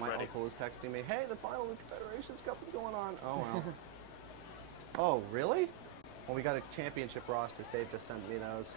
My uncle is texting me, hey, the final of the Confederations Cup is going on. Oh, well. Oh, really? Well, we got a championship roster. Dave just sent me those.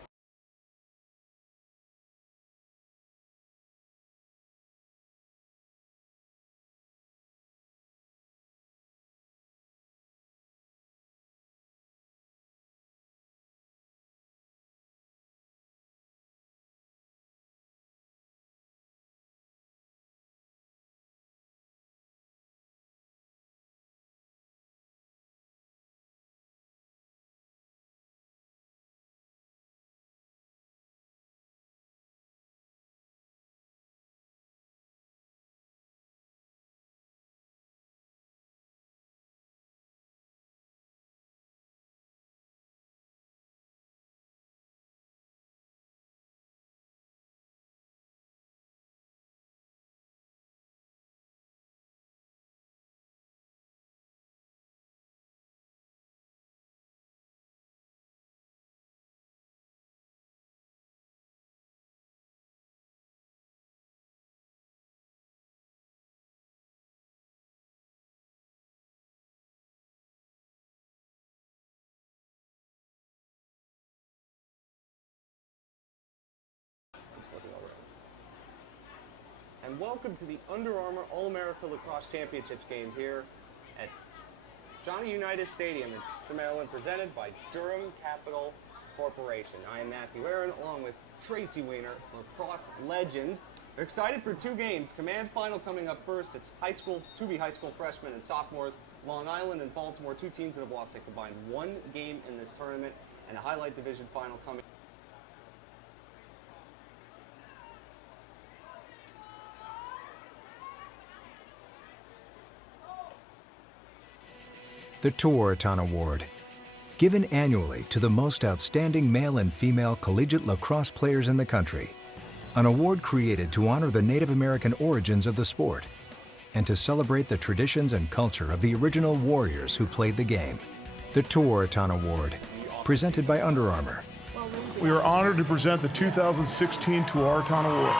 And welcome to the Under Armour All-America Lacrosse Championships games here at Johnny Unitas Stadium in Maryland, presented by Durham Capital Corporation. I am Matthew Aaron, along with Tracy Weiner, lacrosse legend. They're excited for two games. Command final coming up first. It's high school, 2B high school freshmen and sophomores. Long Island and Baltimore, two teams that have lost a combined one game in this tournament, and a highlight division final coming. The Tewaaraton Award, given annually to the most outstanding male and female collegiate lacrosse players in the country. An award created to honor the Native American origins of the sport and to celebrate the traditions and culture of the original warriors who played the game. The Tewaaraton Award, presented by Under Armour. We are honored to present the 2016 Tewaaraton Award.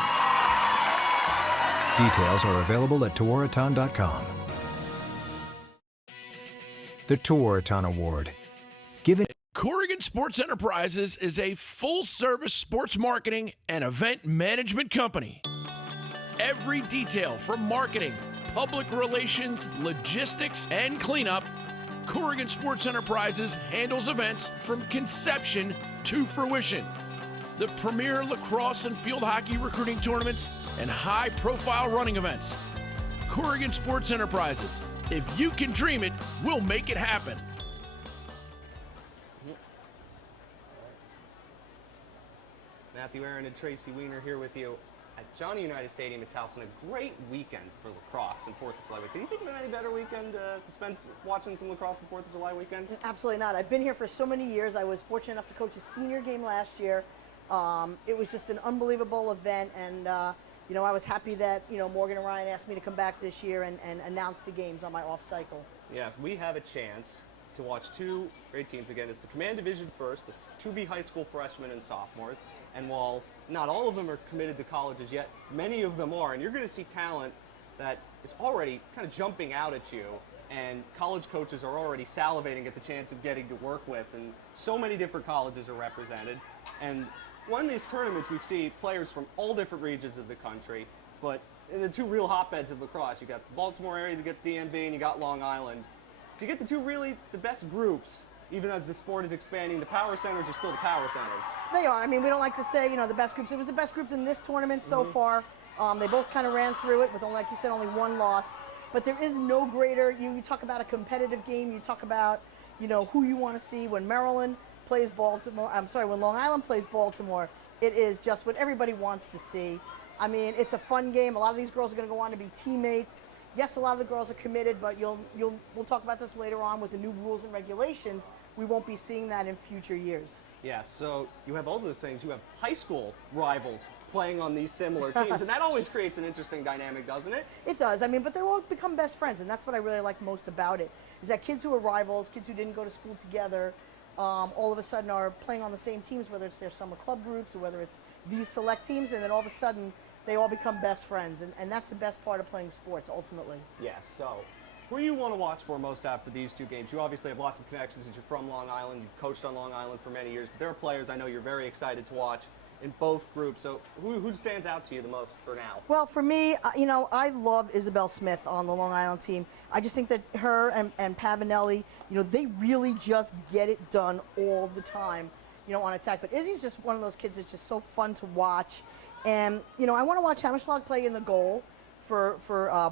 Details are available at tewaaraton.com. The Tewaaraton Award, given. Corrigan Sports Enterprises is a full-service sports marketing and event management company. Every detail from marketing, public relations, logistics, and cleanup, Corrigan Sports Enterprises handles events from conception to fruition. The premier lacrosse and field hockey recruiting tournaments and high-profile running events. Corrigan Sports Enterprises. If you can dream it, we'll make it happen. Matthew Aaron and Tracy Weiner here with you at Johnny Unitas Stadium in Towson. A great weekend for lacrosse and 4th of July weekend. Do you think of any better weekend to spend watching some lacrosse on 4th of July weekend? Absolutely not. I've been here for so many years. I was fortunate enough to coach a senior game last year. It was just an unbelievable event, and you know, I was happy that, you know, Morgan and Ryan asked me to come back this year and announce the games on my off cycle. Yeah, we have a chance to watch two great teams again. It's the Command Division first, the 2B high school freshmen and sophomores. And while not all of them are committed to colleges yet, many of them are. And you're going to see talent that is already kind of jumping out at you. And college coaches are already salivating at the chance of getting to work with. And so many different colleges are represented. And one of these tournaments, we see players from all different regions of the country, but in the two real hotbeds of lacrosse, you got the Baltimore area, you got DMV, and you got Long Island. So you get the two really the best groups, even as the sport is expanding. The power centers are still the power centers. They are. I mean, we don't like to say, you know, the best groups. It was the best groups in this tournament so far. They both kind of ran through it with, only, like you said, only one loss. But there is no greater, you talk about a competitive game, you talk about, you know, who you want to see when Maryland plays Baltimore, when Long Island plays Baltimore, it is just what everybody wants to see. I mean, it's a fun game. A lot of these girls are going to go on to be teammates. Yes, a lot of the girls are committed, but we'll talk about this later on with the new rules and regulations. We won't be seeing that in future years. Yeah, so you have all those things. You have high school rivals playing on these similar teams, and that always creates an interesting dynamic, doesn't it? It does. I mean, but they're all become best friends, and that's what I really like most about it, is that kids who are rivals, kids who didn't go to school together, all of a sudden are playing on the same teams, whether it's their summer club groups or whether it's these select teams, and then all of a sudden they all become best friends, and that's the best part of playing sports, ultimately. Yes, so who do you want to watch for most after these two games? You obviously have lots of connections since you're from Long Island. You've coached on Long Island for many years, but there are players I know you're very excited to watch in both groups. So who stands out to you the most for now? Well, for me, you know, I love Isabel Smith on the Long Island team. I just think that her and Pavanelli, you know, they really just get it done all the time, you know, on attack. But Izzy's just one of those kids that's just so fun to watch. And, you know, I want to watch Hammerschlag play in the goal for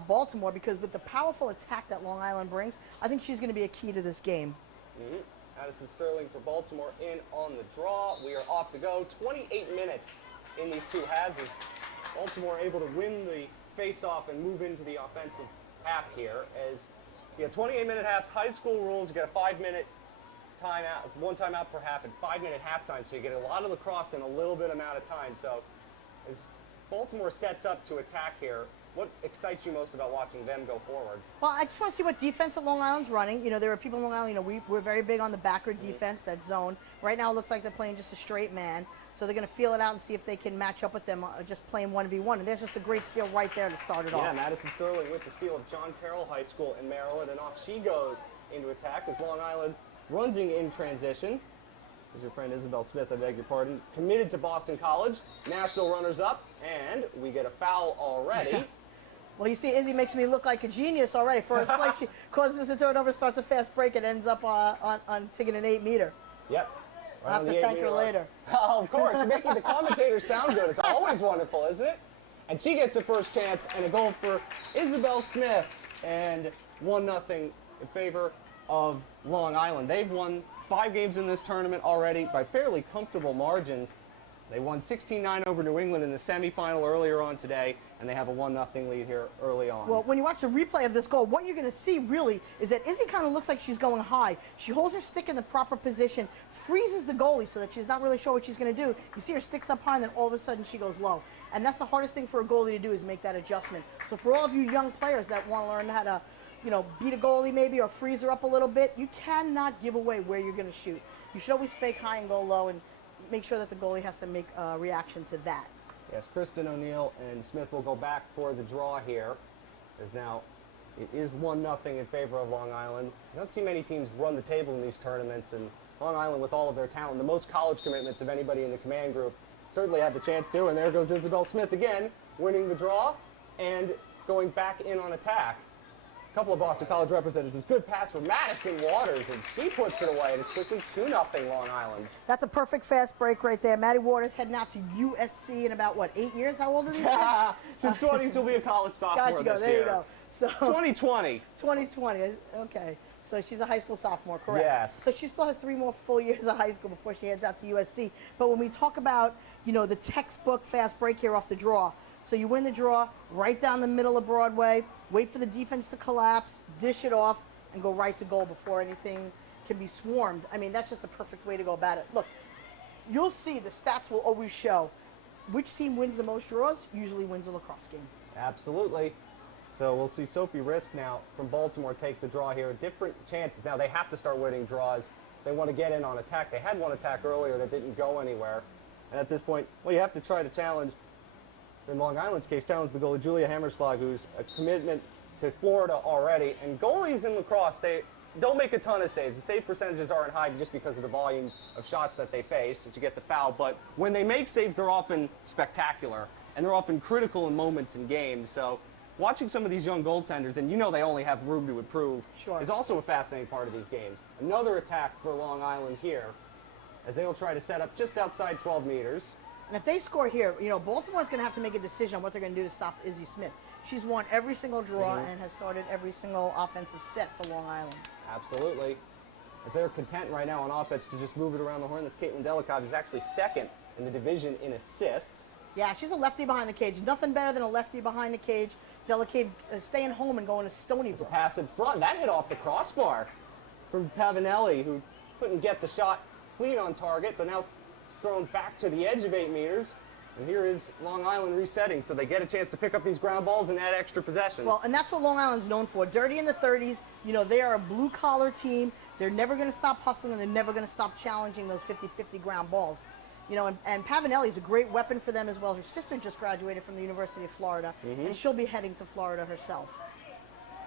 Baltimore, because with the powerful attack that Long Island brings, I think she's going to be a key to this game. Addison Sterling for Baltimore in on the draw. We are off to go. 28 minutes in these two halves as Baltimore able to win the face-off and move into the offensive half here. As you have 28-minute halves, high school rules, you get a 5-minute timeout, one timeout per half, and 5-minute halftime, so you get a lot of lacrosse in a little bit amount of time. So as Baltimore sets up to attack here, what excites you most about watching them go forward? Well, I just want to see what defense that Long Island's running. You know, there are people in Long Island, you know, we're very big on the backward defense, that zone. Right now it looks like they're playing just a straight man. So they're going to feel it out and see if they can match up with them just playing 1v1. And there's just a great steal right there to start it off. Yeah, Madison Sterling with the steal of John Carroll High School in Maryland. And off she goes into attack as Long Island runs in transition. There's your friend Isabel Smith, I beg your pardon. Committed to Boston College, national runners-up, and we get a foul already. Well, you see, Izzy makes me look like a genius already. First play, she causes us a turnover, starts a fast break, and ends up on taking an 8-meter. Yep. I'll have to thank her later. Oh, of course, making the commentators sound good. It's always wonderful, isn't it? And she gets a first chance and a goal for Isabel Smith, and 1-0 in favor of Long Island. They've won 5 games in this tournament already by fairly comfortable margins. They won 16-9 over New England in the semifinal earlier on today, and they have a 1-0 lead here early on. Well, when you watch the replay of this goal, what you're going to see really is that Izzy kind of looks like she's going high. She holds her stick in the proper position, freezes the goalie so that she's not really sure what she's going to do. You see her sticks up high, and then all of a sudden she goes low. And that's the hardest thing for a goalie to do, is make that adjustment. So for all of you young players that want to learn how to, you know, beat a goalie maybe or freeze her up a little bit, you cannot give away where you're going to shoot. You should always fake high and go low, and make sure that the goalie has to make a reaction to that. Yes, Kristen O'Neill and Smith will go back for the draw here, as now it is 1-0 in favor of Long Island. You don't see many teams run the table in these tournaments, and Long Island, with all of their talent, the most college commitments of anybody in the command group, certainly had the chance to. And there goes Isabel Smith again, winning the draw and going back in on attack. A couple of Boston College representatives. Good pass for Madison Waters, and she puts it away, and it's quickly 2-0 Long Island. That's a perfect fast break right there. Maddie Waters heading out to USC in about, what, 8 years? How old are these kids? She's 20, she'll be a college sophomore this there year. You go. So 2020. 2020, okay. So she's a high school sophomore, correct? Yes. So she still has 3 more full years of high school before she heads out to USC. But when we talk about, you know, the textbook fast break here off the draw, so you win the draw right down the middle of Broadway, wait for the defense to collapse, dish it off, and go right to goal before anything can be swarmed. I mean, that's just the perfect way to go about it. Look, you'll see the stats will always show which team wins the most draws usually wins a lacrosse game. Absolutely. So we'll see Sophie Risk now from Baltimore take the draw here. Different chances. Now they have to start winning draws. They want to get in on attack. They had one attack earlier that didn't go anywhere. And at this point, well, you have to try to challenge, in Long Island's case, challenge the goalie Julia Hammerschlag, who's a commitment to Florida already. And goalies in lacrosse, they don't make a ton of saves. The save percentages aren't high just because of the volume of shots that they face to get the foul. But when they make saves, they're often spectacular, and they're often critical in moments in games. So watching some of these young goaltenders, and you know they only have room to improve, sure, is also a fascinating part of these games. Another attack for Long Island here, as they will try to set up just outside 12 meters. And if they score here, you know, Baltimore's going to have to make a decision on what they're going to do to stop Izzy Smith. She's won every single draw and has started every single offensive set for Long Island. Absolutely. As they're content right now on offense to just move it around the horn. That's Caitlin Delikov, is actually second in the division in assists. Yeah, she's a lefty behind the cage. Nothing better than a lefty behind the cage. Delicate staying home and going to Stony Brook. It's a pass in front. That hit off the crossbar from Pavanelli, who couldn't get the shot clean on target, but now it's thrown back to the edge of 8 meters. And here is Long Island resetting, so they get a chance to pick up these ground balls and add extra possessions. Well, and that's what Long Island's known for. Dirty in the 30s. You know, they are a blue-collar team. They're never going to stop hustling, and they're never going to stop challenging those 50-50 ground balls. You know, and Pavanelli is a great weapon for them as well. Her sister just graduated from the University of Florida, and she'll be heading to Florida herself.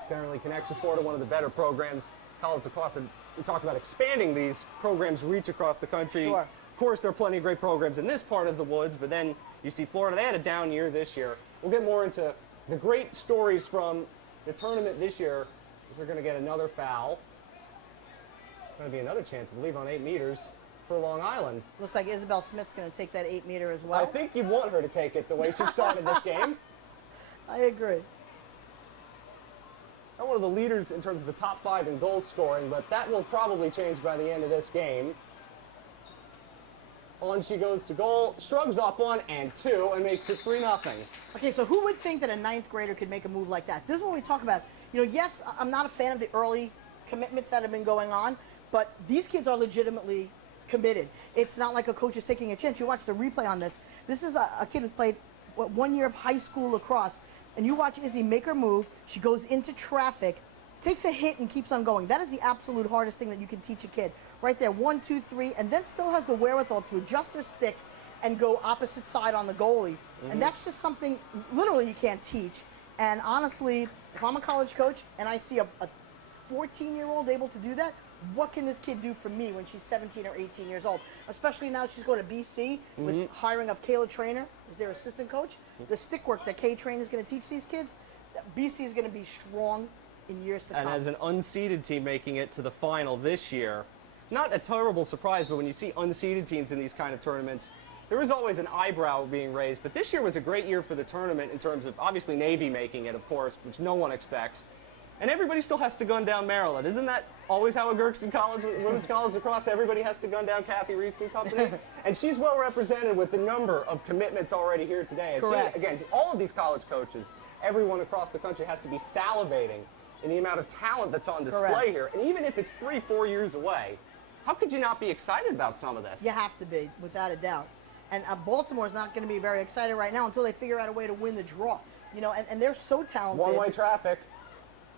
Apparently Connections Florida, one of the better programs, colleges across, and we talked about expanding these programs' reach across the country. Sure. Of course, there are plenty of great programs in this part of the woods, but then you see Florida, they had a down year this year. We'll get more into the great stories from the tournament this year, as they're going to get another foul. Going to be another chance, I believe, on 8 meters for Long Island. Looks like Isabel Smith's going to take that 8-meter as well. I think you want her to take it the way she started this game. I agree. Not one of the leaders in terms of the top 5 in goal scoring, but that will probably change by the end of this game. On she goes to goal, shrugs off 1 and 2, and makes it 3-0. Okay, so who would think that a 9th grader could make a move like that? This is what we talk about. You know, yes, I'm not a fan of the early commitments that have been going on, but these kids are legitimately committed. It's not like a coach is taking a chance. You watch the replay on this. This is a kid who's played 1 year of high school lacrosse, and you watch Izzy make her move. She goes into traffic, takes a hit, and keeps on going. That is the absolute hardest thing that you can teach a kid. Right there, 1, 2, 3, and then still has the wherewithal to adjust her stick and go opposite side on the goalie. And that's just something literally you can't teach. And honestly, if I'm a college coach and I see a 14-year-old able to do that, what can this kid do for me when she's 17 or 18 years old? Especially now she's going to BC with hiring of Kayla Trainer as their assistant coach. The stick work that Kay Trainer is going to teach these kids, BC is going to be strong in years to come. And as an unseeded team making it to the final this year, not a terrible surprise, but when you see unseeded teams in these kind of tournaments, there is always an eyebrow being raised. But this year was a great year for the tournament in terms of obviously Navy making it, of course, which no one expects. And everybody still has to gun down Maryland. Isn't that always how it works in college, women's college lacrosse? Everybody has to gun down Kathy Reese and company. And she's well represented with the number of commitments already here today. And Correct. she, again, all of these college coaches, everyone across the country has to be salivating in the amount of talent that's on display Correct. here. And even if it's 3-4 years away, how could you not be excited about some of this? You have to be, without a doubt. And Baltimore's not going to be very excited right now until they figure out a way to win the draw. You know, and they're so talented. One-way traffic.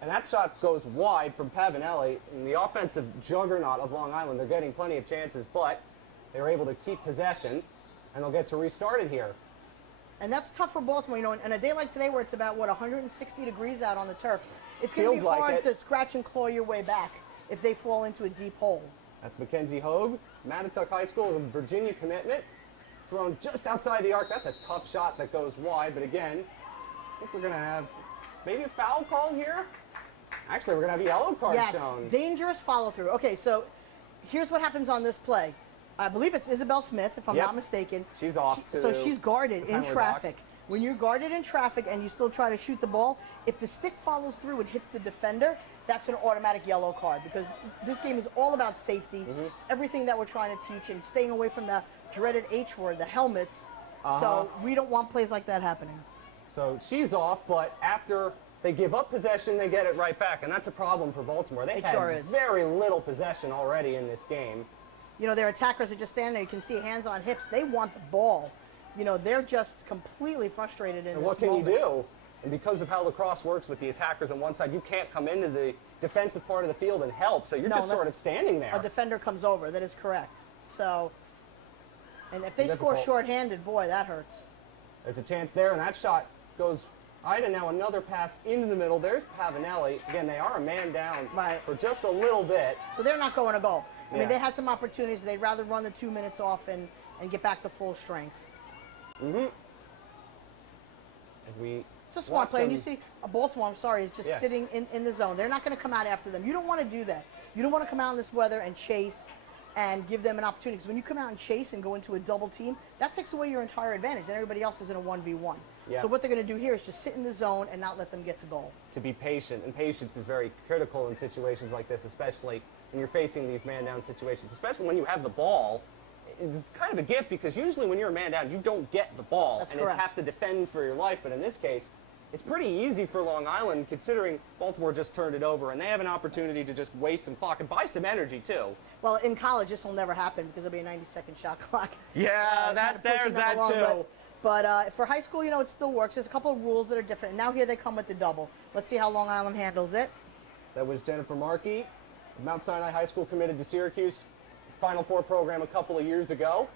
And that shot goes wide from Pavanelli. And the offensive juggernaut of Long Island, they're getting plenty of chances, but they're able to keep possession, and they'll get to restart it here. And that's tough for Baltimore. You know, and a day like today where it's about, 160 degrees out on the turf, it's going to be hard to scratch and claw your way back if they fall into a deep hole. That's Mackenzie Hogue, Mattituck High School, Virginia commitment, thrown just outside the arc. That's a tough shot that goes wide, but again, I think we're going to have maybe a foul call here. Actually, we're going to have a yellow card shown. Yes, dangerous follow-through. Okay, so here's what happens on this play. I believe it's Isabel Smith, if I'm not mistaken. She's off So she's guarded in traffic. box. When you're guarded in traffic and you still try to shoot the ball, if the stick follows through and hits the defender, that's an automatic yellow card, because this game is all about safety. It's everything that we're trying to teach, and staying away from the dreaded H word, the helmets. So we don't want plays like that happening. So she's off, but after they give up possession, they get it right back, and that's a problem for Baltimore. They've had very little possession already in this game. You know, their attackers are just standing there. You can see hands on hips. They want the ball. You know, they're just completely frustrated in this moment. And what can you do? And because of how lacrosse works with the attackers on one side, you can't come into the defensive part of the field and help, so you're just sort of standing there. A defender comes over. That is correct. So, and if they score shorthanded, boy, that hurts. There's a chance there, and that shot goes right, and now another pass into the middle. There's Pavanelli. Again, they are a man down for just a little bit. So they're not going to goal. I mean, they had some opportunities, but they'd rather run the 2 minutes off and get back to full strength. It's a smart play, and you see Baltimore, I'm sorry, is just sitting in the zone. They're not going to come out after them. You don't want to do that. You don't want to come out in this weather and chase and give them an opportunity. Because when you come out and chase and go into a double team, that takes away your entire advantage, and everybody else is in a 1v1. So what they're going to do here is just sit in the zone and not let them get to goal. To be patient, and patience is very critical in situations like this, especially when you're facing these man-down situations, especially when you have the ball. It's kind of a gift, because usually when you're a man down, you don't get the ball. That's and correct. It's have to defend for your life. But in this case, it's pretty easy for Long Island, considering Baltimore just turned it over, and they have an opportunity to just waste some clock and buy some energy, too. Well, in college, this will never happen because there'll be a 90-second shot clock. Yeah, there's that, too. But for high school, you know, it still works. There's a couple of rules that are different. And now here they come with the double. Let's see how Long Island handles it. That was Jennifer Markey, Mount Sinai High School, committed to Syracuse Final Four program a couple of years ago.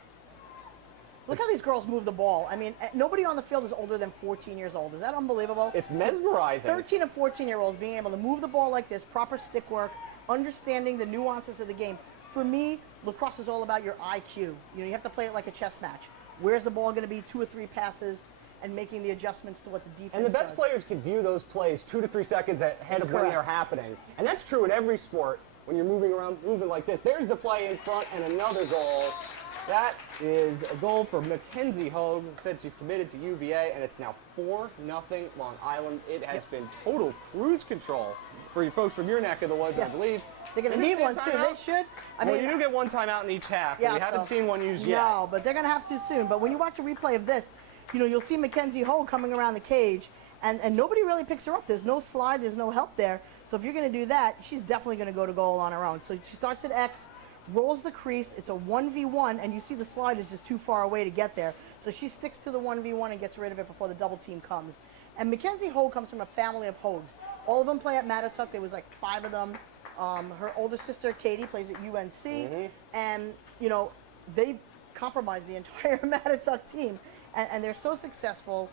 Look how these girls move the ball. I mean, nobody on the field is older than 14 years old. Is that unbelievable? It's mesmerizing. 13 and 14-year-olds being able to move the ball like this, proper stick work, understanding the nuances of the game. For me, lacrosse is all about your IQ. You know, you have to play it like a chess match. Where's the ball going to be? 2 or 3 passes, and making the adjustments to what the defense does. And the best players can view those plays 2 to 3 seconds ahead of when they're happening. And that's true in every sport when you're moving around, moving like this. There's the play in front and another goal. That is a goal for Mackenzie Hogue, who said she's committed to UVA, and it's now 4-0 Long Island. It has been total cruise control for you folks from your neck of the woods, I believe. They're going to need one soon. They should. I mean, you do get one timeout in each half, but we haven't seen one used yet. No, but they're going to have to soon. But when you watch a replay of this, you know, you'll see Mackenzie Hogue coming around the cage, and nobody really picks her up. There's no slide. There's no help there. So if you're going to do that, she's definitely going to go to goal on her own. So she starts at X, rolls the crease. It's a 1v1, and you see the slide is just too far away to get there. So she sticks to the 1v1 and gets rid of it before the double team comes. And Mackenzie Hogue comes from a family of Hogues. All of them play at Mattituck. There was like 5 of them. Her older sister, Katie, plays at UNC. And, you know, they compromised the entire Mattituck team. And they're so successful.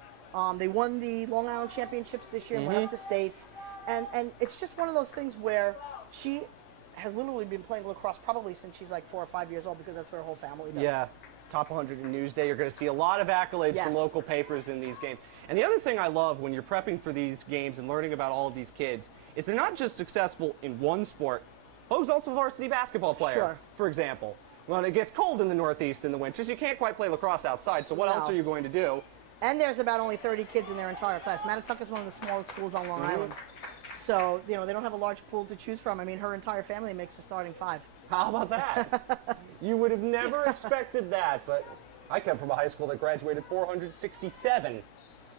They won the Long Island Championships this year and went up to states. And it's just one of those things where she has literally been playing lacrosse probably since she's like 4 or 5 years old, because that's what her whole family does. Yeah. Top 100 in Newsday. You're going to see a lot of accolades from local papers in these games. And the other thing I love when you're prepping for these games and learning about all of these kids is they're not just successful in one sport. Hogue's also a varsity basketball player, for example. When it gets cold in the Northeast in the winters, you can't quite play lacrosse outside, so what else are you going to do? And there's about only 30 kids in their entire class. Mattituck is one of the smallest schools on Long Island. So, you know, they don't have a large pool to choose from. I mean, her entire family makes a starting 5. How about that? You would have never expected that, but I come from a high school that graduated 467.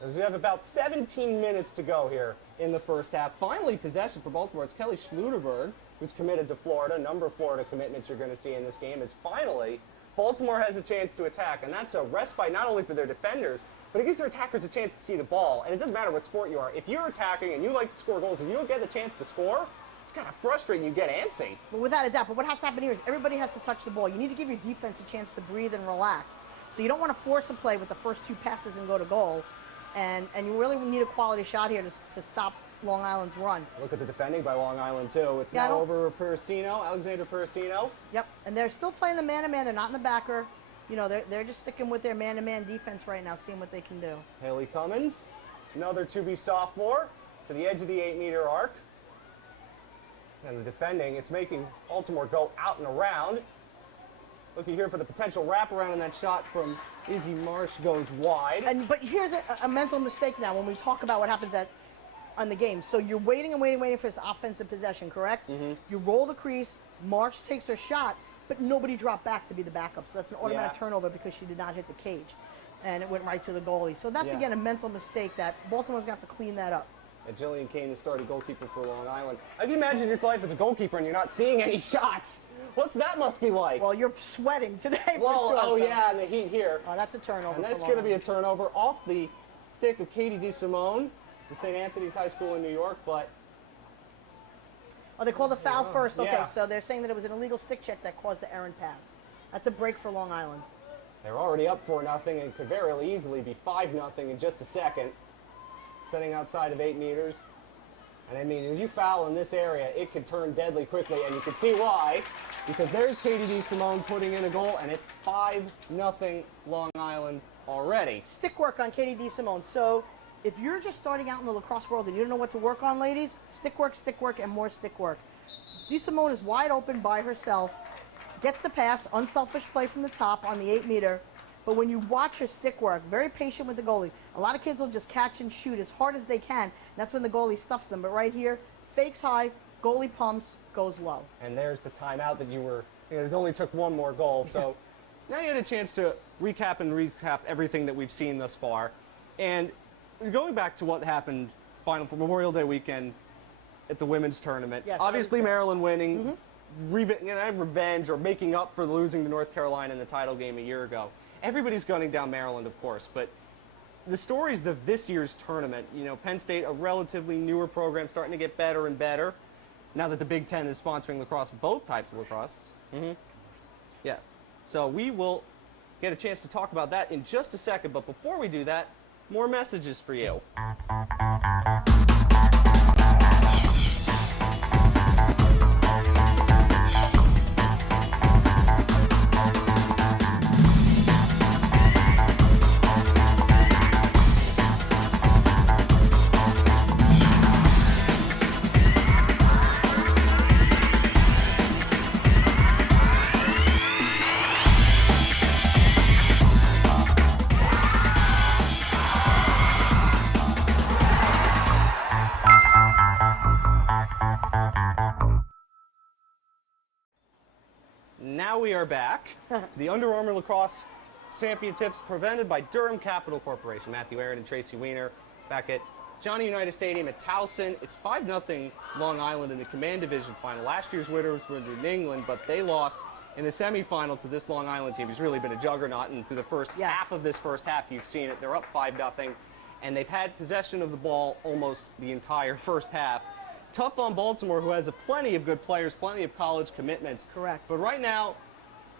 As we have about 17 minutes to go here in the first half. Finally, possession for Baltimore. It's Kelly Schluterberg, who's committed to Florida. A number of Florida commitments you're going to see in this game is finally Baltimore has a chance to attack, and that's a respite not only for their defenders, but it gives their attackers a chance to see the ball. And it doesn't matter what sport you are. If you're attacking and you like to score goals and you don't get the chance to score, it's kind of frustrating. You get antsy. But without a doubt. But what has to happen here is everybody has to touch the ball. You need to give your defense a chance to breathe and relax. So you don't want to force a play with the first 2 passes and go to goal. And you really need a quality shot here to stop Long Island's run. Look at the defending by Long Island, too. It's now over Pericino, Alexander Pericino. Yep, and they're still playing the man-to-man. They're not in the backer. You know, they're just sticking with their man-to-man defense right now, seeing what they can do. Haley Cummins, another to-be sophomore, to the edge of the 8-meter arc. And the defending, it's making Baltimore go out and around. Looking here for the potential wraparound, and that shot from Izzy Marsh goes wide. But here's a mental mistake now when we talk about what happens on the game. So you're waiting and waiting for this offensive possession, correct? You roll the crease, Marsh takes her shot, but nobody dropped back to be the backup. So that's an automatic turnover because she did not hit the cage. And it went right to the goalie. So that's, again, a mental mistake that Baltimore's going to have to clean that up. Jillian Kane, the starting goalkeeper for Long Island. Have you imagined your life as a goalkeeper and you're not seeing any shots? What's that must be like? Well, you're sweating today for sure. Oh, yeah, and the heat here. Oh, that's a turnover. And that's going to be a turnover off the stick of Katie DeSimone from St. Anthony's High School in New York, but... Oh, they called a foul first. Okay, so they're saying that it was an illegal stick check that caused the errant pass. That's a break for Long Island. They're already up 4-0 and could very easily be 5-0 in just a second. Setting outside of 8 meters. And I mean, if you foul in this area, it could turn deadly quickly, and you can see why. Because there's Katie DeSimone putting in a goal, and it's 5-0 Long Island already. Stick work on Katie DeSimone. So if you're just starting out in the lacrosse world and you don't know what to work on, ladies, stick work, and more stick work. DeSimone is wide open by herself, gets the pass, unselfish play from the top on the 8-meter. But when you watch her stick work, very patient with the goalie. A lot of kids will just catch and shoot as hard as they can. And that's when the goalie stuffs them. But right here, fakes high, goalie pumps, goes low. And there's the timeout that it only took one more goal. So now you had a chance to recap everything that we've seen thus far. And going back to what happened final for Memorial Day weekend at the women's tournament. Yes, obviously Maryland winning, revenge or making up for losing to North Carolina in the title game a year ago. Everybody's gunning down Maryland, of course, but the stories of this year's tournament, you know, Penn State, a relatively newer program, starting to get better and better now that the Big Ten is sponsoring lacrosse, both types of lacrosse. Yeah. So we will get a chance to talk about that in just a second. But before we do that, more messages for you. Now we are back. The Under Armour Lacrosse Championships presented by Durham Capital Corporation. Matthew Aaron and Tracy Weiner back at Johnny Unitas Stadium at Towson. It's 5-0 Long Island in the Command Division final. Last year's winners were New England, but they lost in the semifinal to this Long Island team, who's really been a juggernaut. And through the first half of this first half, you've seen it. They're up 5-0, and they've had possession of the ball almost the entire first half. Tough on Baltimore, who has plenty of good players, plenty of college commitments. Correct. But right now,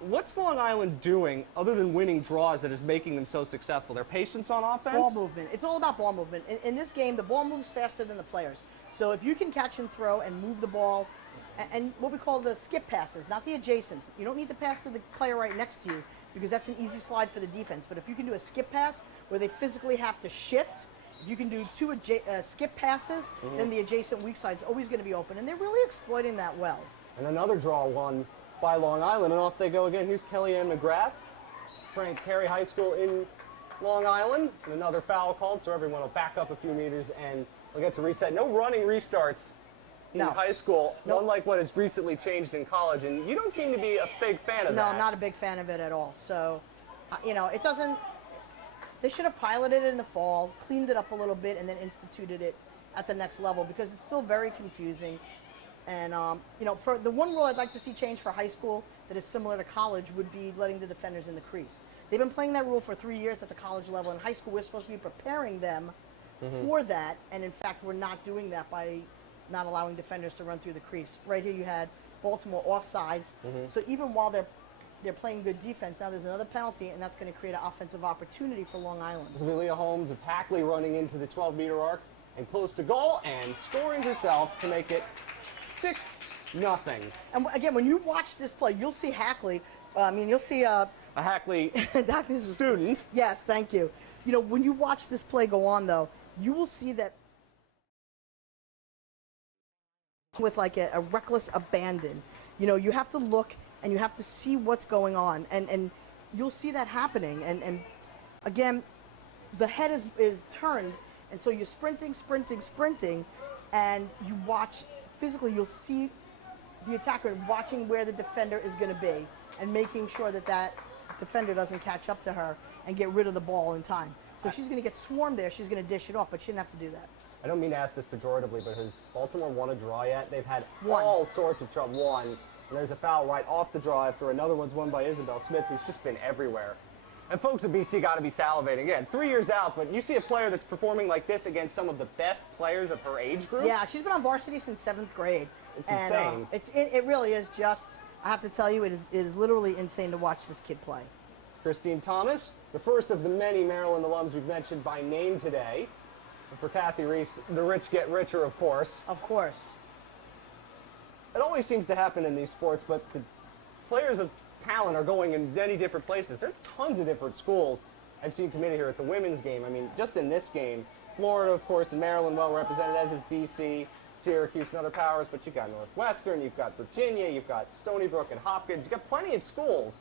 what's Long Island doing other than winning draws that is making them so successful? Their patience on offense? Ball movement. It's all about ball movement. In this game, the ball moves faster than the players. So if you can catch and throw and move the ball, and what we call the skip passes, not the adjacents. You don't need to pass to the player right next to you because that's an easy slide for the defense. But if you can do a skip pass where they physically have to shift, if you can do two skip passes, then the adjacent weak side is always going to be open. And they're really exploiting that well. And another draw won by Long Island, and off they go again. Here's Ann McGrath, Frank Carey High School in Long Island, and another foul called, so everyone will back up a few meters and we'll get to reset. No running restarts in high school, unlike what has recently changed in college, and you don't seem to be a big fan of that. No, not a big fan of it at all. So, you know, it doesn't, they should have piloted it in the fall, cleaned it up a little bit, and then instituted it at the next level because it's still very confusing. And, you know, for the one rule I'd like to see change for high school that is similar to college would be letting the defenders in the crease. They've been playing that rule for 3 years at the college level. In high school, we're supposed to be preparing them for that. And, in fact, we're not doing that by not allowing defenders to run through the crease. Right here you had Baltimore offsides. So even while they're playing good defense, now there's another penalty, and that's going to create an offensive opportunity for Long Island. This will be Leah Holmes of Hackley running into the 12-meter arc and close to goal and scoring herself to make it 6-0. And again, when you watch this play, you'll see Hackley. You'll see a Hackley student. Yes, thank you. You know, when you watch this play go on, though, you will see that with like a reckless abandon. You know, you have to look and you have to see what's going on, and you'll see that happening. And again, the head is turned, and so you're sprinting, and you watch. Physically, you'll see the attacker watching where the defender is going to be and making sure that that defender doesn't catch up to her and get rid of the ball in time. So if she's going to get swarmed there, she's going to dish it off, but she didn't have to do that. I don't mean to ask this pejoratively, but has Baltimore won a draw yet? They've had all sorts of trouble. One, and there's a foul right off the draw after another one's won by Isabel Smith, who's just been everywhere. And folks at BC got to be salivating. Again, 3 years out, but you see a player that's performing like this against some of the best players of her age group? Yeah, she's been on varsity since 7th grade. It's insane. It really is just, I have to tell you, it is literally insane to watch this kid play. Christine Thomas, the first of the many Maryland alums we've mentioned by name today. And for Kathy Reese, the rich get richer, of course. Of course. It always seems to happen in these sports, but the players of talent are going in many different places. There's tons of different schools I've seen committed here at the women's game. I mean, just in this game, Florida, of course, and Maryland well represented, as is BC, Syracuse, and other powers, but you've got Northwestern, you've got Virginia, you've got Stony Brook and Hopkins. You've got plenty of schools.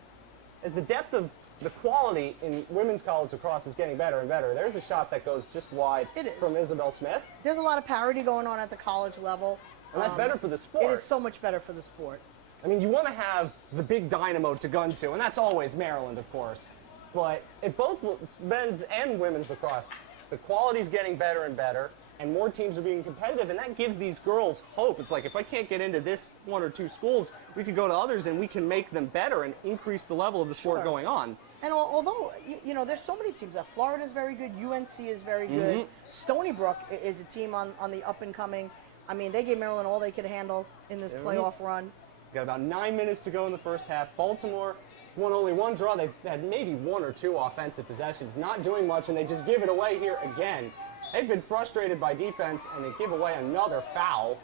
As the depth of the quality in women's college lacrosse is getting better and better, there's a shot that goes just wide from Isabel Smith. There's a lot of parity going on at the college level. And that's better for the sport. It is so much better for the sport. I mean, you want to have the big dynamo to gun to, and that's always Maryland, of course. But at both men's and women's lacrosse, the quality's getting better and better, and more teams are being competitive, and that gives these girls hope. It's like, if I can't get into this one or two schools, we could go to others, and we can make them better and increase the level of the sport going on. And although, you know, there's so many teams. Florida's very good, UNC is very good. Stony Brook is a team on the up-and-coming. I mean, they gave Maryland all they could handle in this playoff run. Got about 9 minutes to go in the first half. Baltimore It's won only one draw. They've had maybe 1 or 2 offensive possessions, not doing much, and they just give it away here again. They've been frustrated by defense, and they give away another foul.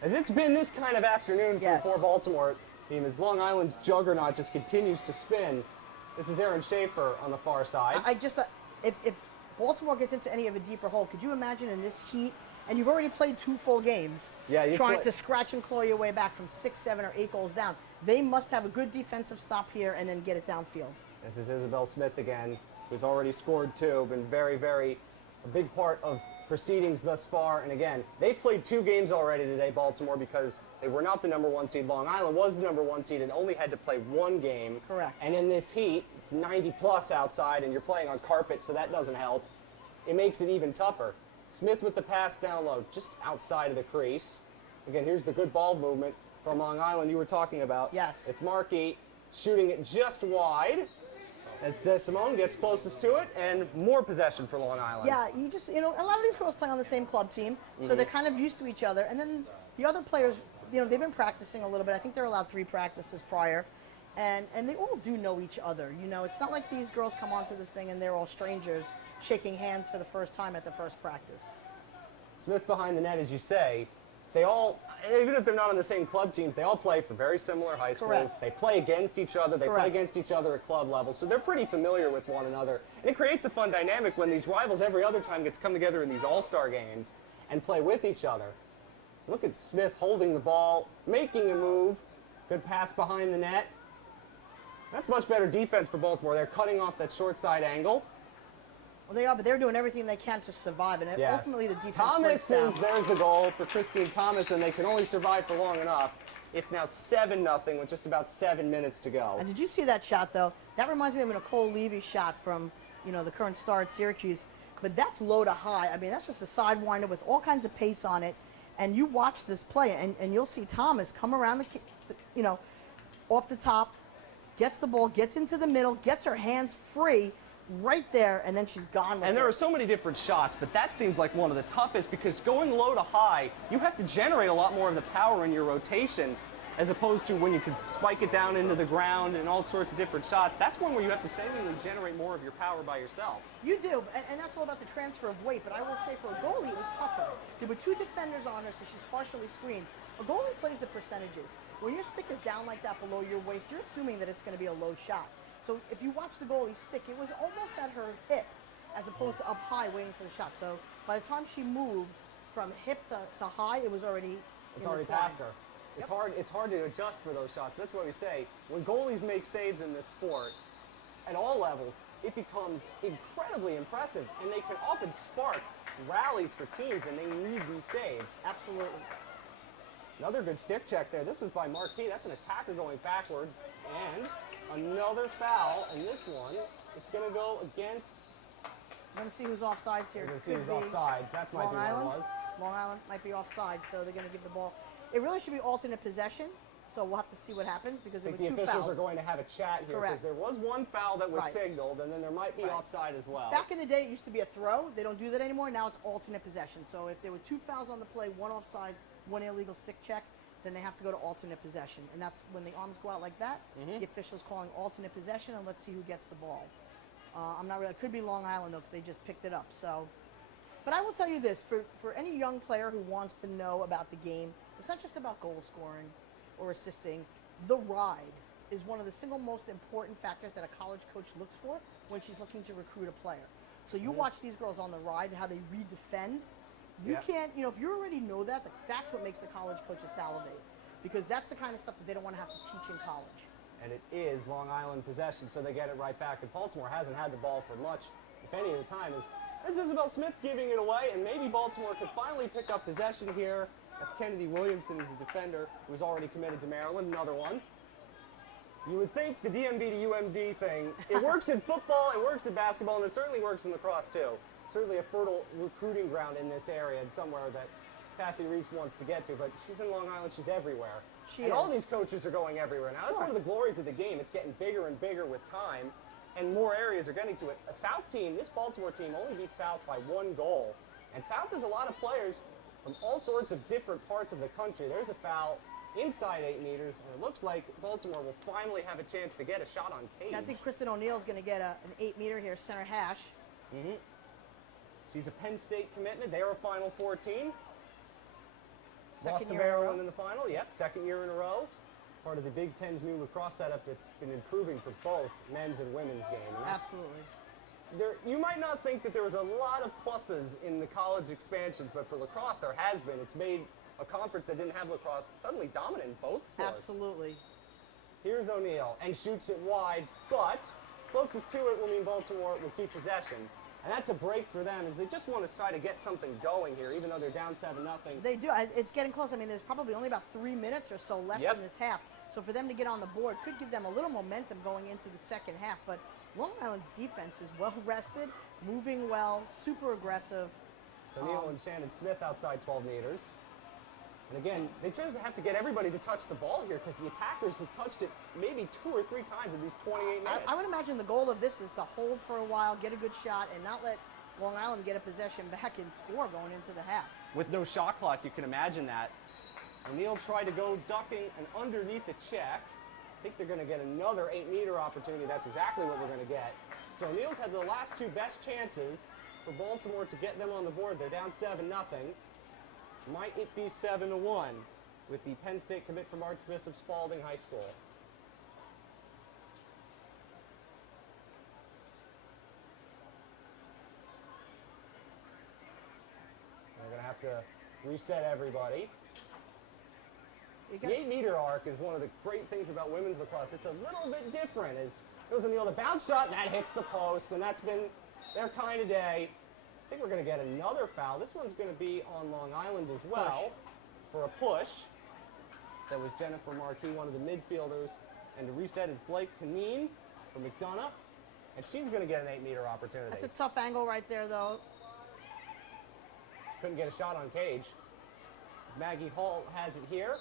As it's been this kind of afternoon for the Baltimore team, as Long Island's juggernaut just continues to spin. This is Aaron Schaefer on the far side. If Baltimore gets into any of a deeper hole, could you imagine in this heat, and you've already played 2 full games, trying to scratch and claw your way back from 6, 7, or 8 goals down. They must have a good defensive stop here and then get it downfield. This is Isabel Smith again, who's already scored 2, been very, very a big part of proceedings thus far. And again, they've played 2 games already today, Baltimore, because they were not the #1 seed. Long Island was the #1 seed and only had to play 1 game. Correct. And in this heat, it's 90 plus outside, and you're playing on carpet, so that doesn't help. It makes it even tougher. Smith with the pass down low, just outside of the crease. Again, here's the good ball movement from Long Island you were talking about. Yes. It's Markey shooting it just wide as DeSimone gets closest to it, and more possession for Long Island. Yeah, a lot of these girls play on the same club team, so they're kind of used to each other. And then the other players, they've been practicing a little bit. I think they're allowed 3 practices prior. And they all do know each other. It's not like these girls come onto this thing and they're all strangers shaking hands for the first time at the first practice. Smith behind the net, as you say. They all, even if they're not on the same club teams, they all play for very similar high schools. Correct. They play against each other. They play against each other at club level. So they're pretty familiar with one another. And it creates a fun dynamic when these rivals every other time get to come together in these all-star games and play with each other. Look at Smith holding the ball, making a move. Good pass behind the net. That's much better defense for Baltimore. They're cutting off that short side angle. Well, they are, but they're doing everything they can to survive, and ultimately the defense breaks down. There's the goal for Christine Thomas, and they can only survive for long enough. It's now 7-0 with just about 7 minutes to go. And did you see that shot, though? That reminds me of a Nicole Levy shot from, the current star at Syracuse. But that's low to high. I mean, that's just a sidewinder with all kinds of pace on it. And you watch this play, and you'll see Thomas come around off the top, gets the ball, gets into the middle, gets her hands free, right there, and then she's gone with And there are so many different shots, but that seems like one of the toughest because going low to high, you have to generate a lot more of the power in your rotation as opposed to when you can spike it down into the ground and all sorts of different shots. That's one where you have to seemingly generate more of your power by yourself. You do, and that's all about the transfer of weight, but I will say for a goalie, it was tougher. There were 2 defenders on her, so she's partially screened. A goalie plays the percentages. When your stick is down like that below your waist, you're assuming that it's going to be a low shot. So if you watch the goalie stick, it was almost at her hip as opposed to up high waiting for the shot. So by the time she moved from hip to high, it was already past her. It's hard to adjust for those shots. That's why we say when goalies make saves in this sport at all levels, it becomes incredibly impressive, and they can often spark rallies for teams, and they need these saves. Absolutely. Another good stick check there. This was by Marquis. That's an attacker going backwards, and another foul, and this one, it's going to go against. We're going to see who's offsides here. We're going to see who's offsides. That might be what it was. Long Island might be offside, so they're going to give the ball. It really should be alternate possession, so we'll have to see what happens because there were 2 fouls. The officials are going to have a chat here because there was 1 foul that was signaled, and then there might be offside as well. Back in the day, it used to be a throw. They don't do that anymore. Now it's alternate possession. So if there were 2 fouls on the play, 1 offsides, 1 illegal stick check, then they have to go to alternate possession. And that's when the arms go out like that, the official's calling alternate possession, and let's see who gets the ball. I'm not really, it could be Long Island, though, because they just picked it up. So, but I will tell you this, for any young player who wants to know about the game, it's not just about goal scoring or assisting. The ride is one of the single most important factors that a college coach looks for when she's looking to recruit a player. So you watch these girls on the ride, how they redefend. You can't, if you already know that, that's what makes the college coaches salivate. Because that's the kind of stuff that they don't want to have to teach in college. And it is Long Island possession, so they get it right back. And Baltimore hasn't had the ball for much, if any of the time. There's Isabel Smith giving it away, and maybe Baltimore could finally pick up possession here. That's Kennedy Williamson, who's a defender who was already committed to Maryland, another one. You would think the DMV to UMD thing, it works in football, it works in basketball, and it certainly works in lacrosse too. Certainly a fertile recruiting ground in this area and somewhere that Kathy Reese wants to get to, but she's in Long Island, she's everywhere. And all these coaches are going everywhere. Now, that's one of the glories of the game. It's getting bigger and bigger with time, and more areas are getting to it. A South team, this Baltimore team, only beat South by 1 goal. And South has a lot of players from all sorts of different parts of the country. There's a foul inside 8 meters, and it looks like Baltimore will finally have a chance to get a shot on Cage. I think Kristen O'Neill's going to get an 8-meter here, center hash. She's a Penn State commitment. They are a Final Four team. Lost Second to year in a row. Maryland in the final. Yep, second year in a row. Part of the Big Ten's new lacrosse setup that's been improving for both men's and women's game. And Absolutely. you might not think that there was a lot of pluses in the college expansions, but for lacrosse there has been. It's made a conference that didn't have lacrosse suddenly dominant in both sports. Absolutely. Here's O'Neill, and shoots it wide, but closest to it will mean Baltimore will keep possession. And that's a break for them, as they just want to try to get something going here, even though they're down 7-0. They do. It's getting close. I mean, there's probably only about 3 minutes or so left in this half. So for them to get on the board could give them a little momentum going into the second half. But Long Island's defense is well rested, moving well, super aggressive. So O'Neill and Shannon Smith outside 12 meters. And again, they just have to get everybody to touch the ball here, because the attackers have touched it maybe 2 or 3 times in these 28 minutes. I would imagine the goal of this is to hold for a while, get a good shot, and not let Long Island get a possession back and score going into the half. With no shot clock, you can imagine that. O'Neill tried to go ducking and underneath the check. I think they're going to get another 8-meter opportunity. That's exactly what we're going to get. So O'Neill's had the last 2 best chances for Baltimore to get them on the board. They're down 7-0. Might it be 7-1 with the Penn State commit from Archbishop Spalding High School? They're going to have to reset everybody. The 8-meter arc is one of the great things about women's lacrosse. It's a little bit different. As goes O'Neill, the bounce shot, and that hits the post, and that's been their kind of day. I think we're going to get another foul. This one's going to be on Long Island as well for a push. That was Jennifer Markey, one of the midfielders. And to reset is Blake Canine from McDonough. And she's going to get an 8-meter opportunity. That's a tough angle right there, though. Couldn't get a shot on Cage. Maggie Hall has it here.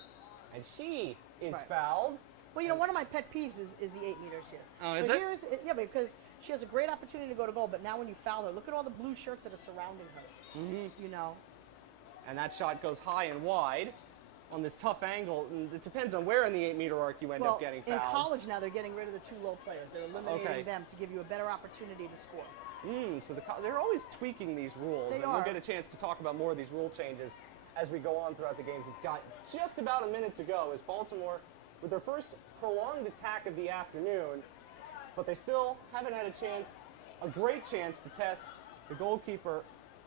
And she is fouled. Well, you know, one of my pet peeves is the 8 meters here. Oh, is so it? Here is, yeah, because she has a great opportunity to go to goal, but now when you foul her, look at all the blue shirts that are surrounding her. You know. And that shot goes high and wide on this tough angle. And it depends on where in the 8-meter arc you end up getting fouled. In college now, they're getting rid of the 2 low players. They're eliminating them to give you a better opportunity to score. So they're always tweaking these rules. They and we'll get a chance to talk about more of these rule changes as we go on throughout the games. We've got just about a minute to go as Baltimore, with their first prolonged attack of the afternoon, but they still haven't had a great chance to test the goalkeeper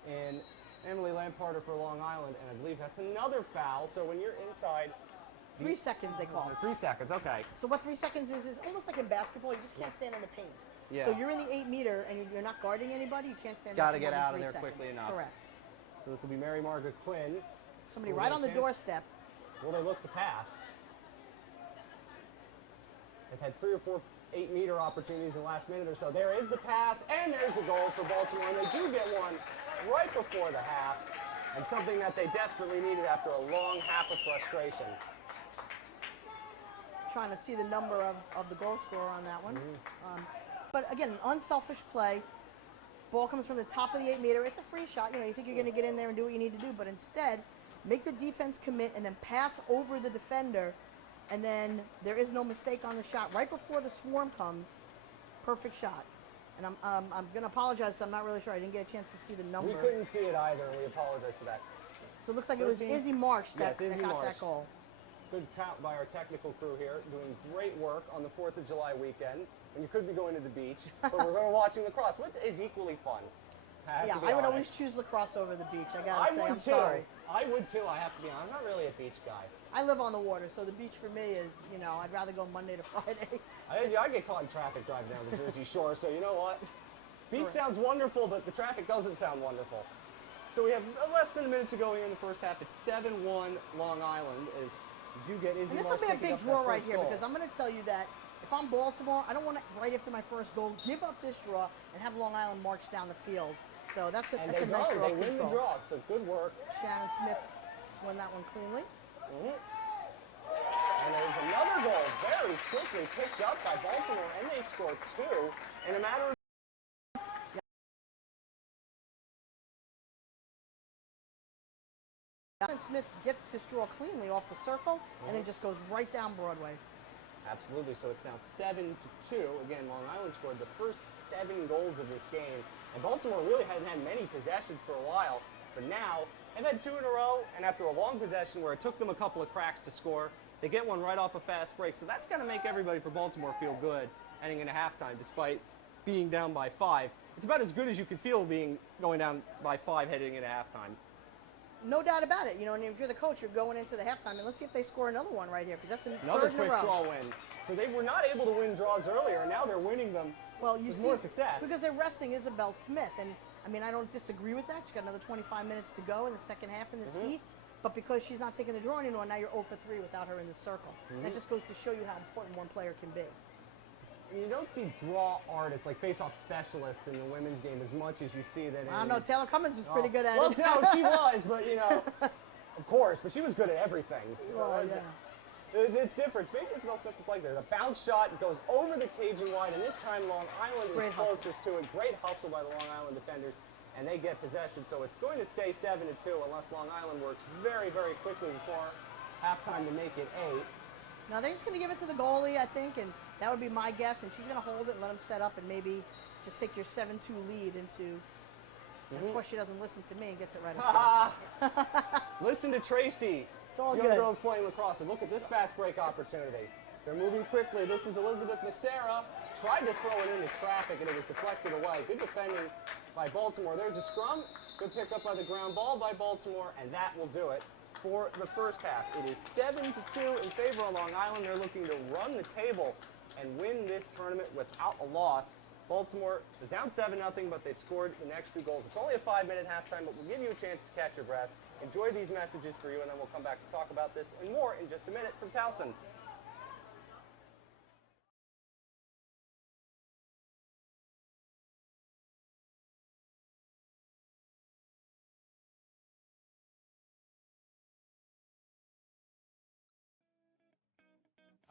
in Emily Lamparter for Long Island, and I believe that's another foul. So when you're inside... 3 seconds, they call it. 3 seconds, okay. So what 3 seconds is almost like in basketball. You just can't stand in the paint. Yeah. So you're in the 8-meter, and you're not guarding anybody. You can't stand Got there to for get more out than of 3 there seconds. quickly enough. Correct. So this will be Mary Margaret Quinn. Somebody right on the doorstep. Will they look to pass? They've had 3 or 4 8-meter opportunities in the last minute or so. There is the pass, and there's a goal for Baltimore, and they do get one right before the half, and something that they desperately needed after a long half of frustration. Trying to see the number of the goal scorer on that one. But again, unselfish play. Ball comes from the top of the 8-meter. It's a free shot. You know, you think you're going to get in there and do what you need to do, but instead, make the defense commit and then pass over the defender, and then there is no mistake on the shot. Right before the swarm comes, perfect shot. And I'm going to apologize, I'm not really sure. I didn't get a chance to see the number. We couldn't see it either, and we apologize for that. So it looks like it was Izzy Marsh that got that goal. Good count by our technical crew here, doing great work on the 4th of July weekend. And you could be going to the beach, but we're going to watching lacrosse, which is equally fun. I would always choose lacrosse over the beach. I gotta say, I'm sorry. I would too. I have to be honest. I'm not really a beach guy. I live on the water, so the beach for me is, you know, I'd rather go Monday to Friday. I get caught in traffic driving down the Jersey Shore, so you know what? Beach sounds wonderful, but the traffic doesn't sound wonderful. So we have less than a minute to go here in the first half. It's 7-1 Long Island as you do get Izzy And this Marsh will be a picking big up draw that right first here goal. because I'm going to tell you that if I'm Baltimore, I don't want to, right after my first goal, give up this draw and have Long Island march down the field. So that's a nice draw. They win the draw, so good work. Shannon Smith won that one cleanly. And there's another goal very quickly picked up by Baltimore, and they score 2 in a matter of Smith gets his draw cleanly off the circle and then just goes right down Broadway. Absolutely. So it's now 7-2. Again, Long Island scored the first 7 goals of this game, and Baltimore really hadn't had many possessions for a while. But now they've had 2 in a row, and after a long possession where it took them a couple of cracks to score, they get one right off a fast break. So that's going to make everybody for Baltimore feel good heading into halftime, despite being down by 5. It's about as good as you can feel going down by 5 heading into halftime. No doubt about it. You know, and if you're the coach, you're going into the halftime, and let's see if they score another one right here, because that's another quick draw win. So they were not able to win draws earlier, and now they're winning them with more success. Because they're resting Isabel Smith, and I mean, I don't disagree with that. She's got another 25 minutes to go in the second half in this heat, but because she's not taking the draw anymore, now you're 0 for 3 without her in the circle. That just goes to show you how important one player can be. You don't see draw artists, like face-off specialists in the women's game as much as you see that in... I don't know, Taylor Cummins was pretty good at it. Well, no, she was, but, you know, of course, but she was good at everything. Oh, yeah. It's different. Maybe Isabel Smith is like that. The bounce shot goes over the cage and wide, and this time Long Island is closest to it. Great hustle by the Long Island defenders, and they get possession. So it's going to stay 7-2 unless Long Island works very, very quickly before halftime to make it 8. Now they're just going to give it to the goalie, I think, and that would be my guess. And she's going to hold it and let them set up and maybe just take your 7-2 lead into. And of course, she doesn't listen to me and gets it right up. Listen to Tracy. It's all Young good. girls playing lacrosse. And look at this fast break opportunity. They're moving quickly. This is Elizabeth Macera. Tried to throw it into traffic, and it was deflected away. Good defending by Baltimore. There's a scrum. Good pick up by the ground ball by Baltimore, and that will do it for the first half. It is 7-2 in favor of Long Island. They're looking to run the table and win this tournament without a loss. Baltimore is down 7-0, but they've scored the next 2 goals. It's only a 5-minute halftime, but we'll give you a chance to catch your breath. Enjoy these messages for you, and then we'll come back to talk about this and more in just a minute from Towson.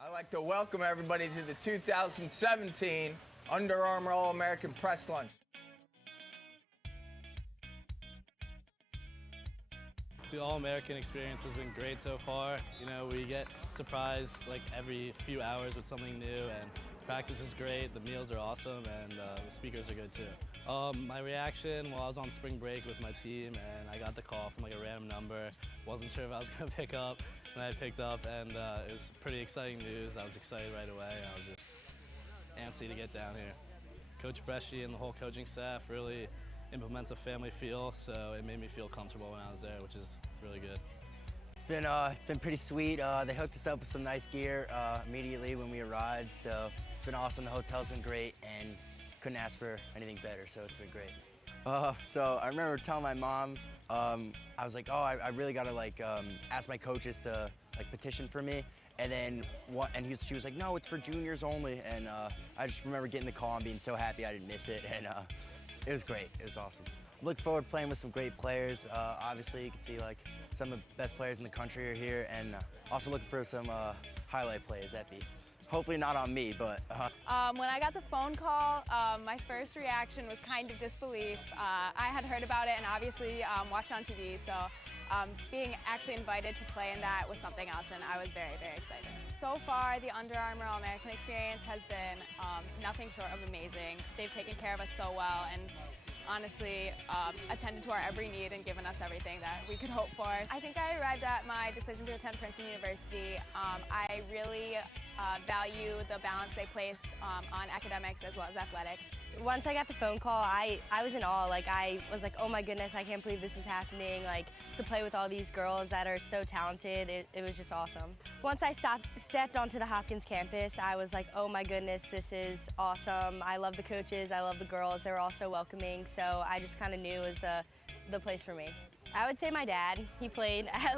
I'd like to welcome everybody to the 2017 Under Armour All-American Press Lunch. The All-American experience has been great so far. You know, we get surprised like every few hours with something new, and practice is great, the meals are awesome, and the speakers are good too. My reaction, well, I was on spring break with my team, and I got the call from like a random number. Wasn't sure if I was gonna pick up, and I picked up, and it was pretty exciting news. I was excited right away. I was just antsy to get down here. Coach Bresci and the whole coaching staff really implements a family feel, so it made me feel comfortable when I was there, which is really good. It's been pretty sweet. They hooked us up with some nice gear immediately when we arrived, so it's been awesome. The hotel's been great, and couldn't ask for anything better, so it's been great. So I remember telling my mom, I was like, oh, I really gotta ask my coaches to petition for me. And then she was like, no, it's for juniors only. And I just remember getting the call and being so happy I didn't miss it. And it was great. It was awesome. I'm looking forward to playing with some great players. Obviously, you can see some of the best players in the country are here, and also looking for some highlight plays. That'd be hopefully not on me, but. When I got the phone call, my first reaction was kind of disbelief. I had heard about it and obviously watched on TV, so being actually invited to play in that was something else, and I was very, very excited. So far, the Under Armour All-American experience has been nothing short of amazing. They've taken care of us so well, and honestly attended to our every need and given us everything that we could hope for. I think I arrived at my decision to attend Princeton University. I really value the balance they place on academics as well as athletics. Once I got the phone call, I was in awe. I was like, oh my goodness, I can't believe this is happening. To play with all these girls that are so talented, it was just awesome. Once I stepped onto the Hopkins campus, I was like, oh my goodness, this is awesome. I love the coaches, I love the girls. They were all so welcoming, so I just kind of knew it was the place for me. I would say my dad. He played at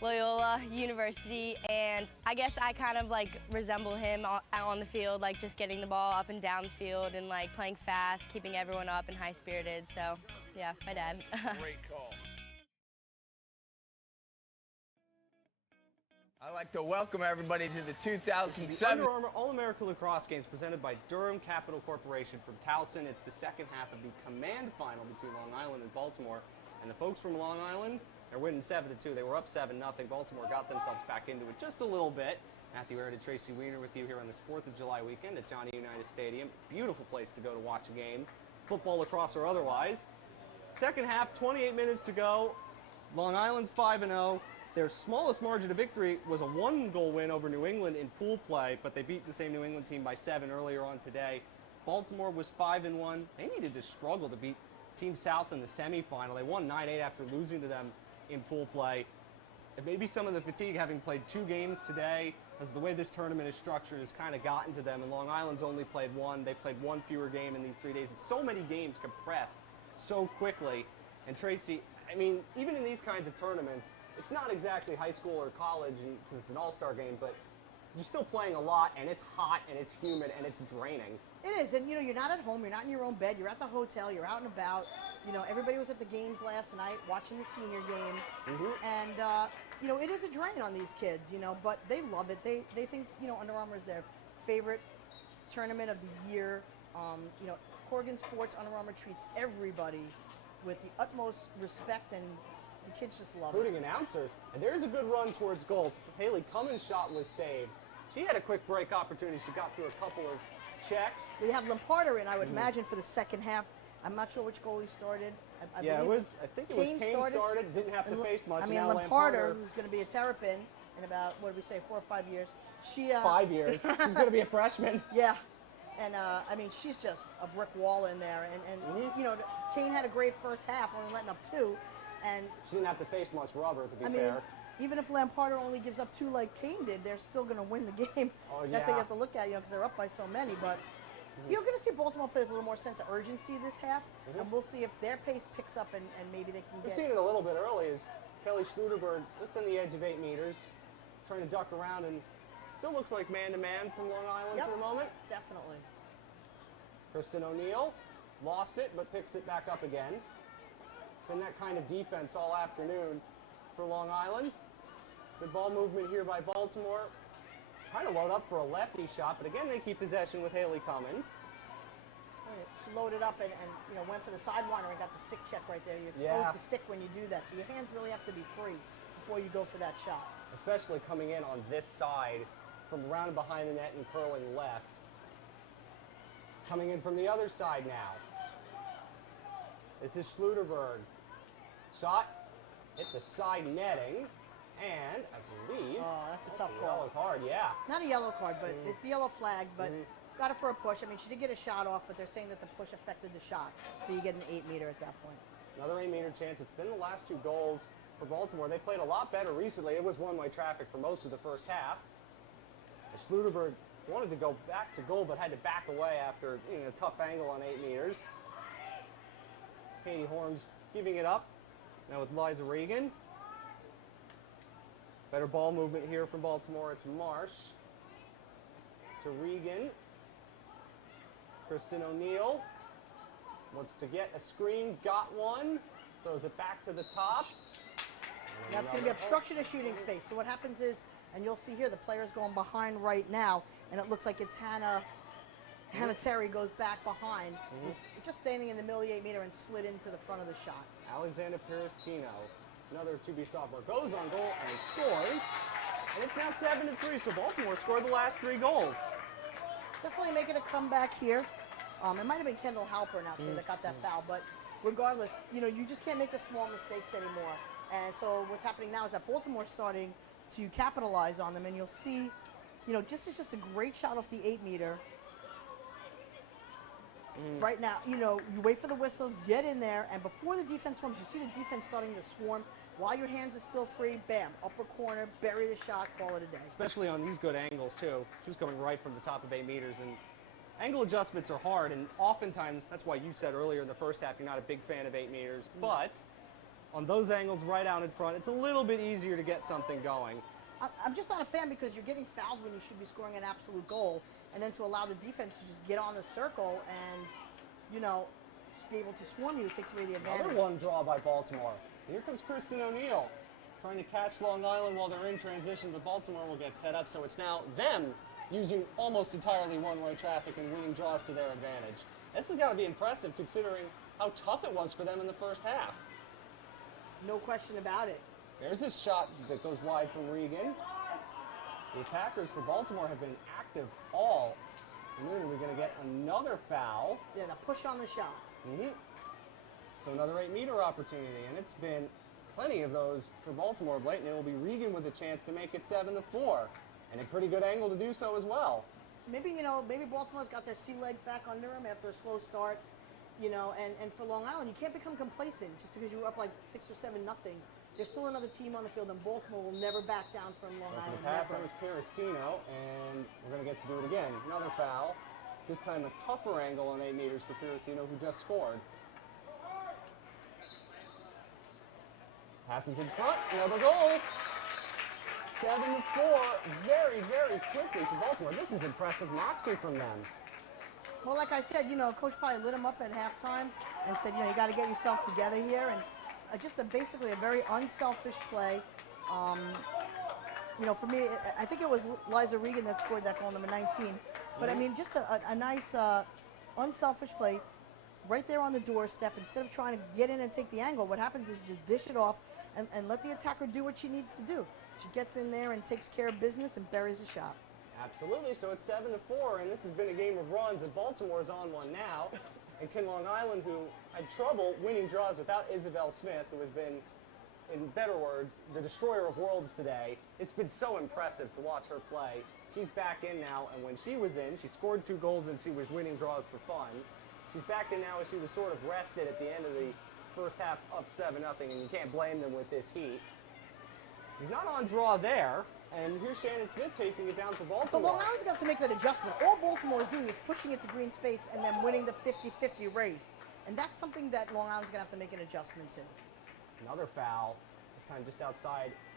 Loyola University, and I guess I kind of resemble him out on the field, just getting the ball up and down the field and playing fast, keeping everyone up and high-spirited. So yeah, my dad. Great call. I'd like to welcome everybody to the 2007 Under Armour All-America Lacrosse Games presented by Durham Capital Corporation from Towson. It's the second half of the command final between Long Island and Baltimore. And the folks from Long Island They're winning 7-2. They were up 7-0. Baltimore got themselves back into it just a little bit. Matthew Aird and Tracy Weiner with you here on this 4th of July weekend at Johnny Unitas Stadium. Beautiful place to go to watch a game, football, lacrosse, or otherwise. Second half, 28 minutes to go. Long Island's 5-0. Their smallest margin of victory was a 1-goal win over New England in pool play, but they beat the same New England team by 7 earlier on today. Baltimore was 5-1. They needed to struggle to beat Team South in the semifinal. They won 9-8 after losing to them in pool play. And maybe some of the fatigue, having played 2 games today, as the way this tournament is structured, has kind of gotten to them. And Long Island's only played 1. They played 1 fewer game in these 3 days. It's so many games compressed so quickly. And Tracy, I mean, even in these kinds of tournaments, it's not exactly high school or college because it's an all-star game, but you're still playing a lot, and it's hot, and it's humid, and it's draining. It is, and you know, you're not at home, you're not in your own bed, you're at the hotel, you're out and about. You know, everybody was at the games last night watching the senior game, and you know, it is a drain on these kids, you know, but they love it. They think, you know, Under Armour is their favorite tournament of the year. You know, Corrigan Sports, Under Armour treats everybody with the utmost respect, and the kids just love it. Including announcers. And there's a good run towards goals. Haley Cummins' shot was saved. She had a quick break opportunity. She got through a couple of checks. We have Lamparter in, I would imagine, for the second half. I'm not sure which goal he started. I think it was Kane started. Didn't have to face much. I mean, Lamparter, who's going to be a Terrapin in about, what did we say, 4 or 5 years. 5 years. She's going to be a freshman. Yeah. And, I mean, she's just a brick wall in there. And you know, Kane had a great first half, only letting up 2. And she didn't have to face much rubber, to be fair. Mean, even if Lamparter only gives up 2 like Kane did, they're still going to win the game. Oh, yeah. That's how you have to look at it, you know, because they're up by so many. But you're going to see Baltimore play with a little more sense of urgency this half, and we'll see if their pace picks up and maybe they can We've seen it a little bit early as Kelly Schluterberg just on the edge of 8 meters, trying to duck around, and still looks like man-to-man from Long Island for the moment. Definitely. Kristen O'Neill lost it, but picks it back up again. It's been that kind of defense all afternoon for Long Island. Good ball movement here by Baltimore. Trying to load up for a lefty shot, but again, they keep possession with Haley Cummins. She loaded up and you know, went for the sidewinder and got the stick check right there. You expose the stick when you do that, so your hands really have to be free before you go for that shot. Especially coming in on this side from around behind the net and curling left. Coming in from the other side now. This is Schluterberg. Shot hit the side netting, and I believe that's a tough a call. yellow card, yeah. Not a yellow card, but it's a yellow flag, but got it for a push. I mean, she did get a shot off, but they're saying that the push affected the shot, so you get an 8-meter at that point. Another 8-meter chance. It's been the last 2 goals for Baltimore. They played a lot better recently. It was one-way traffic for most of the first half. And Schluterberg wanted to go back to goal, but had to back away after a tough angle on 8 meters. Katie Horns giving it up. Now with Liza Regan. Better ball movement here from Baltimore. It's Marsh to Regan. Kristen O'Neill wants to get a screen. Got one. Throws it back to the top. That's going to be obstruction of shooting space. So what happens is, and you'll see here, the player's going behind right now, and it looks like it's Hannah Terry goes back behind. Was just standing in the middle of the 8-meter and slid into the front of the shot. Alexander Parasino, another 2B sophomore, goes on goal and scores. And it's now 7-3, so Baltimore scored the last 3 goals. Definitely making a comeback here. It might have been Kendall Halpern out there that got that foul, but regardless, you know, you just can't make the small mistakes anymore. And so what's happening now is that Baltimore's starting to capitalize on them, and you'll see, you know, this is just a great shot off the 8-meter. Right now, you know, you wait for the whistle, get in there, and before the defense swarms, you see the defense starting to swarm. While your hands are still free, bam, upper corner, bury the shot, call it a day. Especially on these good angles, too. She was coming right from the top of 8 meters, and angle adjustments are hard, and oftentimes, that's why you said earlier in the first half you're not a big fan of 8 meters, but on those angles right out in front, it's a little bit easier to get something going. I'm just not a fan because you're getting fouled when you should be scoring an absolute goal, and then to allow the defense to just get on the circle and, you know, just be able to swarm you takes away the advantage. Another one draw by Baltimore. Here comes Kristen O'Neill trying to catch Long Island while they're in transition, but Baltimore will get set up, so it's now them using almost entirely one-way traffic and winning draws to their advantage. This has got to be impressive considering how tough it was for them in the first half. No question about it. There's this shot that goes wide from Regan. The attackers for Baltimore have been active all afternoon. We're going to get another foul. Yeah, the push on the shot. So another 8-meter opportunity, and it's been plenty of those for Baltimore of late, and it will be Regan with a chance to make it 7-4, and a pretty good angle to do so as well. Maybe, maybe Baltimore's got their sea legs back under them after a slow start, and for Long Island, you can't become complacent just because you're up like 6 or 7-0. There's still another team on the field, and Baltimore will never back down from Long Island. The pass, that was Piracino, and we're going to get to do it again. Another foul. This time a tougher angle on 8 meters for Piracino, who just scored. Passes in front, another goal. 7-4, very, very quickly for Baltimore. This is impressive moxie from them. Well, like I said, Coach probably lit them up at halftime and said, you got to get yourself together here. And just basically a very unselfish play. For me, I think it was Liza Regan that scored that goal, number 19. But I mean, just a nice unselfish play right there on the doorstep. Instead of trying to get in and take the angle, what happens is just dish it off and let the attacker do what she needs to do. She gets in there and takes care of business and buries the shot. Absolutely, so it's 7-4, and this has been a game of runs, and Baltimore's on one now. And can Long Island, who had trouble winning draws without Isabel Smith, who has been, in better words, the destroyer of worlds today. It's been so impressive to watch her play. She's back in now, and when she was in, she scored 2 goals and she was winning draws for fun. She's back in now as she was sort of rested at the end of the first half up 7-0, and you can't blame them with this heat. He's not on draw there, and here's Shannon Smith chasing it down for Baltimore. So Long Island's going to have to make that adjustment. All Baltimore is doing is pushing it to green space and then winning the 50-50 race. And that's something that Long Island's going to have to make an adjustment to. Another foul, this time just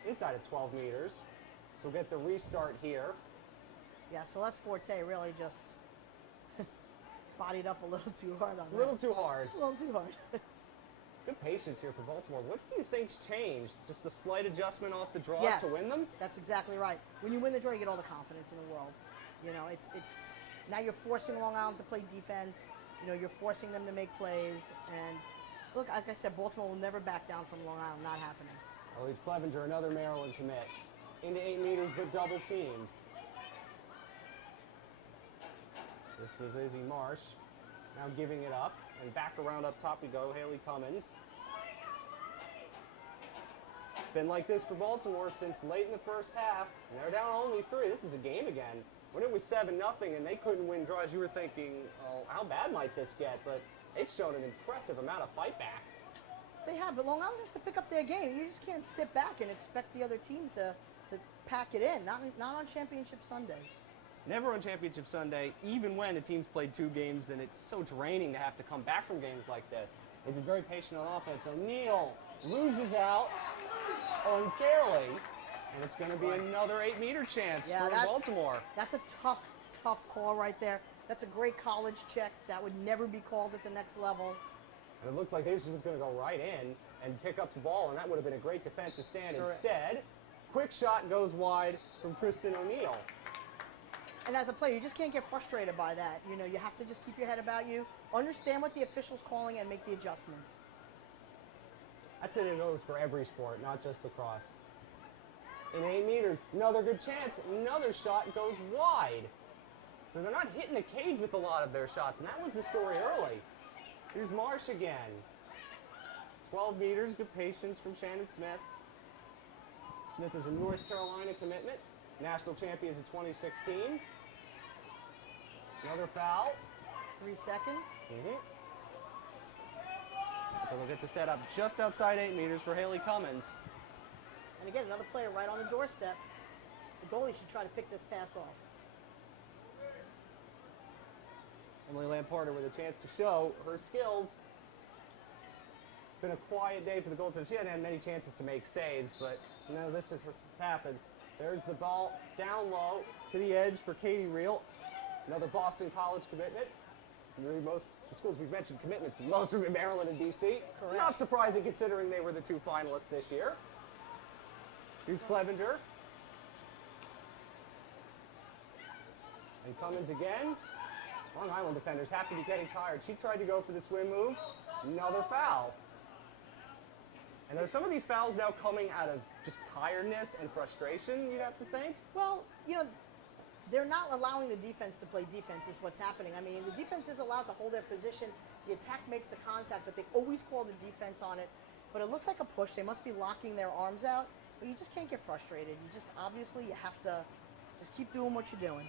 inside of 12 meters. So we'll get the restart here. Yeah, Celeste Forte really just bodied up a little too hard on that. A little too hard. A little too hard. Good patience here for Baltimore. What do you think's changed? Just a slight adjustment off the draws Yes, to win them? That's exactly right. When you win the draw, you get all the confidence in the world. It's now you're forcing Long Island to play defense. You're forcing them to make plays. And look, like I said, Baltimore will never back down from Long Island. Not happening. Eloise Clevenger, another Maryland commit. Into 8 meters, but double teamed. This was Izzy Marsh. Now giving it up. And back around up top we go, Haley Cummins. It's been like this for Baltimore since late in the first half. And they're down only 3. This is a game again. When it was 7-0 and they couldn't win draws, you were thinking, oh, how bad might this get? But they've shown an impressive amount of fight back. They have, but Long Island has to pick up their game. You just can't sit back and expect the other team to pack it in. Not on Championship Sunday. Never on Championship Sunday, even when a team's played 2 games, and it's so draining to have to come back from games like this. They've been very patient on offense. O'Neal loses out unfairly, and it's going to be another 8-meter chance for Baltimore. That's a tough call right there. That's a great college check. That would never be called at the next level. And it looked like they was going to go right in and pick up the ball, and that would have been a great defensive stand. Correct. Instead, quick shot goes wide from Kristen O'Neal. And as a player, you just can't get frustrated by that. You have to just keep your head about you, understand what the official's calling, and make the adjustments. That's it. It goes for every sport, not just lacrosse. In 8 meters, another good chance. Another shot goes wide. So they're not hitting the cage with a lot of their shots, and that was the story early. Here's Marsh again. 12 meters, good patience from Shannon Smith. Smith is a North Carolina commitment, national champions in 2016. Another foul. 3 seconds. So we'll get to set up just outside 8 meters for Haley Cummins. And again, another player right on the doorstep. The goalie should try to pick this pass off. Emily Lamparter with a chance to show her skills. Been a quiet day for the goaltender. She hadn't had many chances to make saves, but this is what happens. There's the ball down low to the edge for Katie Reel. Another Boston College commitment. The schools we've mentioned commitments, most of them in Maryland and DC. Correct. Not surprising considering they were the 2 finalists this year. Here's Clevenger. And Cummins again. Long Island defenders have to be getting tired. She tried to go for the swim move. Another foul. And are some of these fouls now coming out of just tiredness and frustration, you'd have to think? Well, you know, they're not allowing the defense to play defense is what's happening. I mean, the defense is allowed to hold their position. The attack makes the contact, but they always call the defense on it. But it looks like a push. They must be locking their arms out. But you just can't get frustrated. You just, obviously, you have to just keep doing what you're doing.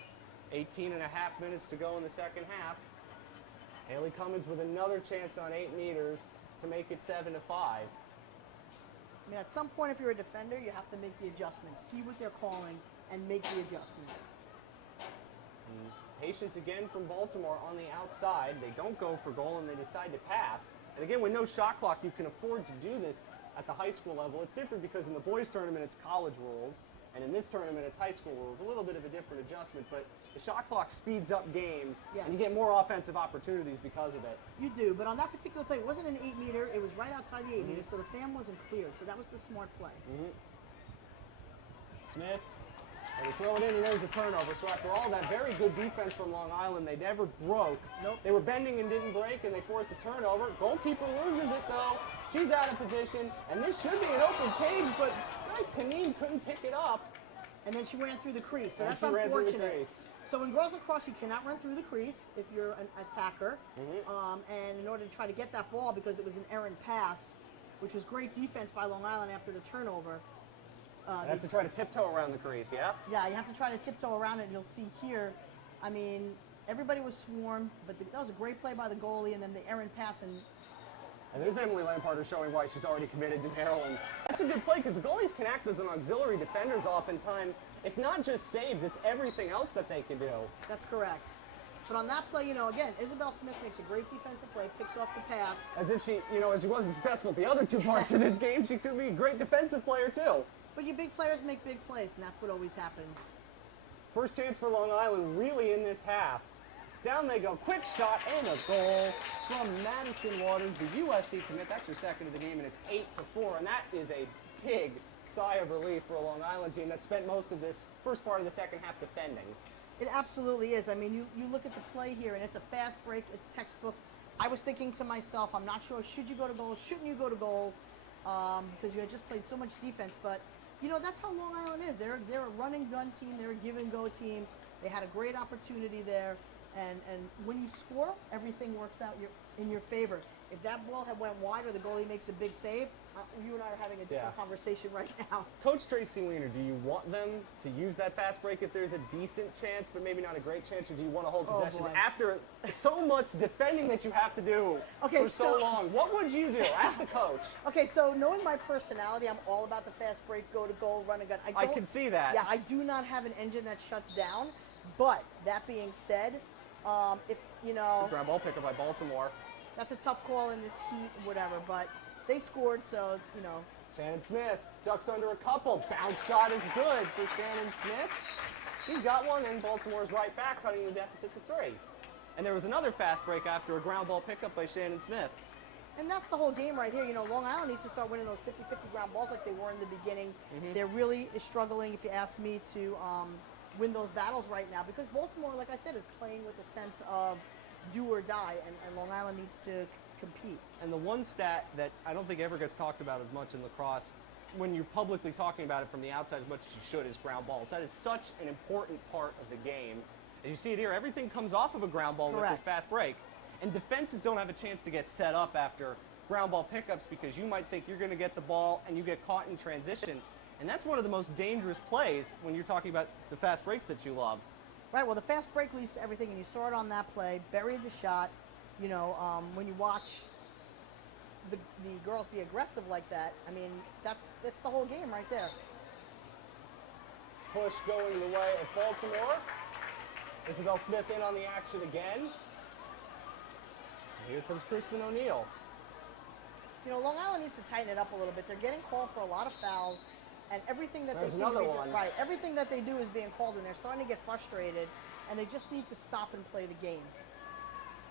18 and a half minutes to go in the second half. Haley Cummins with another chance on 8 meters to make it 7-5. I mean, at some point, if you're a defender, you have to make the adjustment. See what they're calling and make the adjustment. Patience again from Baltimore on the outside. They don't go for goal and they decide to pass. And again, with no shot clock, you can afford to do this at the high school level. It's different because in the boys tournament, it's college rules. And in this tournament, it's high school rules. A little bit of a different adjustment, but the shot clock speeds up games, and you get more offensive opportunities because of it. You do, but on that particular play, it wasn't an 8 meter. It was right outside the 8 meter, so the fan wasn't cleared. So that was the smart play. Smith, and they throw it in, and there's a turnover. So after all that very good defense from Long Island, they never broke. Nope. They were bending and didn't break, and they forced a turnover. Goalkeeper loses it, though. She's out of position, and this should be an open cage, but Kaneen couldn't pick it up. And then she ran through the crease, so And that's she ran through the unfortunate. crease. So in girls lacrosse, you cannot run through the crease if you're an attacker. And in order to try to get that ball, because it was an errant pass, which was great defense by Long Island after the turnover. You have to try to tiptoe around the crease, yeah? Yeah, you have to try to tiptoe around it, and you'll see here, I mean, everybody was swarmed, but that was a great play by the goalie, and then the errant pass. And there's Emily Lamparter showing why she's already committed to Maryland. That's a good play because the goalies can act as an auxiliary defenders oftentimes. It's not just saves, it's everything else that they can do. That's correct. But on that play, you know, again, Isabel Smith makes a great defensive play, picks off the pass. As if she, you know, as she wasn't successful at the other two parts of this game, she could be a great defensive player too. But your big players make big plays, and that's what always happens. First chance for Long Island really in this half. Down they go, quick shot and a goal from Madison Waters, the USC commit. That's her second of the game, and it's 8-4, and that is a big sigh of relief for a Long Island team that spent most of this first part of the second half defending. It absolutely is. I mean, you look at the play here, and it's a fast break. It's textbook. I was thinking to myself, I'm not sure, should you go to goal, shouldn't you go to goal, because you had just played so much defense. But, you know, that's how Long Island is. They're a run-and-gun team. They're a give-and-go team. They had a great opportunity there. And when you score, everything works out in your favor. If that ball had went wide or the goalie makes a big save, you and I are having a different conversation right now. Coach Tracy Weiner, do you want them to use that fast break if there's a decent chance, but maybe not a great chance, or do you want to hold possession after so much defending that you have to do for so long? What would you do? Ask the coach. Okay, so knowing my personality, I'm all about the fast break, go to goal, run and gun. I can see that. Yeah, I do not have an engine that shuts down. But that being said, if you know, ground ball picker by Baltimore. That's a tough call in this heat, whatever. But they scored, so you know. Shannon Smith ducks under a couple. Bounce shot is good for Shannon Smith. She's got one, and Baltimore's right back, cutting the deficit to 3. And there was another fast break after a ground ball pickup by Shannon Smith. And that's the whole game right here. You know, Long Island needs to start winning those 50-50 ground balls like they were in the beginning. They're really struggling, if you ask me, to win those battles right now, because Baltimore, like I said, is playing with a sense of do or die, and Long Island needs to compete. And the one stat that I don't think ever gets talked about as much in lacrosse, when you're publicly talking about it from the outside as much as you should, is ground balls. That is such an important part of the game. As you see it here, everything comes off of a ground ball with this fast break. And defenses don't have a chance to get set up after ground ball pickups because you might think you're going to get the ball and you get caught in transition. And that's one of the most dangerous plays when you're talking about the fast breaks that you love. Right, well, the fast break leads to everything, and you saw it on that play, buried the shot. You know, when you watch the girls be aggressive like that, I mean, that's the whole game right there. Push going the way of Baltimore. Isabel Smith in on the action again. Here comes Kristen O'Neill. You know, Long Island needs to tighten it up a little bit. They're getting called for a lot of fouls, and everything that they seem to be doing, everything that they do is being called, and they're starting to get frustrated, and they just need to stop and play the game.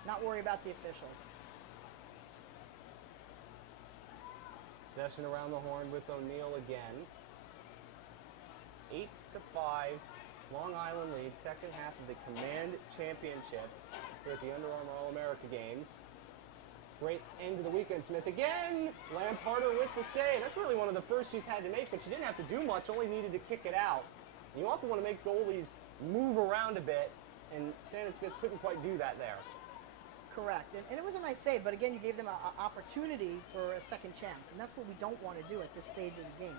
Not worry about the officials. Possession around the horn with O'Neill again. 8-5. Long Island leads, second half of the Command Championship here at the Under Armour All-America Games. Great end of the weekend, Smith again. Lamparter with the save. That's really one of the first she's had to make, but she didn't have to do much, only needed to kick it out. And you often want to make goalies move around a bit, and Shannon Smith couldn't quite do that there. Correct, and it was a nice save, but again, you gave them an opportunity for a second chance, and that's what we don't want to do at this stage of the game,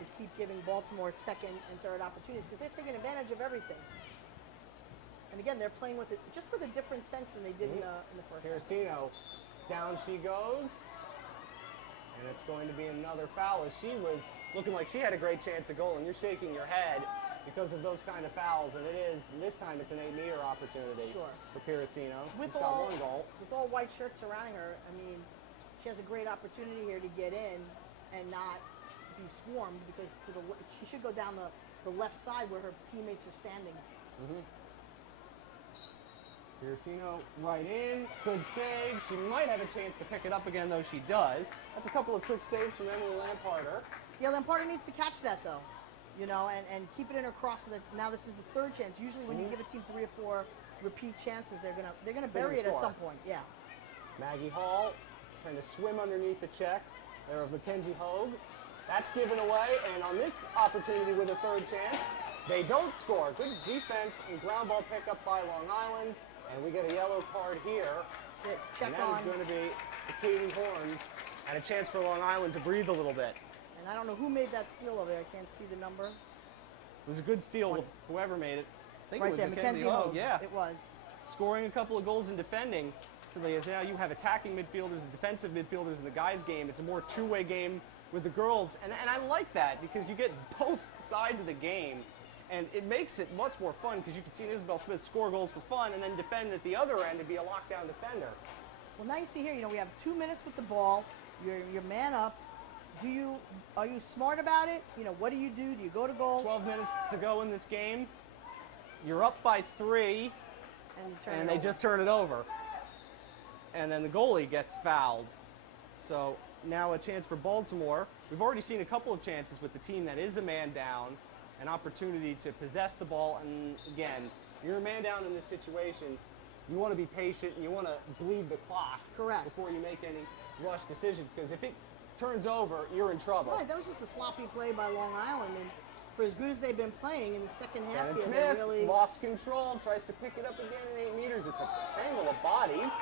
is keep giving Baltimore second and third opportunities, because they're taking advantage of everything. And again, they're playing with it just with a different sense than they did in the first half. Piracino, down she goes, and it's going to be another foul as she was looking like she had a great chance of goal, and you're shaking your head because of those kind of fouls, and it is, this time it's an 8-meter opportunity for Piracino. She's got one goal. With all white shirts surrounding her, I mean, she has a great opportunity here to get in and not be swarmed, because she should go down the left side where her teammates are standing. Piracino right in, good save. She might have a chance to pick it up again, though she does. That's a couple of quick saves from Emily Lamparter. Yeah, Lamparter needs to catch that, though. You know, and keep it in her cross so that now this is the third chance. Usually when you give a team 3 or 4 repeat chances, they're gonna bury it at some point. Yeah. Maggie Hall trying to swim underneath the check there of Mackenzie Hogue. That's given away, and on this opportunity with a third chance, they don't score. Good defense and ground ball pickup by Long Island, and we get a yellow card here. That's it. Check and that on. is going to be the Katie Horns, and a chance for Long Island to breathe a little bit. And I don't know who made that steal over there. I can't see the number. It was a good steal, whoever made it. I think right it was there, Mackenzie Hogue. Yeah. It was. Scoring a couple of goals and defending. So now you have attacking midfielders and defensive midfielders in the guys' game. It's a more two-way game with the girls. And I like that because you get both sides of the game. And it makes it much more fun because you can see Isabel Smith score goals for fun and then defend at the other end and be a lockdown defender. Well, now you see here, you know, we have 2 minutes with the ball. You're man up. Are you smart about it? You know, what do? Do you go to goal? 12 minutes to go in this game. You're up by 3, and they just turn it over. And then the goalie gets fouled. So now a chance for Baltimore. We've already seen a couple of chances with the team that is a man down, an opportunity to possess the ball. And again, you're a man down in this situation. You want to be patient and you want to bleed the clock before you make any rush decisions, because if it turns over, you're in trouble. Right, that was just a sloppy play by Long Island, and for as good as they've been playing in the second half And here, Smith they really lost control, tries to pick it up again in 8 meters. It's a tangle of bodies.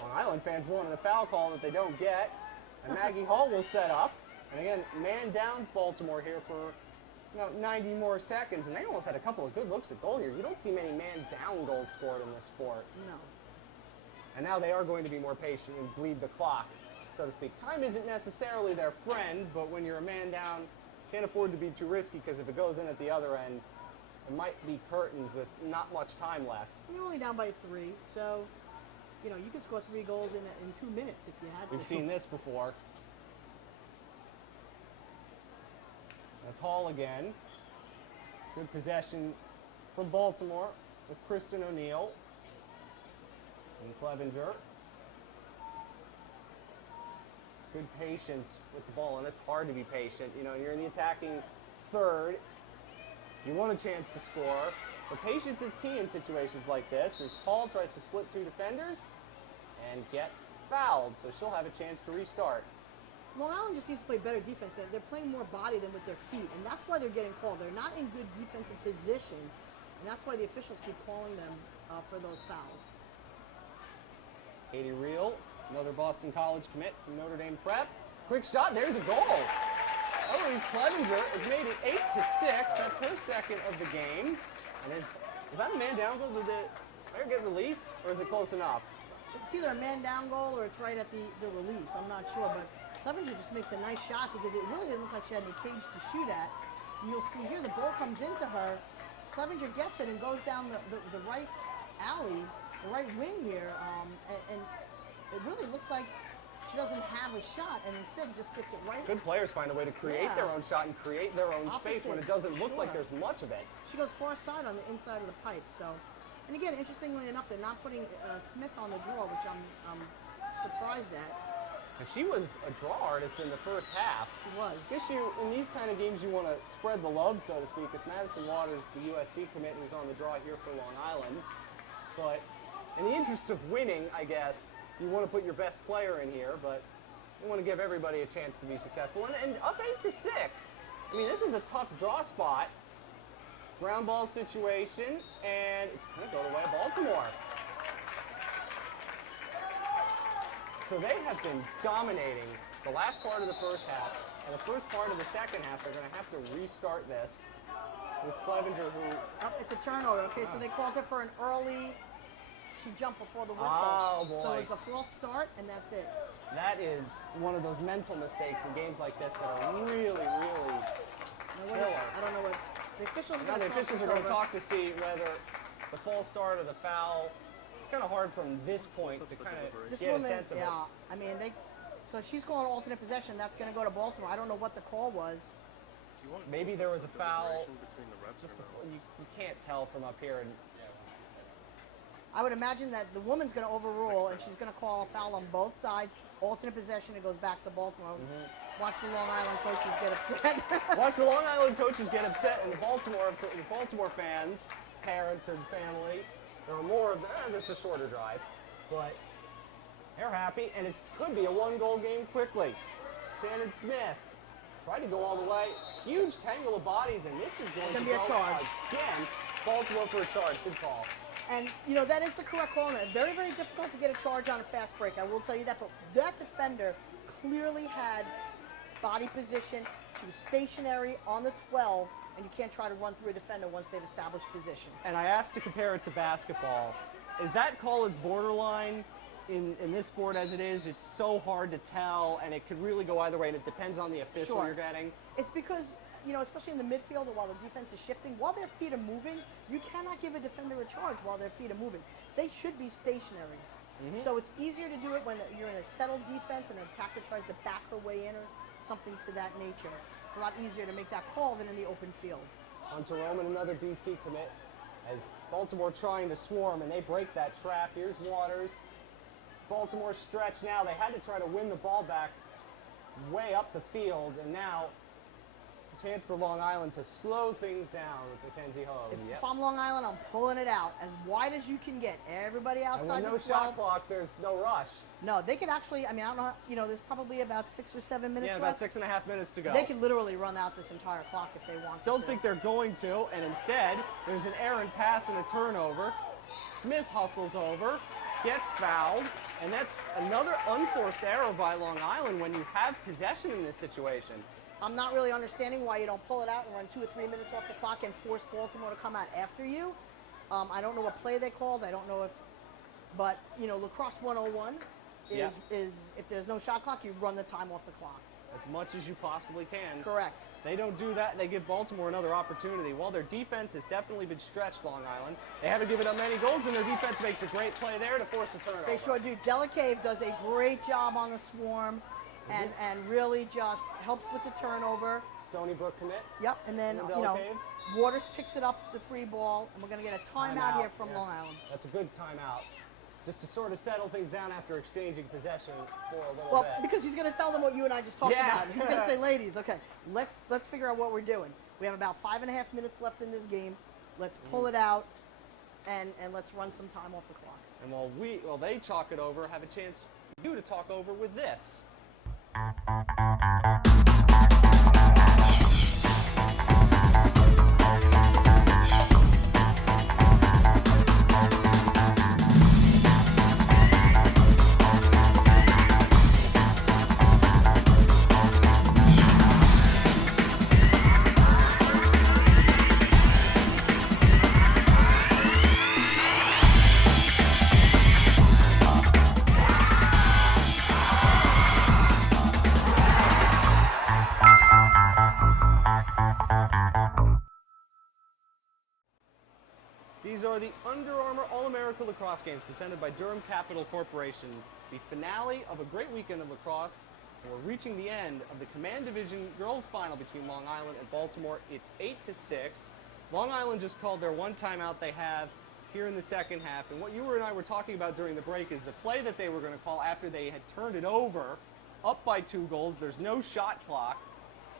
Long Island fans wanted a foul call that they don't get, and Maggie Hall will set up. And again, man down Baltimore here for 90 more seconds, and they almost had a couple of good looks at goal here. You don't see many man down goals scored in this sport. No. And now they are going to be more patient and bleed the clock, so to speak. Time isn't necessarily their friend, but when you're a man down, can't afford to be too risky, because if it goes in at the other end, it might be curtains with not much time left. You're only down by 3, so you know you can score 3 goals in 2 minutes if you had to. We've seen this before. That's Hall again. Good possession from Baltimore with Kristen O'Neill and Clevenger. Good patience with the ball, and it's hard to be patient. You know, you're in the attacking third. You want a chance to score, but patience is key in situations like this, as Hall tries to split 2 defenders and gets fouled, so she'll have a chance to restart. Long Island just needs to play better defense. They're playing more body than with their feet, and that's why they're getting called. They're not in good defensive position, and that's why the officials keep calling them for those fouls. Katie Reel, another Boston College commit from Notre Dame Prep. Quick shot, there's a goal. Eloise Clevenger has made it 8-6. That's her second of the game. And is that a man down goal? Did the player get released, or is it close enough? It's either a man down goal or it's right at the release. I'm not sure, but Clevenger just makes a nice shot because it really didn't look like she had any cage to shoot at. And you'll see here the ball comes into her. Clevenger gets it and goes down the right alley, the right wing here, and it really looks like she doesn't have a shot, and instead just gets it right. Good players find a way to create their own shot and create their own space when it doesn't look like there's much of it. She goes far side on the inside of the pipe. So, and again, interestingly enough, they're not putting Smith on the draw, which I'm surprised at. And she was a draw artist in the first half. She was. Issue in these kind of games, you want to spread the love, so to speak. It's Madison Waters, the USC commit, who's on the draw here for Long Island. But in the interest of winning, I guess, you want to put your best player in here, but you want to give everybody a chance to be successful. And up 8-6. I mean, this is a tough draw spot. Ground ball situation, and it's going to go the way of Baltimore. So they have been dominating the last part of the first half, and the first part of the second half. They're going to have to restart this with Clevenger, who... Oh, it's a turnover. Okay, so they called her for an early... She jumped before the whistle. Oh, boy. So it's a false start, and that's it. That is one of those mental mistakes in games like this that are really, really killer. I don't know what... The officials are Now going the officials are going to talk to see whether the false start or the foul. It's kind of hard from this point to kind of get a sense of it. Yeah, I mean, so she's calling alternate possession. That's going to go to Baltimore. I don't know what the call was. Maybe there was a foul. Just before, you can't tell from up here. And I would imagine that the woman's going to overrule, and she's going to call a foul on both sides. Alternate possession, it goes back to Baltimore. Watch the Long Island coaches get upset. Watch the Long Island coaches get upset, and the Baltimore fans, parents and family, there are more of them. It's a shorter drive, but they're happy, and it could be a one-goal game quickly. Shannon Smith tried to go all the way. Huge tangle of bodies, and this is going to be a charge against Baltimore for a charge. Good call. And, you know, that is the correct call. And very, very difficult to get a charge on a fast break. I will tell you that. But that defender clearly had body position. She was stationary on the 12, and you can't try to run through a defender once they've established position. And I asked to compare it to basketball. Is that call as borderline in this sport as it is? It's so hard to tell, and it could really go either way, and it depends on the official you're getting. It's because, you know, especially in the midfield or while the defense is shifting, while their feet are moving, you cannot give a defender a charge while their feet are moving. They should be stationary. So it's easier to do it when you're in a settled defense and an attacker tries to back her way in or something to that nature. It's a lot easier to make that call than in the open field. Hunter Roman, another BC commit, as Baltimore trying to swarm, and they break that trap. Here's Waters. Baltimore stretch now. They had to try to win the ball back way up the field, and now a chance for Long Island to slow things down with Mackenzie Hogue. If I'm Long Island, I'm pulling it out as wide as you can get. Everybody outside and with no shot clock, there's no rush. No, they could actually, I mean, I don't know, you know, there's probably about 6 or 7 minutes left. Yeah, about 6.5 minutes to go. They could literally run out this entire clock if they want to. Don't think they're going to, and instead, there's an errant pass and a turnover. Smith hustles over, gets fouled, and that's another unforced error by Long Island when you have possession in this situation. I'm not really understanding why you don't pull it out and run 2 or 3 minutes off the clock and force Baltimore to come out after you. I don't know what play they called. I don't know if, but, you know, lacrosse 101 is if there's no shot clock, you run the time off the clock. As much as you possibly can. Correct. They don't do that. They give Baltimore another opportunity. While their defense has definitely been stretched, Long Island, they haven't given up many goals, and their defense makes a great play there to force a turnover. They sure do. Delicave does a great job on the swarm and really just helps with the turnover. Stony Brook commit. Yep, and then, you know, Waters picks it up, the free ball, and we're going to get a timeout here from Long Island. That's a good timeout. Just to sort of settle things down after exchanging possession for a little bit. Well, because he's going to tell them what you and I just talked about. He's going to say, ladies, okay, let's figure out what we're doing. We have about 5.5 minutes left in this game. Let's pull it out, and let's run some time off the clock. And while they chalk it over, have a chance you to talk over with this. These are the Under Armour All-America Lacrosse Games presented by Durham Capital Corporation, the finale of a great weekend of lacrosse. And we're reaching the end of the Command Division Girls Final between Long Island and Baltimore. It's 8-6. Long Island just called their one timeout they have here in the second half. And what you and I were talking about during the break is the play that they were going to call after they had turned it over, up by 2 goals. There's no shot clock.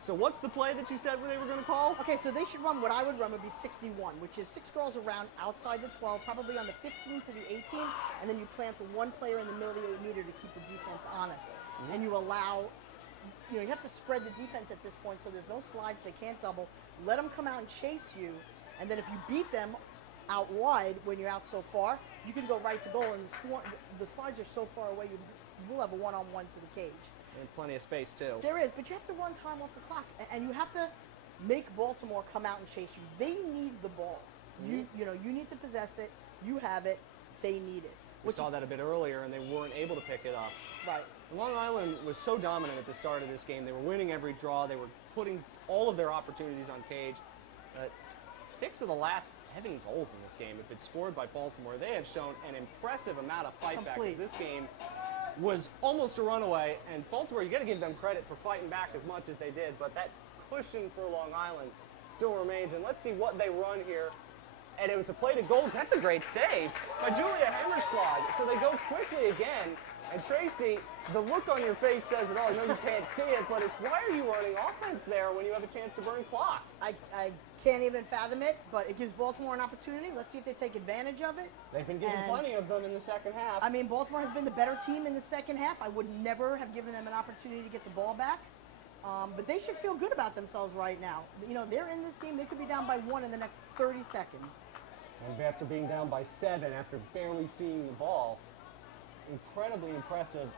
So what's the play that you said they were going to call? Okay, so they should run, what I would run would be 61, which is 6 girls around outside the 12, probably on the 15 to the 18, and then you plant the one player in the middle of the 8 meter to keep the defense honest. And you allow, you have to spread the defense at this point so there's no slides, they can't double. Let them come out and chase you, and then if you beat them out wide when you're out so far, you can go right to goal, and the slides are so far away, you will have a one-on-one to the cage. And plenty of space, too. There is, but you have to run time off the clock, and you have to make Baltimore come out and chase you. They need the ball. You need to possess it. You have it. They need it. We saw that a bit earlier, and they weren't able to pick it up. Right. Long Island was so dominant at the start of this game. They were winning every draw. They were putting all of their opportunities on cage. 6 of the last 7 goals in this game have been scored by Baltimore. They have shown an impressive amount of fight back. This game was almost a runaway, and Baltimore, you got to give them credit for fighting back as much as they did, but that cushion for Long Island still remains, and let's see what they run here. And it was a play to goal. That's a great save by Julia Hammerschlag. So they go quickly again, and Tracy, the look on your face says it all. I know you can't see it, but it's why are you running offense there when you have a chance to burn clock? I can't even fathom it, but it gives Baltimore an opportunity. Let's see if they take advantage of it. They've been given plenty of them in the second half. I mean, Baltimore has been the better team in the second half. I would never have given them an opportunity to get the ball back. But they should feel good about themselves right now. They're in this game. They could be down by 1 in the next 30 seconds. And after being down by 7, after barely seeing the ball, incredibly impressive.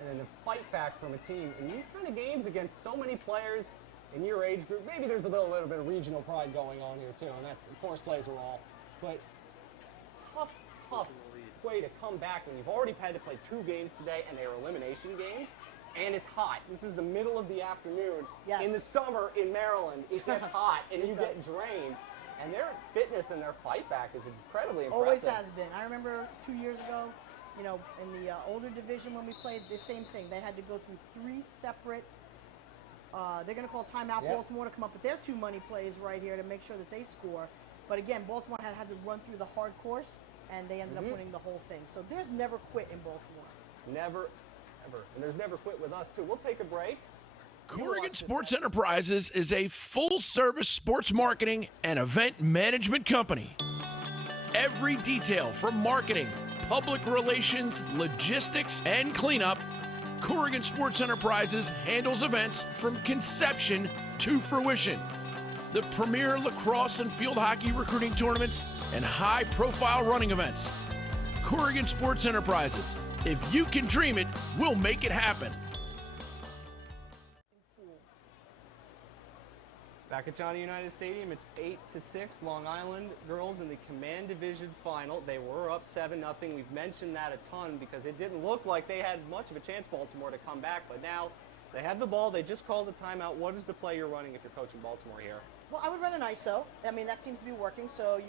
And then the fight back from a team in these kind of games against so many players in your age group. Maybe there's a little bit of regional pride going on here too, and that of course plays a role. But tough way to come back when you've already had to play 2 games today, and they are elimination games, and it's hot. This is the middle of the afternoon. Yes. In the summer in Maryland. It gets hot, and you get drained. And their fitness and their fight back is incredibly impressive. Always has been. I remember 2 years ago, in the older division when we played, the same thing. They had to go through 3 separate, they're going to call timeout Baltimore to come up with their 2 money plays right here to make sure that they score. But again, Baltimore had to run through the hard course, and they ended up winning the whole thing. So there's never quit in Baltimore. Never, ever. And there's never quit with us, too. We'll take a break. Corrigan Sports Enterprises is a full-service sports marketing and event management company. Every detail from marketing, public relations, logistics, and cleanup, Corrigan Sports Enterprises handles events from conception to fruition. The premier lacrosse and field hockey recruiting tournaments and high-profile running events. Corrigan Sports Enterprises. If you can dream it, we'll make it happen. Back at Johnny Unitas Stadium, it's 8-6. Long Island girls in the Command Division final. They were up 7-0. We've mentioned that a ton because it didn't look like they had much of a chance, Baltimore, to come back. But now they have the ball. They just called the timeout. What is the play you're running if you're coaching Baltimore here? Well, I would run an ISO. I mean, that seems to be working. So,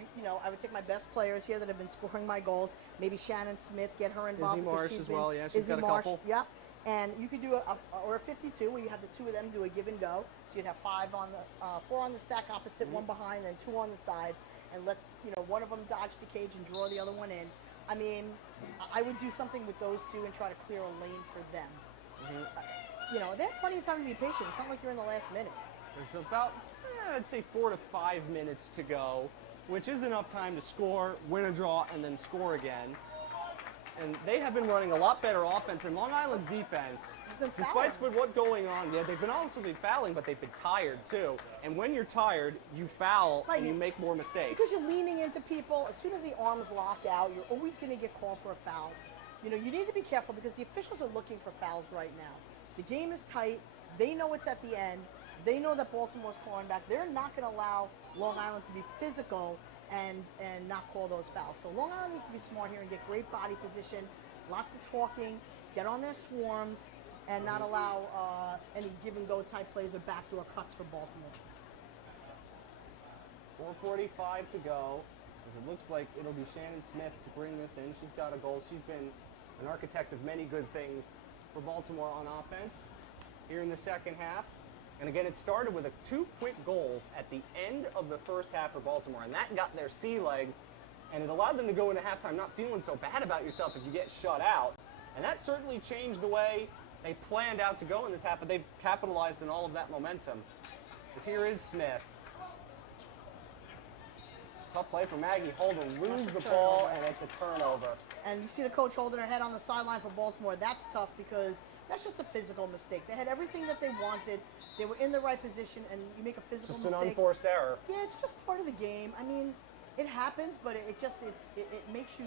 I would take my best players here that have been scoring my goals. Maybe Shannon Smith, get her involved. Izzy Marsh as well. Yeah, she's got a couple. Yep. And you could do a 52 where you have the 2 of them do a give and go. So you'd have 4 on the stack opposite, 1 behind, and 2 on the side, and let one of them dodge the cage and draw the other one in. I mean, I would do something with those 2 and try to clear a lane for them. They have plenty of time to be patient. It's not like you're in the last minute. There's about, I'd say 4 to 5 minutes to go, which is enough time to score, win a draw, and then score again. And they have been running a lot better offense, and Long Island's defense, despite what's going on, they've been also fouling, but they've been tired too. And when you're tired, you foul and you make more mistakes. Because you're leaning into people. As soon as the arms lock out, you're always going to get called for a foul. You need to be careful because the officials are looking for fouls right now. The game is tight. They know it's at the end. They know that Baltimore's calling back. They're not going to allow Long Island to be physical and not call those fouls. So Long Island needs to be smart here and get great body position, lots of talking, get on their swarms, and not allow any give-and-go type plays or backdoor cuts for Baltimore. 4:45 to go, as it looks like it'll be Shannon Smith to bring this in. She's got a goal. She's been an architect of many good things for Baltimore on offense here in the second half. And again, it started with 2 quick goals at the end of the first half for Baltimore, and that got their sea legs, and it allowed them to go into halftime not feeling so bad about yourself if you get shut out. And that certainly changed the way They planned out to go in this half, but they've capitalized on all of that momentum. As here is Smith. Tough play for Maggie Holden. Lose the ball, and it's a turnover. And you see the coach holding her head on the sideline for Baltimore. That's tough because that's just a physical mistake. They had everything that they wanted. They were in the right position, and you make a physical mistake. Just an unforced error. Yeah, it's just part of the game. I mean, it happens, but it makes you...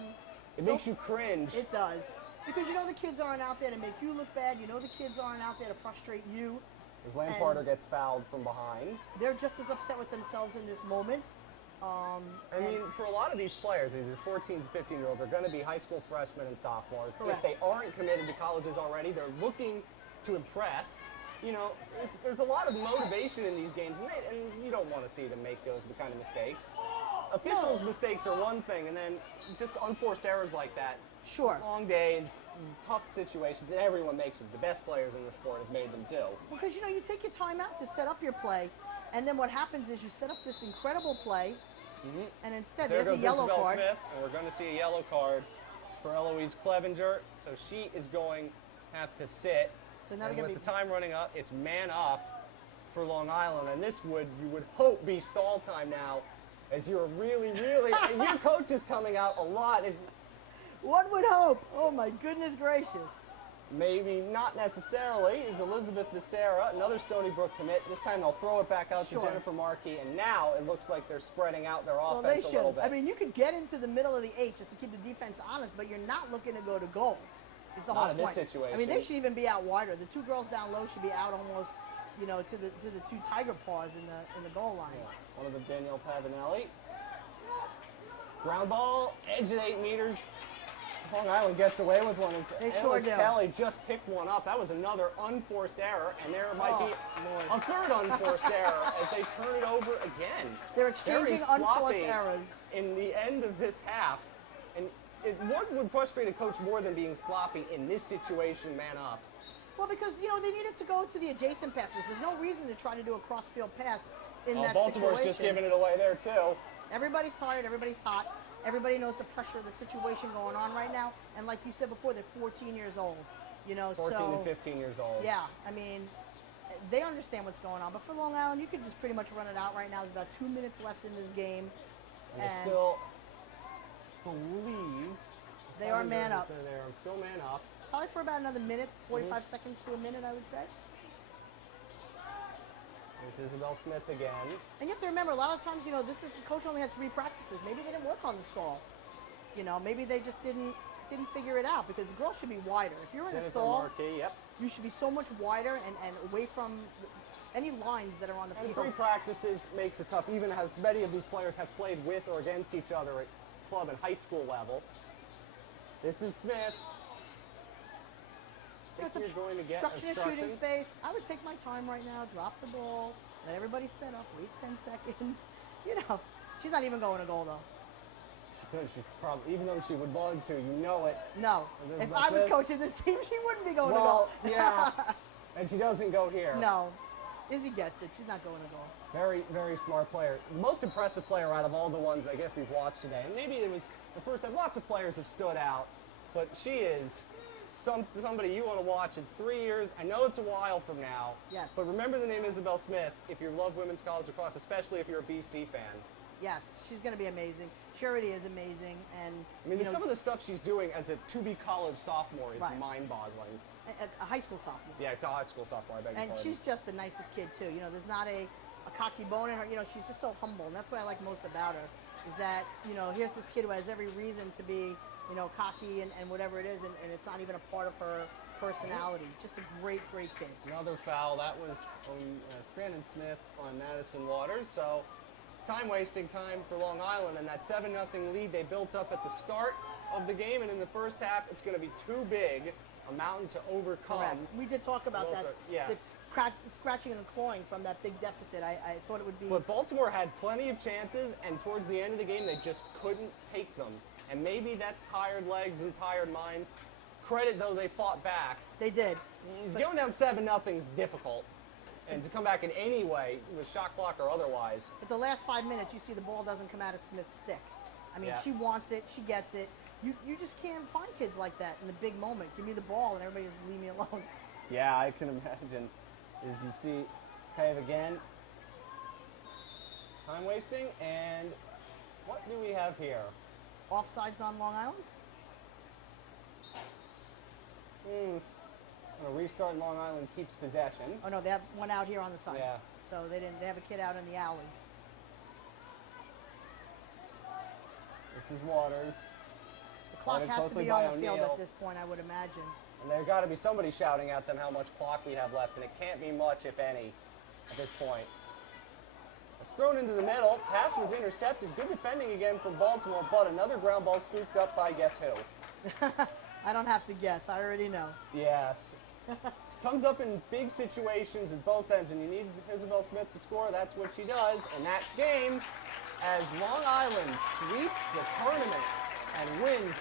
It makes you cringe. It does. Because you know the kids aren't out there to make you look bad. You know the kids aren't out there to frustrate you. As Lamparter gets fouled from behind. They're just as upset with themselves in this moment. I mean, for a lot of these players, these 14 to 15-year-olds, are going to be high school freshmen and sophomores. Correct. If they aren't committed to colleges already, they're looking to impress. You know, there's a lot of motivation in these games, and you don't want to see them make those kind of mistakes. Officials' mistakes are one thing, and then just unforced errors like that. Sure. Long days, tough situations, and everyone makes them. The best players in the sport have made them too. Because, you know, you take your time out to set up your play, and then what happens is you set up this incredible play, and instead There there's goes a yellow Isabel card. Smith, and we're going to see a yellow card for Eloise Clevenger. So she is going to have to sit. So now And they're with gonna the time running up, it's man up for Long Island, and this would, you would hope, be stall time now, as you're really, and your coach is coming out a lot. One would hope. Oh my goodness gracious. Maybe not necessarily, is Elizabeth Becerra, another Stony Brook commit. This time they'll throw it back out to Jennifer Markey, and now it looks like they're spreading out their offense a little bit. I mean, you could get into the middle of the 8 just to keep the defense honest, but you're not looking to go to goal. Is the whole Not in this point. situation. I mean, they should even be out wider. The two girls down low should be out almost, you know, to the two tiger paws in the goal line. Yeah. One of the Danielle Pavanelli. Ground ball, edge of 8 meters. Long Island gets away with one. They Alice sure do. Kelly just picked one up. That was another unforced error, and there might be a third unforced error as they turn it over again. They're exchanging Very unforced sloppy errors. in the end of this half. And what would frustrate a coach more than being sloppy in this situation, man up? Well, because, you know, they needed to go to the adjacent passes. There's no reason to try to do a cross-field pass in that Baltimore's situation. just giving it away there, too. Everybody's tired. Everybody's hot. Everybody knows the pressure of the situation going on right now. And like you said before, they're 14 years old. You know, 14 and 15 years old. Yeah, I mean, they understand what's going on. But for Long Island, you could just pretty much run it out right now. There's about 2 minutes left in this game. And I still believe they are man up. There. I'm still man up. Probably for about another minute, 45 seconds to a minute, I would say. There's Isabel Smith again. And you have to remember, a lot of times, you know, the coach only had 3 practices. Maybe they didn't work on the stall. You know, maybe they just didn't figure it out, because the girls should be wider. If you're in a stall, you should be so much wider and away from any lines that are on the field. 3 practices makes it tough, even as many of these players have played with or against each other at club and high school level. This is Smith. It's you're going to get obstruction shooting space. I would take my time right now, drop the ball, let everybody set up, waste 10 seconds. You know, she's not even going to goal though. She could. She probably, even though she would love to, you know it. No. If I was coaching this team, she wouldn't be going to goal. Well, yeah. And she doesn't go here. No. Izzy gets it. She's not going to goal. Very, very smart player. The most impressive player out of all the ones I guess we've watched today. And maybe it was the first time. Lots of players have stood out, but she is somebody you want to watch in 3 years. I know it's a while from now. Yes. But remember the name Isabel Smith if you love women's college lacrosse, especially if you're a BC fan. Yes, she's going to be amazing. Charity is amazing, and I mean, some of the stuff she's doing as a to-be college sophomore is Right. mind-boggling. A high school sophomore. Yeah, it's a high school sophomore. I beg your And pardon. she's just the nicest kid too. You know, there's not a cocky bone in her. You know, she's just so humble, and that's what I like most about her. Is that, you know, here's this kid who has every reason to be, you know, cocky and whatever it is, and it's not even a part of her personality. Just a great, great kid. Another foul. That was from Strandon Smith on Madison Waters. So it's time-wasting time for Long Island, and that 7-0 lead they built up at the start of the game, and in the first half, it's going to be too big a mountain to overcome. Correct. We did talk about that. Yeah. It's scratching and clawing from that big deficit. I thought it would be. But Baltimore had plenty of chances, and towards the end of the game, they just couldn't take them. And maybe that's tired legs and tired minds. Credit, though, they fought back. They did. Going down 7-0 is difficult. And to come back in any way, with shot clock or otherwise. But the last 5 minutes, you see the ball doesn't come out of Smith's stick. I mean, Yeah. she wants it, she gets it. You just can't find kids like that in the big moment. Give me the ball and everybody just leave me alone. Yeah, I can imagine. As you see, Cave again. Time wasting, and what do we have here? Offsides on Long Island? A restart and Long Island keeps possession. Oh no, they have one out here on the side. Yeah. So they have a kid out in the alley. This is Waters. The clock Guarded has to closely be by on the field O'Neal. at this point, I would imagine. And there's got to be somebody shouting at them how much clock we have left, and it can't be much, if any, at this point. It's thrown into the middle. Pass was intercepted. Good defending again from Baltimore, but another ground ball scooped up by guess who? I don't have to guess. I already know. Yes. Comes up in big situations at both ends, and you need Isabel Smith to score. That's what she does, and that's game as Long Island sweeps the tournament and wins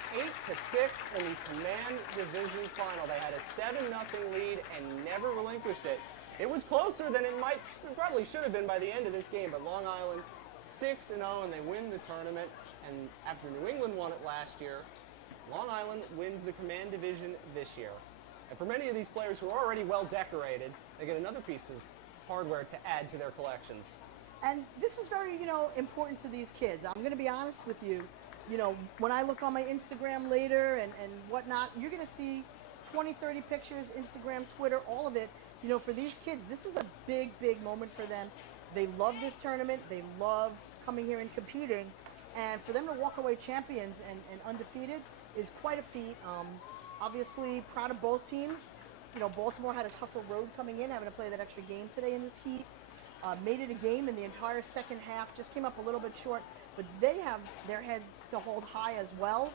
8-6 in the Command Division Final. They had a 7-0 lead and never relinquished it. It was closer than it probably should have been by the end of this game, but Long Island 6-0 and they win the tournament. And after New England won it last year, Long Island wins the Command Division this year. And for many of these players who are already well decorated, they get another piece of hardware to add to their collections. And this is very, important to these kids. I'm going to be honest with you. When I look on my Instagram later and whatnot, you're going to see 20, 30 pictures, Instagram, Twitter, all of it. For these kids, this is a big, big moment for them. They love this tournament. They love coming here and competing. And for them to walk away champions and undefeated is quite a feat. Obviously, proud of both teams. Baltimore had a tougher road coming in, having to play that extra game today in this heat. Made it a game in the entire second half, just came up a little bit short, but they have their heads to hold high as well.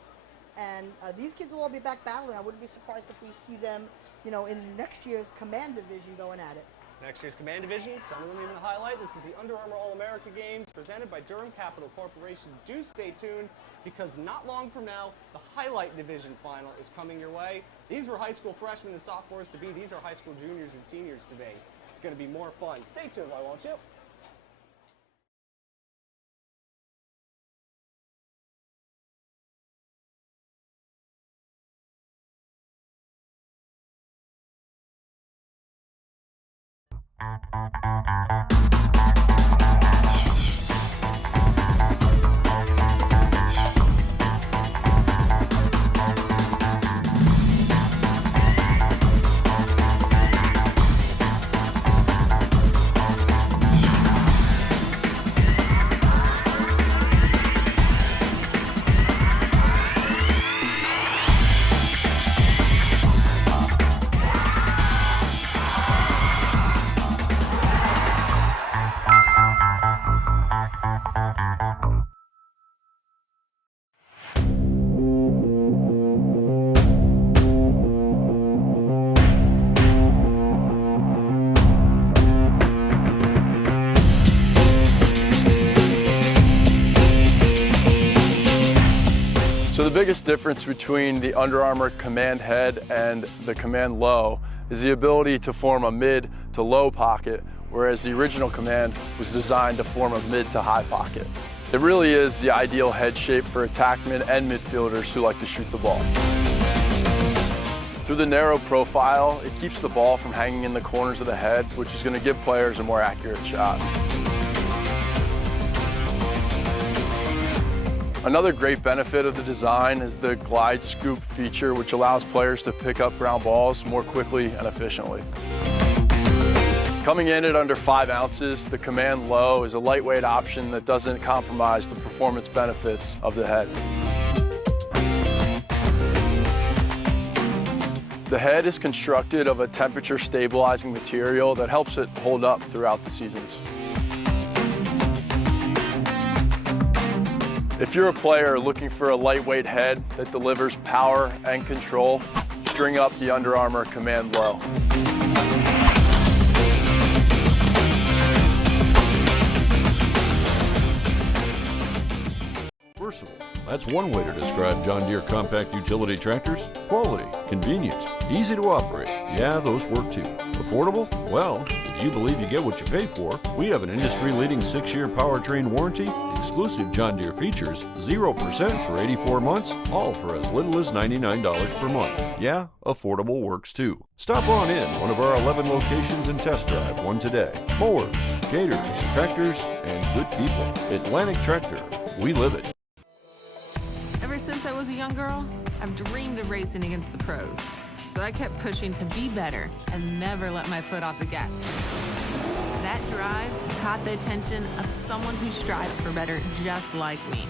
And these kids will all be back battling. I wouldn't be surprised if we see them, in next year's Command Division going at it. Next year's Command Division, some of them even highlight. This is the Under Armour All-America Games presented by Durham Capital Corporation. Do stay tuned because not long from now, the Highlight Division Final is coming your way. These were high school freshmen and sophomores to be. These are high school juniors and seniors to be. It's going to be more fun. Stay tuned, why won't you? So the biggest difference between the Under Armour Command Head and the Command Low is the ability to form a mid to low pocket, whereas the original Command was designed to form a mid to high pocket. It really is the ideal head shape for attackmen and midfielders who like to shoot the ball. Through the narrow profile, it keeps the ball from hanging in the corners of the head, which is going to give players a more accurate shot. Another great benefit of the design is the Glidescope feature, which allows players to pick up ground balls more quickly and efficiently. Coming in at under 5 ounces, the Command Low is a lightweight option that doesn't compromise the performance benefits of the head. The head is constructed of a temperature stabilizing material that helps it hold up throughout the seasons. If you're a player looking for a lightweight head that delivers power and control, string up the Under Armour Command Low. Versatile. That's one way to describe John Deere compact utility tractors. Quality, convenience, easy to operate. Yeah, those work too. Affordable? Well, it you believe you get what you pay for, we have an industry-leading 6-year powertrain warranty, exclusive John Deere features, 0% for 84 months, all for as little as $99 per month. Yeah, affordable works too. Stop on in one of our 11 locations and test drive one today. Mowers, gators, tractors, and good people. Atlantic Tractor. We live it. Ever since I was a young girl, I've dreamed of racing against the pros. So I kept pushing to be better and never let my foot off the gas. That drive caught the attention of someone who strives for better just like me.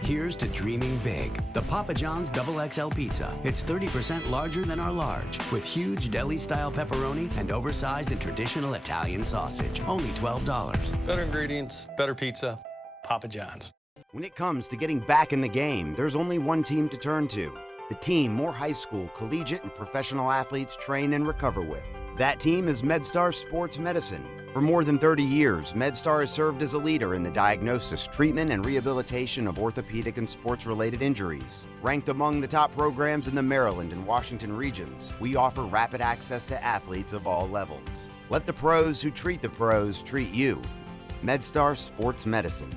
Here's to dreaming big. The Papa John's XXL Pizza. It's 30% larger than our large, with huge deli-style pepperoni and oversized and traditional Italian sausage. Only $12. Better ingredients, better pizza, Papa John's. When it comes to getting back in the game, there's only one team to turn to. The team more high school, collegiate, and professional athletes train and recover with. That team is Medstar Sports Medicine. For more than 30 years, Medstar has served as a leader in the diagnosis, treatment, and rehabilitation of orthopedic and sports-related injuries. Ranked among the top programs in the Maryland and Washington regions, we offer rapid access to athletes of all levels. Let the pros who treat the pros treat you. Medstar Sports Medicine.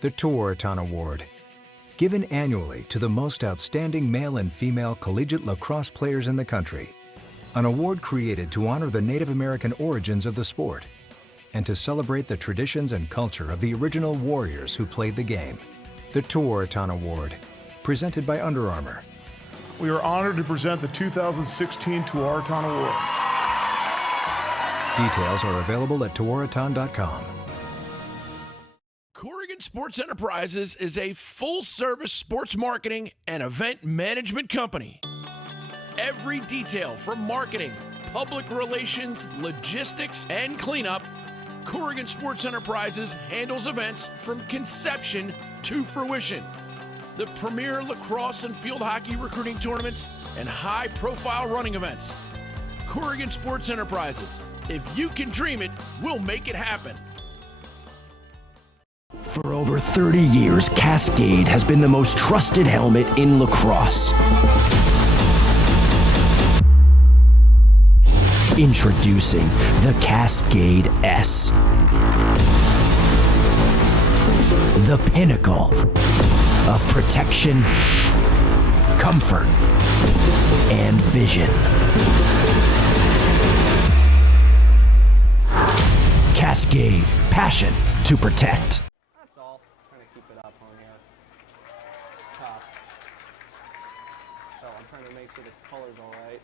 The Tewaaraton Award. Given annually to the most outstanding male and female collegiate lacrosse players in the country. An award created to honor the Native American origins of the sport and to celebrate the traditions and culture of the original warriors who played the game. The Tewaaraton Award, presented by Under Armour. We are honored to present the 2016 Tewaaraton Award. Details are available at tewaaraton.com. Corrigan Sports Enterprises is a full-service sports marketing and event management company. Every detail from marketing, public relations, logistics, and cleanup, Corrigan Sports Enterprises handles events from conception to fruition. The premier lacrosse and field hockey recruiting tournaments and high-profile running events. Corrigan Sports Enterprises. If you can dream it, we'll make it happen. For over 30 years, Cascade has been the most trusted helmet in lacrosse. Introducing the Cascade S. The pinnacle of protection, comfort, and vision. Cascade, passion to protect. That's all. Trying to keep it up on here. It's tough. So I'm trying to make sure the color's all right.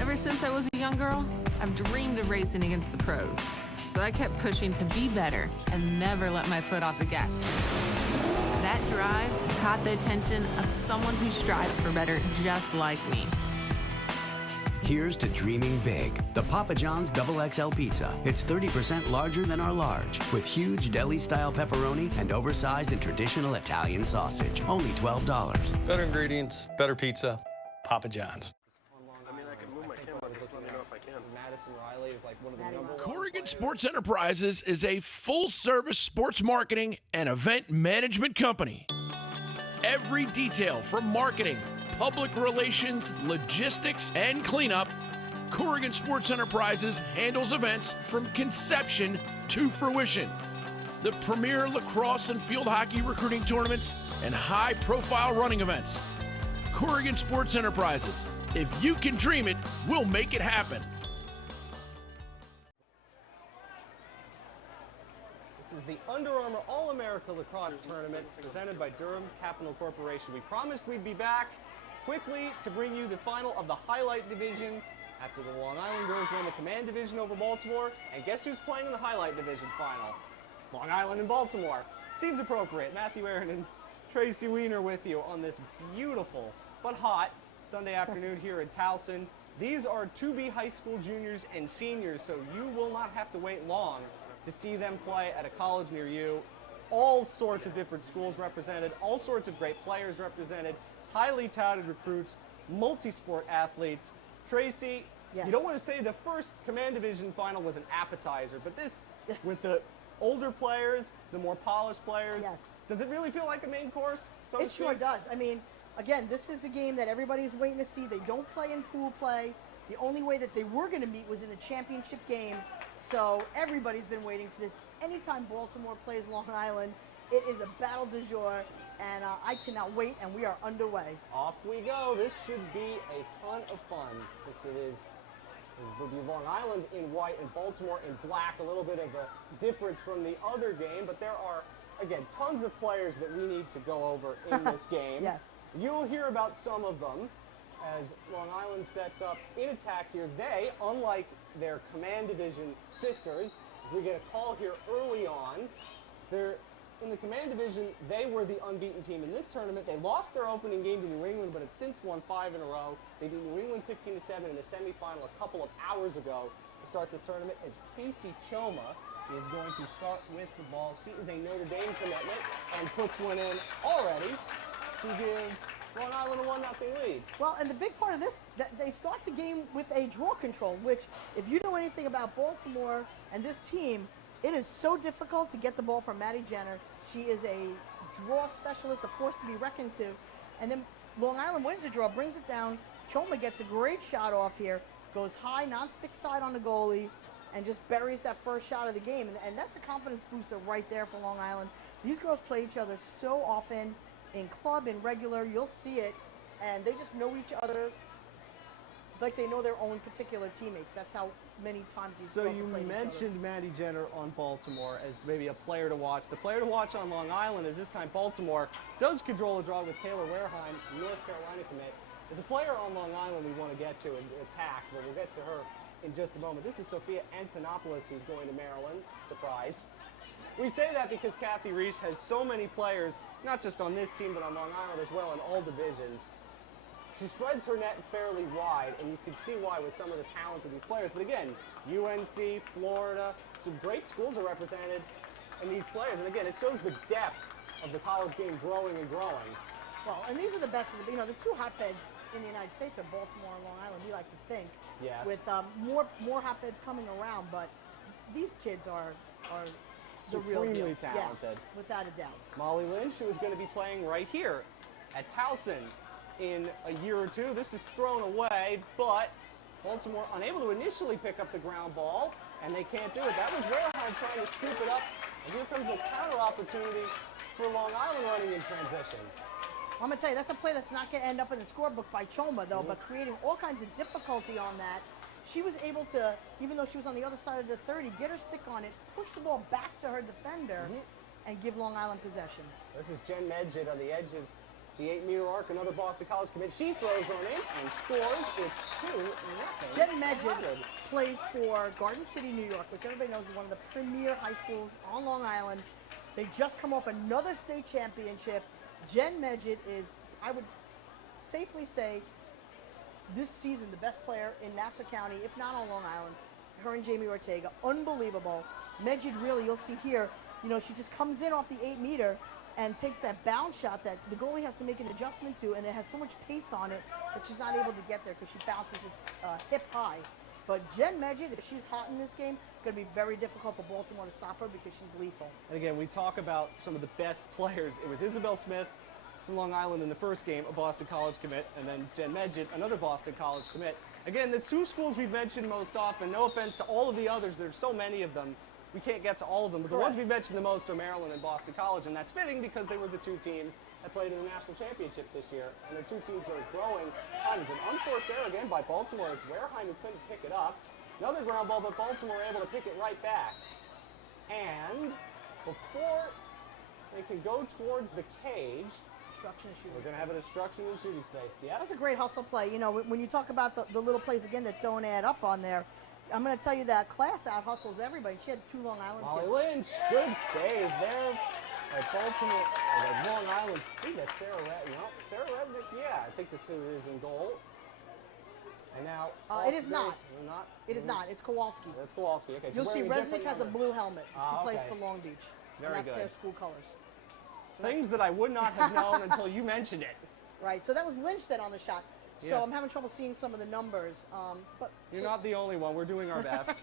Ever since I was a young girl, I've dreamed of racing against the pros. So I kept pushing to be better and never let my foot off the gas. That drive caught the attention of someone who strives for better just like me. Here's to dreaming big. The Papa John's XXL Pizza. It's 30% larger than our large, with huge deli-style pepperoni and oversized and traditional Italian sausage. Only $12. Better ingredients, better pizza, Papa John's. Corrigan Sports Enterprises is a full-service sports marketing and event management company. Every detail from marketing, public relations, logistics, and cleanup, Corrigan Sports Enterprises handles events from conception to fruition. The premier lacrosse and field hockey recruiting tournaments and high-profile running events. Corrigan Sports Enterprises. If you can dream it, we'll make it happen. This is the Under Armour All-America Lacrosse Tournament presented by Durham Capital Corporation. We promised we'd be back quickly to bring you the final of the highlight division after the Long Island girls won the Command Division over Baltimore. And guess who's playing in the highlight division final? Long Island and Baltimore. seems appropriate. Matthew Aaron and Tracy Weiner with you on this beautiful but hot Sunday afternoon here at Towson. These are to-be high school juniors and seniors, so you will not have to wait long to see them play at a college near you. All sorts of different schools represented, all sorts of great players represented, highly touted recruits, multi-sport athletes. Tracy, yes. You don't want to say the first Command Division final was an appetizer, but this, with the older players, the more polished players, yes. Does it really feel like a main course? So it sure does. I mean, again, this is the game that everybody's waiting to see. They don't play in pool play. The only way that they were going to meet was in the championship game. So everybody's been waiting for this. Anytime Baltimore plays Long Island, it is a battle du jour, and I cannot wait, and we are underway. Off we go. This should be a ton of fun, since it will be Long Island in white and Baltimore in black, a little bit of a difference from the other game, but there are, again, tons of players that we need to go over in this game. Yes. You'll hear about some of them as Long Island sets up in attack here. They, unlike their Command Division sisters, we get a call here early on. They're in the Command Division, they were the unbeaten team in this tournament. They lost their opening game to New England, but have since won 5 in a row. They beat New England 15-7 in the semifinal a couple of hours ago to start this tournament. As Casey Choma is going to start with the ball. She is a Notre Dame commitment and puts one in already to give Long Island a 1-0 lead. Well, and the big part of this, they start the game with a draw control, which, if you know anything about Baltimore and this team, it is so difficult to get the ball from Maddy Jenner. She is a draw specialist, a force to be reckoned to. And then Long Island wins the draw, brings it down. Choma gets a great shot off here, goes high, non-stick side on the goalie, and just buries that first shot of the game. And that's a confidence booster right there for Long Island. These girls play each other so often in club, in regular. You'll see it, and they just know each other like they know their own particular teammates. That's how many times these So girls you have played mentioned Maddy Jenner on Baltimore as maybe a player to watch. The player to watch on Long Island is this time Baltimore does control a draw with Taylor Wareheim, North Carolina commit. There's a player on Long Island we want to get to and attack, but we'll get to her in just a moment. This is Sophia Antonopoulos, who's going to Maryland. Surprise. We say that because Kathy Reese has so many players, not just on this team, but on Long Island as well in all divisions. She spreads her net fairly wide, and you can see why with some of the talents of these players. But again, UNC, Florida, some great schools are represented in these players. And again, it shows the depth of the college game growing and growing. Well, and these are the best of the, the two hotbeds in the United States are Baltimore and Long Island, we like to think. Yes. With more hotbeds coming around, but these kids are the real deal. Supremely talented. Yeah, without a doubt. Molly Lynch, who is going to be playing right here at Towson in a year or two. This is thrown away, but Baltimore unable to initially pick up the ground ball, and they can't do it. That was Wareheim trying to scoop it up, and here comes a counter opportunity for Long Island running in transition. I'm going to tell you, that's a play that's not going to end up in the scorebook by Choma, though, but creating all kinds of difficulty on that. She was able to, even though she was on the other side of the 30, get her stick on it, push the ball back to her defender, and give Long Island possession. This is Jen Medjid on the edge of the 8-meter arc, another Boston College commit. She throws on in and scores. It's 2-0. Jen Medjid plays for Garden City, New York, which everybody knows is one of the premier high schools on Long Island. They just come off another state championship. Jen Medjid is, I would safely say, this season the best player in Nassau County, if not on Long Island. Her and Jamie Ortega, unbelievable. Medjid really, you'll see here, she just comes in off the 8-meter and takes that bounce shot that the goalie has to make an adjustment to, and it has so much pace on it that she's not able to get there because she bounces it hip high. But Jen Medjid, if she's hot in this game, it's going to be very difficult for Baltimore to stop her because she's lethal. And again, we talk about some of the best players. It was Isabel Smith from Long Island in the first game, a Boston College commit, and then Jen Medjid, another Boston College commit. Again, the two schools we've mentioned most often. No offense to all of the others. There's so many of them. We can't get to all of them, but the ones we mentioned the most are Maryland and Boston College, and that's fitting because they were the two teams that played in the national championship this year, and they're two teams that are growing. That is an unforced error again by Baltimore. It's Wareheim who couldn't pick it up. Another ground ball, but Baltimore able to pick it right back. And before they can go towards the cage, we're going to have an obstruction in shooting space. Yeah, that's a great hustle play. When you talk about the little plays again that don't add up on there, I'm going to tell you that Class out hustles everybody. She had two Long Island Molly kids. Lynch, good save there. At Baltimore, at Long Island, I think that's Sarah Resnick. No, Sarah Resnick, yeah, I think that's who it is in goal. And now, it is not. Not. It is not. It's Kowalski. That's Kowalski. Okay. You'll see Resnick has a blue helmet. She plays for Long Beach. Very and that's good. their school colors. So things that I would not have known until you mentioned it. Right. So that was Lynch that on the shot. So Yeah. I'm having trouble seeing some of the numbers. But You're not the only one. We're doing our best.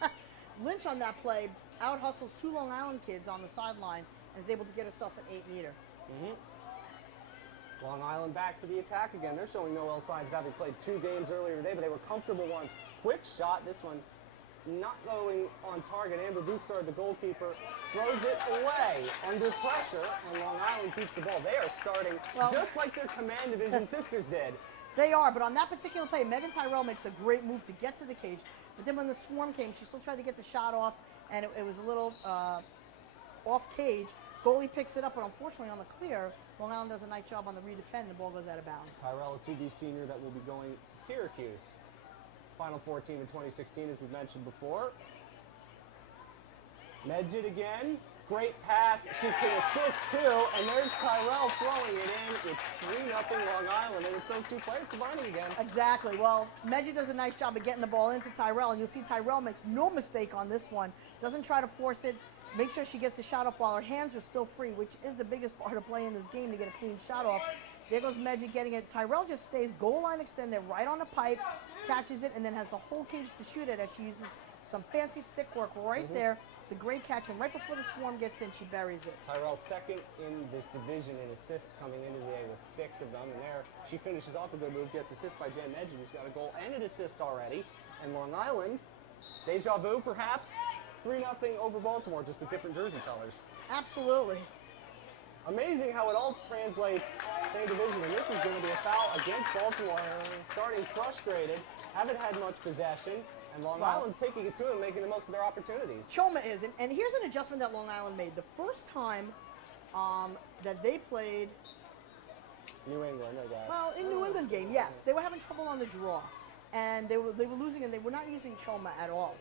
Lynch on that play out hustles 2 Long Island kids on the sideline and is able to get herself an 8-meter. Long Island back to the attack again. They're showing no ill signs. Having played 2 games earlier today, but they were comfortable ones. Quick shot. This one not going on target. Amber Boustard, the goalkeeper, throws it away under pressure, and Long Island keeps the ball. They are starting just like their Command Division sisters did. They are, but on that particular play, Megan Tyrell makes a great move to get to the cage. But then when the swarm came, she still tried to get the shot off, and it was a little off cage. Goalie picks it up, but unfortunately on the clear, Long Island does a nice job on the redefend, and the ball goes out of bounds. Tyrell, a 2B senior that will be going to Syracuse. Final 4 team in 2016, as we mentioned before. Medjid again. Great pass. She can assist too, and there's Tyrell throwing it in. It's 3-0 Long Island, and it's those 2 players combining again. Exactly. Well, Medjid does a nice job of getting the ball into Tyrell, and you'll see Tyrell makes no mistake on this one. Doesn't try to force it. Make sure she gets the shot off while her hands are still free, which is the biggest part of playing this game, to get a clean shot off. There goes Medjid getting it. Tyrell just stays goal line extended right on the pipe, catches it, and then has the whole cage to shoot it as she uses some fancy stick work right there. The great catch, and right before the swarm gets in, she buries it. Tyrell second in this division in assists coming into today with 6 of them, and there she finishes off a good move, gets assist by Jen Medjid, who's got a goal and an assist already. And Long Island, deja vu perhaps, 3-0 over Baltimore, just with different jersey colors. Absolutely. Amazing how it all translates same division, and this is going to be a foul against Baltimore, starting frustrated, haven't had much possession, and Long Island's taking it to them, making the most of their opportunities. Choma is, and here's an adjustment that Long Island made. The first time that they played New England, I guess. Well, in New England game, yes. They were having trouble on the draw, and they were losing, and they were not using Choma at all.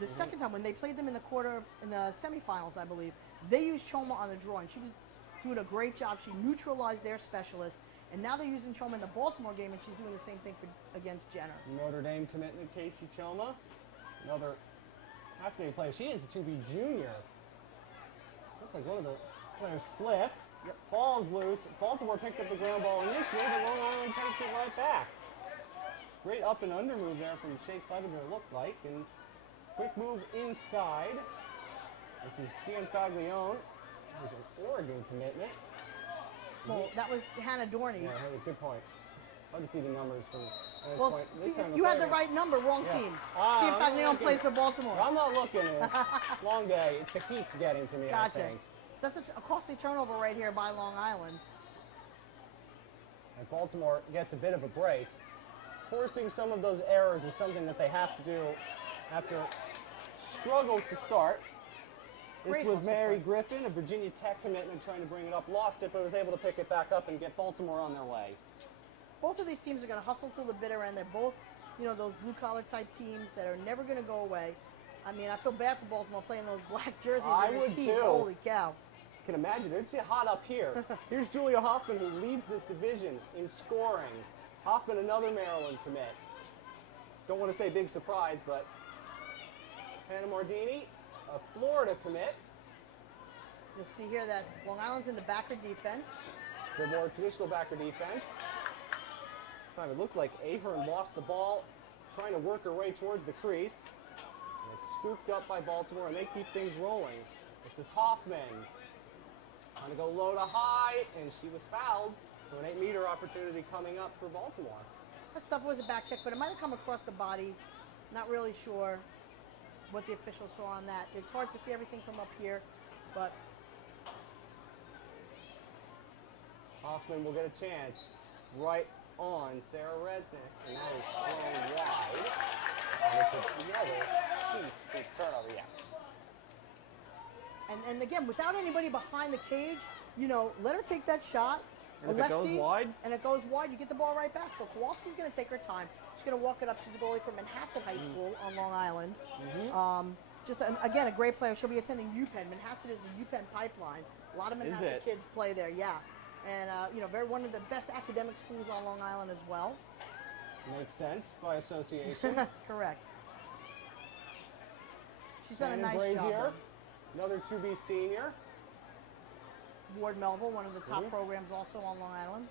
The second time, when they played them in the semifinals, I believe, they used Choma on the draw, and she was doing a great job. She neutralized their specialist, and now they're using Choma in the Baltimore game, and she's doing the same thing against Jenner. Notre Dame commitment, Casey Choma, another fascinating player. She is a 2B junior. Looks like one of the players slipped. Ball's loose. Baltimore picked up the ground ball initially, but Long Island takes it right back. Great up and under move there from Shea Clevenger, it looked like, and quick move inside. This is Cian Faglione. There's an Oregon commitment. Well, that was Hannah Dorney. Yeah, good point. Hard to see the numbers from this Well, point. see, you had the right number, wrong team. Cian Faglione plays for Baltimore. I'm not looking. Long day. It's the heat's getting to me, Gotcha. I think. So that's a costly turnover right here by Long Island. And Baltimore gets a bit of a break. Forcing some of those errors is something that they have to do after struggles to start. This was Mary Griffin, a Virginia Tech commitment, trying to bring it up. Lost it, but was able to pick it back up and get Baltimore on their way. Both of these teams are going to hustle till the bitter end. They're both, those blue-collar type teams that are never going to go away. I mean, I feel bad for Baltimore playing those black jerseys. I in this would heat. too. Holy cow. I can imagine. It's hot up here. Here's Julia Hoffman, who leads this division in scoring. Hoffman, another Maryland commit. Don't want to say big surprise, but Hannah Mardini, a Florida commit. You'll see here that Long Island's in the backer defense. The more traditional backer defense. Time it looked like Ahern lost the ball, trying to work her way towards the crease. And it's scooped up by Baltimore, and they keep things rolling. This is Hoffman. Trying to go low to high, and she was fouled. So an 8-meter opportunity coming up for Baltimore. That stuff was a back check, but it might have come across the body. Not really sure what the officials saw on that. It's hard to see everything from up here, but Hoffman will get a chance right on Sarah Resnick, and that is thrown wide. And it's another cheap turnover, yeah. And again, without anybody behind the cage, let her take that shot. And if it goes wide? And it goes wide, you get the ball right back. So Kowalski's going to take her time. She's going to walk it up. She's a goalie from Manhasset High School on Long Island. Just, again, a great player. She'll be attending UPenn. Manhasset is the UPenn pipeline. A lot of Manhasset kids play there, yeah. And, you know, one of the best academic schools on Long Island as well. Makes sense by association. Correct. She's done a nice Brazier, job. another 2B senior. Ward Melville, one of the top programs also on Long Island.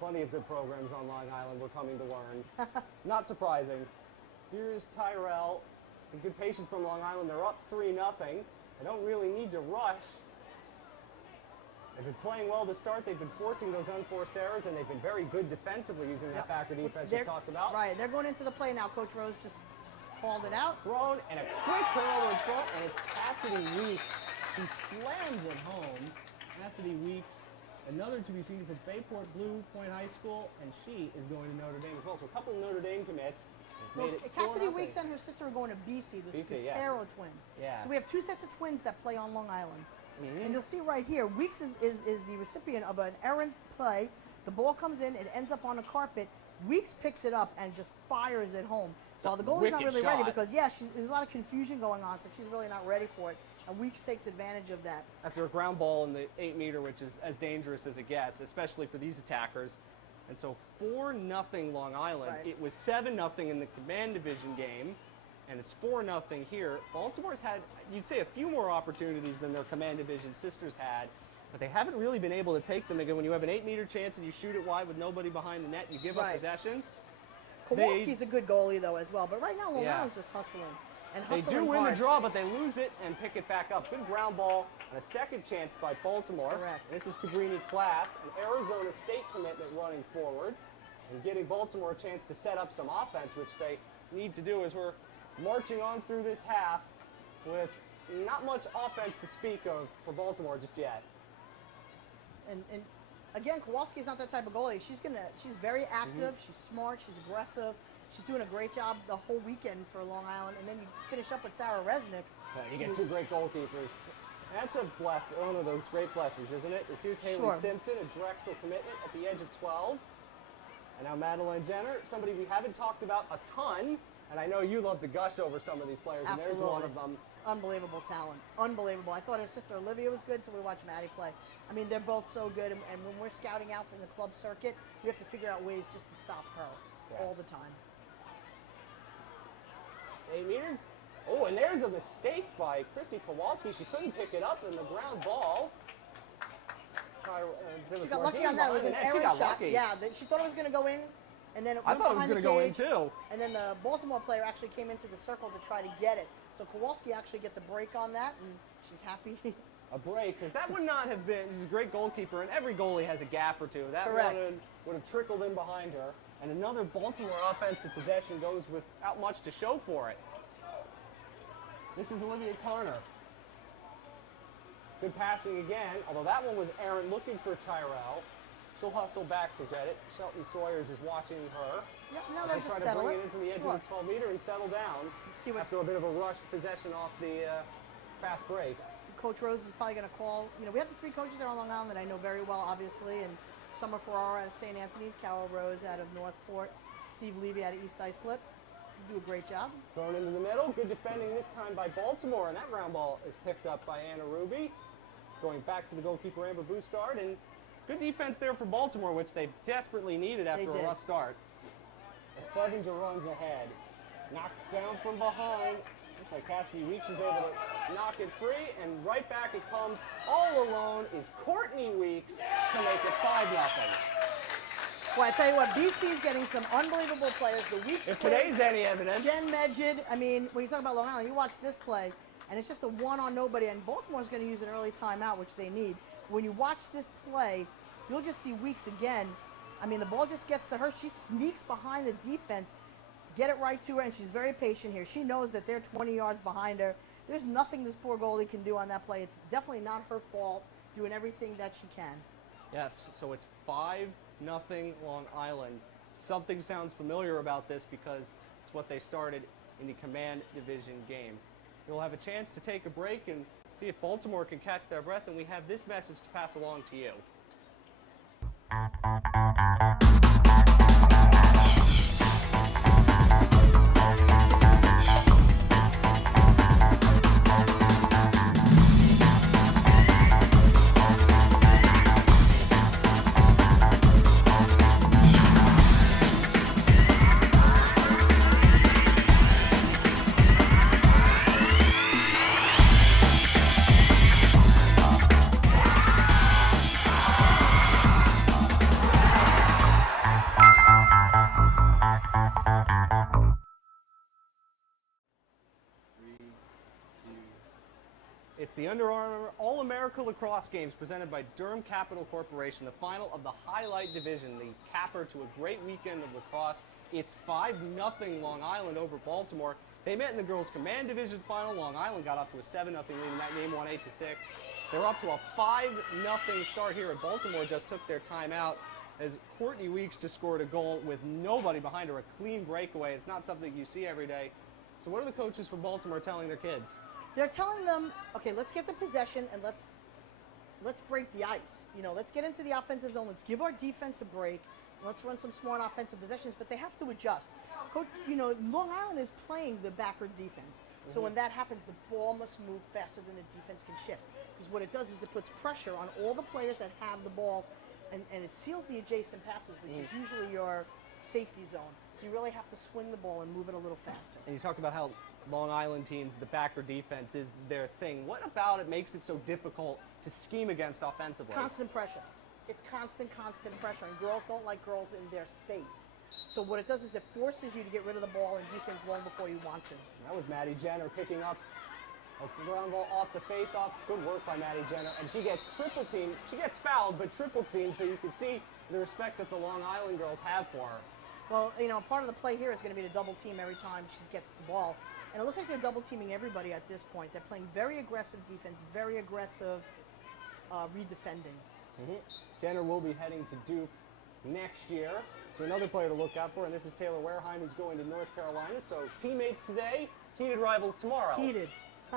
Plenty of good programs on Long Island we're coming to learn. Not surprising. Here's Tyrell. A good patience from Long Island. They're up 3-0. They don't really need to rush. They've been playing well to start. They've been forcing those unforced errors, and they've been very good defensively using that backer defense we talked about. Right, they're going into the play now. Coach Rose just called it out. Thrown, and a quick turnover in front, and it's Cassidy Weeks who slams it home. Cassidy Weeks, another to be seen from Bayport Blue Point High School, and she is going to Notre Dame as well. So a couple of Notre Dame commits. Well, Cassidy Weeks and her sister are going to BC, the Scutero twins. Yes. So we have two sets of twins that play on Long Island. And you'll see right here, Weeks is the recipient of an errant play. The ball comes in, it ends up on the carpet. Weeks picks it up and just fires it home. Well, the goalie's not really ready because, there's a lot of confusion going on, so she's really not ready for it. And Weeks takes advantage of that. After a ground ball in the 8-meter, which is as dangerous as it gets, especially for these attackers. And so 4-0 Long Island. Right. It was 7-0 in the Command Division game, and it's 4-0 here. Baltimore's had, you'd say, a few more opportunities than their Command Division sisters had, but they haven't really been able to take them. Again, when you have an 8-meter chance and you shoot it wide with nobody behind the net, you give up possession. Kowalski's a good goalie, though, as well. But right now, Long Island's just hustling. And they do win the draw, but they lose it and pick it back up. Good ground ball and a second chance by Baltimore. Correct. This is Cabrini Class, an Arizona State commitment running forward and getting Baltimore a chance to set up some offense, which they need to do as we're marching on through this half with not much offense to speak of for Baltimore just yet. And again, Kowalski's not that type of goalie. She's very active, she's smart, she's aggressive. She's doing a great job the whole weekend for Long Island. And then you finish up with Sarah Resnick. Yeah, you get two great goalkeepers. That's a one of those great blessings, isn't it? Here's Haley Simpson, a Drexel commitment at the age of 12. And now Madeleine Jenner, somebody we haven't talked about a ton. And I know you love to gush over some of these players, and there's one of them. Unbelievable talent. Unbelievable. I thought her sister Olivia was good until we watched Maddy play. I mean, they're both so good. And when we're scouting out from the club circuit, we have to figure out ways just to stop her all the time. 8 meters. Oh, and there's a mistake by Chrissy Kowalski. She couldn't pick it up in the ground ball. She got lucky on that. It was an errant shot. Lucky. Yeah, she thought it was going to go in, and then I thought it was going to go in too. And then the Baltimore player actually came into the circle to try to get it. So Kowalski actually gets a break on that, and she's happy. A break, because that would not have been. She's a great goalkeeper, and every goalie has a gaff or two. That one would have trickled in behind her. And another Baltimore offensive possession goes without much to show for it. This is Olivia Carner. Good passing again, although that one was Aaron looking for Tyrell. She'll hustle back to get it. Shelton Sawyers is watching her. Yep, now they're trying to bring it into the edge of the 12-meter and settle down after a bit of a rushed possession off the fast break. Coach Rose is probably going to call. You know, we have the 3 coaches there on Long Island that I know very well, obviously, and Summer Ferrara out of St. Anthony's, Carol Rose out of Northport, Steve Levy out of East Islip. Do a great job. Thrown into the middle. Good defending this time by Baltimore, and that ground ball is picked up by Anna Ruby. Going back to the goalkeeper, Amber Boustard, and good defense there for Baltimore, which they desperately needed after a rough start. As Clevenger runs ahead. Knocked down from behind. Looks like Cassidy Weeks is able to knock it free, and right back it comes. All alone is Courtney Weeks to make it 5-0. Well, I tell you what, BC is getting some unbelievable players. The Weeks if today's any evidence. Jen Medjid, I mean, when you talk about Long Island, you watch this play, and it's just a one on nobody, and Baltimore's going to use an early timeout, which they need. When you watch this play, you'll just see Weeks again. I mean, the ball just gets to her. She sneaks behind the defense, get it right to her, and she's very patient here. She knows that they're 20 yards behind her. There's nothing this poor goalie can do on that play. It's definitely not her fault, doing everything that she can. Yes, so it's 5-0 Long Island. Something sounds familiar about this because it's what they started in the Command Division game. We'll have a chance to take a break and see if Baltimore can catch their breath, and we have this message to pass along to you. the Under Armour All-America Lacrosse Games presented by Durham Capital Corporation, the final of the Highlight Division, the capper to a great weekend of lacrosse. It's 5-0 Long Island over Baltimore. They met in the girls' command division final. Long Island got up to a 7-0 lead in that game, won 8-6. They're up to a 5-0 start here, and Baltimore just took their time out as Courtney Weeks just scored a goal with nobody behind her, a clean breakaway. It's not something you see every day. So what are the coaches from Baltimore telling their kids? They're telling them, okay, let's get the possession and let's break the ice. You know, let's get into the offensive zone. Let's give our defense a break. Let's run some smart offensive possessions, but they have to adjust. Coach, you know, Long Island is playing the backward defense. So when that happens, the ball must move faster than the defense can shift. Because what it does is it puts pressure on all the players that have the ball, and it seals the adjacent passes, which is usually your safety zone. So you really have to swing the ball and move it a little faster. And you talked about how Long Island teams, the backward defense is their thing. What about it makes it so difficult to scheme against offensively? Constant pressure. It's constant pressure, and girls don't like girls in their space. So what it does is it forces you to get rid of the ball and do things long before you want to. That was Maddy Jenner picking up a ground ball off the face-off. Good work by Maddy Jenner, and she gets triple teamed. She gets fouled, but triple teamed, so you can see the respect that the Long Island girls have for her. Well, you know, part of the play here is going to be to double team every time she gets the ball. And it looks like they're double teaming everybody at this point. They're playing very aggressive defense, very aggressive redefending. Jenner will be heading to Duke next year. So another player to look out for, and this is Taylor Wareheim, who's going to North Carolina. So teammates today, heated rivals tomorrow. Heated.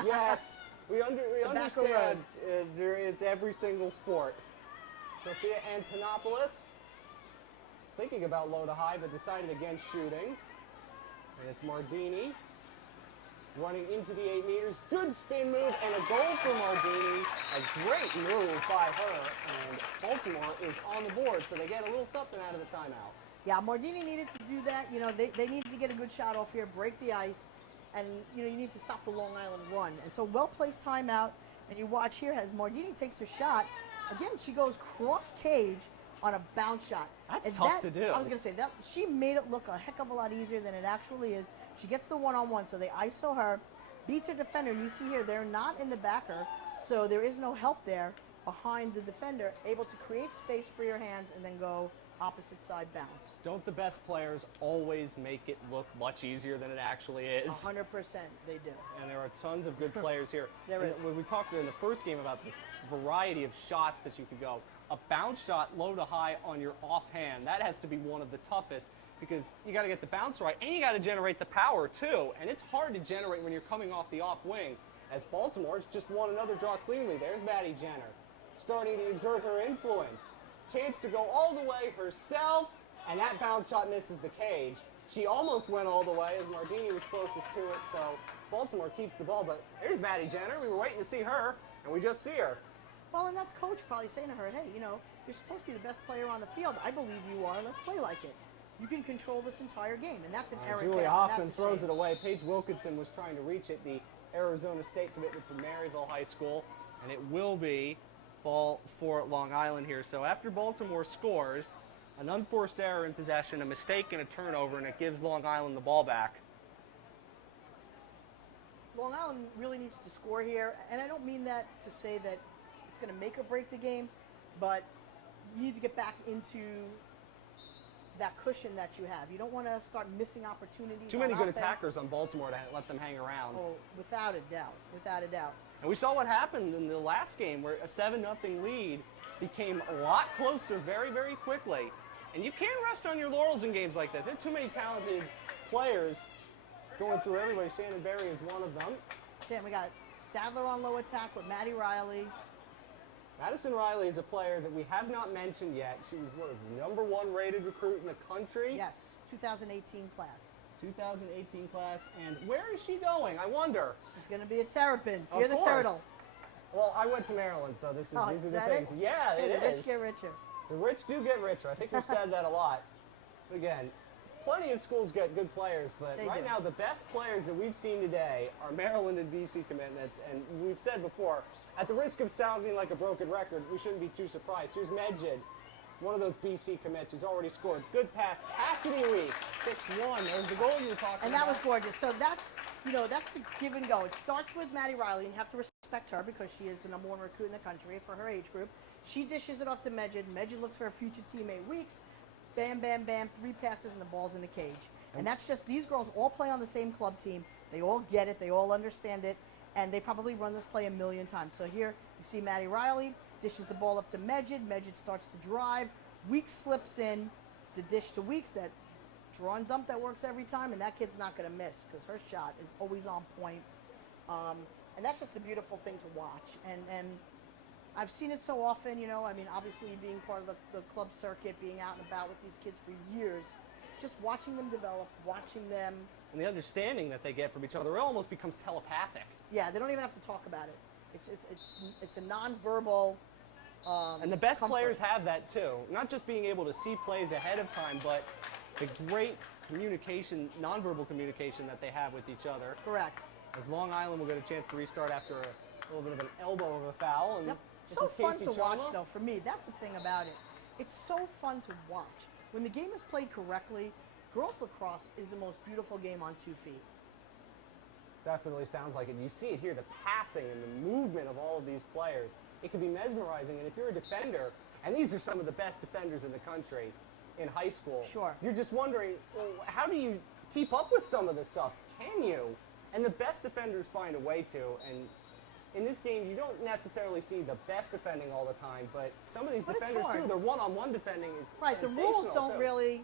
Yes, we understand it's every single sport. Sophia Antonopoulos, thinking about low to high, but decided against shooting. And it's Mardini running into the 8 meters. Good spin move and a goal for Mardini. A great move by her. And Baltimore is on the board, so they get a little something out of the timeout. Yeah, Mardini needed to do that. You know, they needed to get a good shot off here, break the ice, and you know, you need to stop the Long Island run. And so well-placed timeout, and you watch here as Mardini takes her shot. Again, she goes cross cage on a bounce shot. That's tough to do. I was going to say, that she made it look a heck of a lot easier than it actually is. She gets the one-on-one, so they ISO her, beats her defender. You see here, they're not in the backer, so there is no help there behind the defender, able to create space for your hands and then go opposite side bounce. Don't the best players always make it look much easier than it actually is? 100% they do. And there are tons of good players here. There is. When we talked in the first game about the variety of shots that you could go. A bounce shot low to high on your offhand, that has to be one of the toughest because you got to get the bounce right and you got to generate the power too. And it's hard to generate when you're coming off the off wing. As Baltimore's just won another draw cleanly. There's Maddy Jenner starting to exert her influence. Chance to go all the way herself, and that bounce shot misses the cage. She almost went all the way as Mardini was closest to it, so Baltimore keeps the ball. But there's Maddy Jenner. We were waiting to see her, and we just see her. Well, and that's coach probably saying to her, hey, you know, you're supposed to be the best player on the field. I believe you are. Let's play like it. You can control this entire game, and that's an errant pass. Julia Hoffman throws it away. Paige Wilkinson was trying to reach it, the Arizona State commitment from Maryville High School, and it will be ball for Long Island here. So after Baltimore scores, an unforced error in possession, a mistake and a turnover, and it gives Long Island the ball back. Long Island really needs to score here, and I don't mean that to say that it's going to make or break the game, but you need to get back into that cushion that you have. You don't want to start missing opportunities. Too many good offense. attackers on Baltimore to let them hang around. Oh, without a doubt, without a doubt. And we saw what happened in the last game where a 7-0 lead became a lot closer very, very quickly. And you can't rest on your laurels in games like this. There are too many talented players going through everybody. Shannon Berry is one of them. We got Stadler on low attack with Maddie Riley. Madison Riley is a player that we have not mentioned yet. She was one of the #1 rated recruit in the country. Yes, 2018 class. 2018 class, and where is she going? I wonder. She's going to be a Terrapin. Fear the turtle. Well, I went to Maryland, so these are the things. Yeah, the it rich is. get richer. The rich do get richer. I think we've said that a lot. Again, plenty of schools get good players, but right now the best players that we've seen today are Maryland and BC commitments, and we've said before, at the risk of sounding like a broken record, we shouldn't be too surprised. Here's Medjid, one of those BC commits who's already scored. Good pass, Cassidy Weeks, 6-1. There's the goal you were talking about. And that was gorgeous. So that's, you know, that's the give and go. It starts with Maddie Riley, and you have to respect respect her because she is the #1 recruit in the country for her age group. She dishes it off to Medjid. Medjid looks for her future teammate Weeks. Bam, bam, bam, 3 passes and the ball's in the cage. And that's just, these girls all play on the same club team. They all get it, they all understand it, and they probably run this play a million times. So here you see Maddie Riley dishes the ball up to Medjid. Medjid starts to drive. Weeks slips in. It's the dish to Weeks, that draw and dump that works every time, and that kid's not going to miss because her shot is always on point. And that's just a beautiful thing to watch. And I've seen it so often, you know, I mean, obviously being part of the club circuit, being out and about with these kids for years, just watching them develop, watching them. And the understanding that they get from each other, it almost becomes telepathic. Yeah, they don't even have to talk about it. It's a nonverbal and the best comfort. players have that too. Not just being able to see plays ahead of time, but the great communication, nonverbal communication that they have with each other. Correct. As Long Island will get a chance to restart after a little bit of an elbow of a foul. And Yep. this So is fun Casey to watch, Chama. though, for me. That's the thing about it. It's so fun to watch. When the game is played correctly, girls lacrosse is the most beautiful game on 2 feet. Definitely sounds like it. You see it here, the passing and the movement of all of these players. It can be mesmerizing, and if you're a defender, and these are some of the best defenders in the country in high school, sure, you're just wondering, well, how do you keep up with some of this stuff? Can you? And the best defenders find a way to, and in this game, you don't necessarily see the best defending all the time, but some of these defenders too, their one-on-one defending is right. The rules sensational, don't too. really.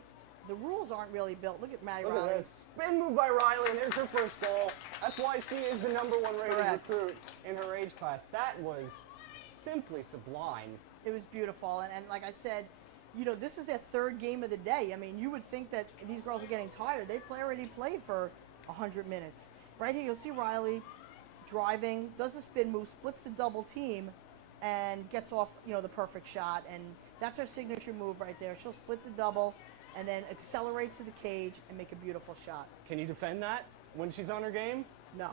The rules aren't really built. Look at Maddie Look Riley. at this. Spin move by Riley, and there's her first goal. That's why she is the #1 rated Correct. recruit in her age class. That was simply sublime. It was beautiful, and like I said, you know, this is their 3rd game of the day. I mean, you would think that these girls are getting tired. They already played for 100 minutes. Right here, you'll see Riley driving, does the spin move, splits the double team, and gets off, you know, the perfect shot. And that's her signature move right there. She'll split the double and then accelerate to the cage and make a beautiful shot. Can you defend that when she's on her game? No.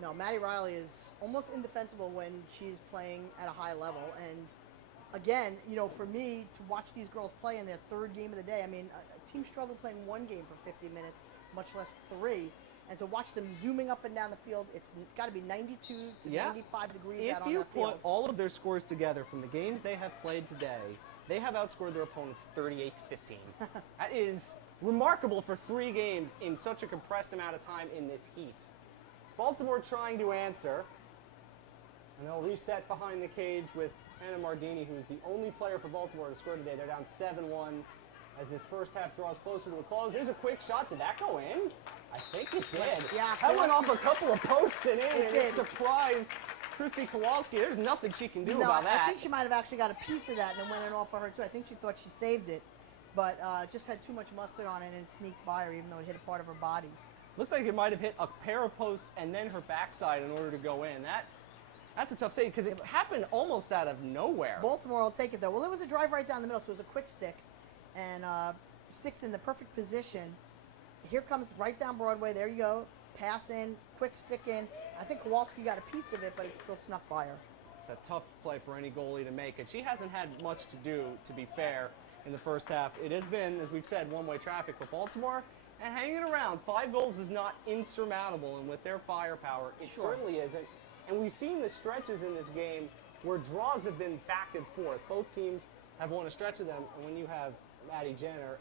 No, Maddie Riley is almost indefensible when she's playing at a high level. And again, you know, for me to watch these girls play in their 3rd game of the day, I mean, a team struggled playing 1 game for 50 minutes, much less 3. And to watch them zooming up and down the field, it's got to be 92 to 95 degrees out on the field. If you put all of their scores together from the games they have played today, they have outscored their opponents 38-15. That is remarkable for 3 games in such a compressed amount of time in this heat. Baltimore trying to answer, and they'll reset behind the cage with Anna Mardini, who is the only player for Baltimore to score today. They're down 7-1 as this first half draws closer to a close. There's a quick shot. Did that go in? I think it did. Yeah, that went off a couple of posts and in, and did. it surprised Chrissy Kowalski. There's nothing she can do No, about that. I think she might have actually got a piece of that and it went in off for her too. I think she thought she saved it, but just had too much mustard on it and it sneaked by her even though it hit a part of her body. Looked like it might have hit a pair of posts and then her backside in order to go in. That's a tough save because it happened almost out of nowhere. Baltimore will take it though. Well, it was a drive right down the middle, so it was a quick stick, and sticks in the perfect position. Here comes right down Broadway. There you go. Pass in, quick stick in. I think Kowalski got a piece of it, but it still snuck by her. It's a tough play for any goalie to make, and she hasn't had much to do, to be fair, in the first half. It has been, as we've said, one-way traffic for Baltimore, and hanging around. 5 goals is not insurmountable, and with their firepower, it certainly isn't. And we've seen the stretches in this game where draws have been back and forth. Both teams have won a stretch of them, and when you have Maddy Jenner,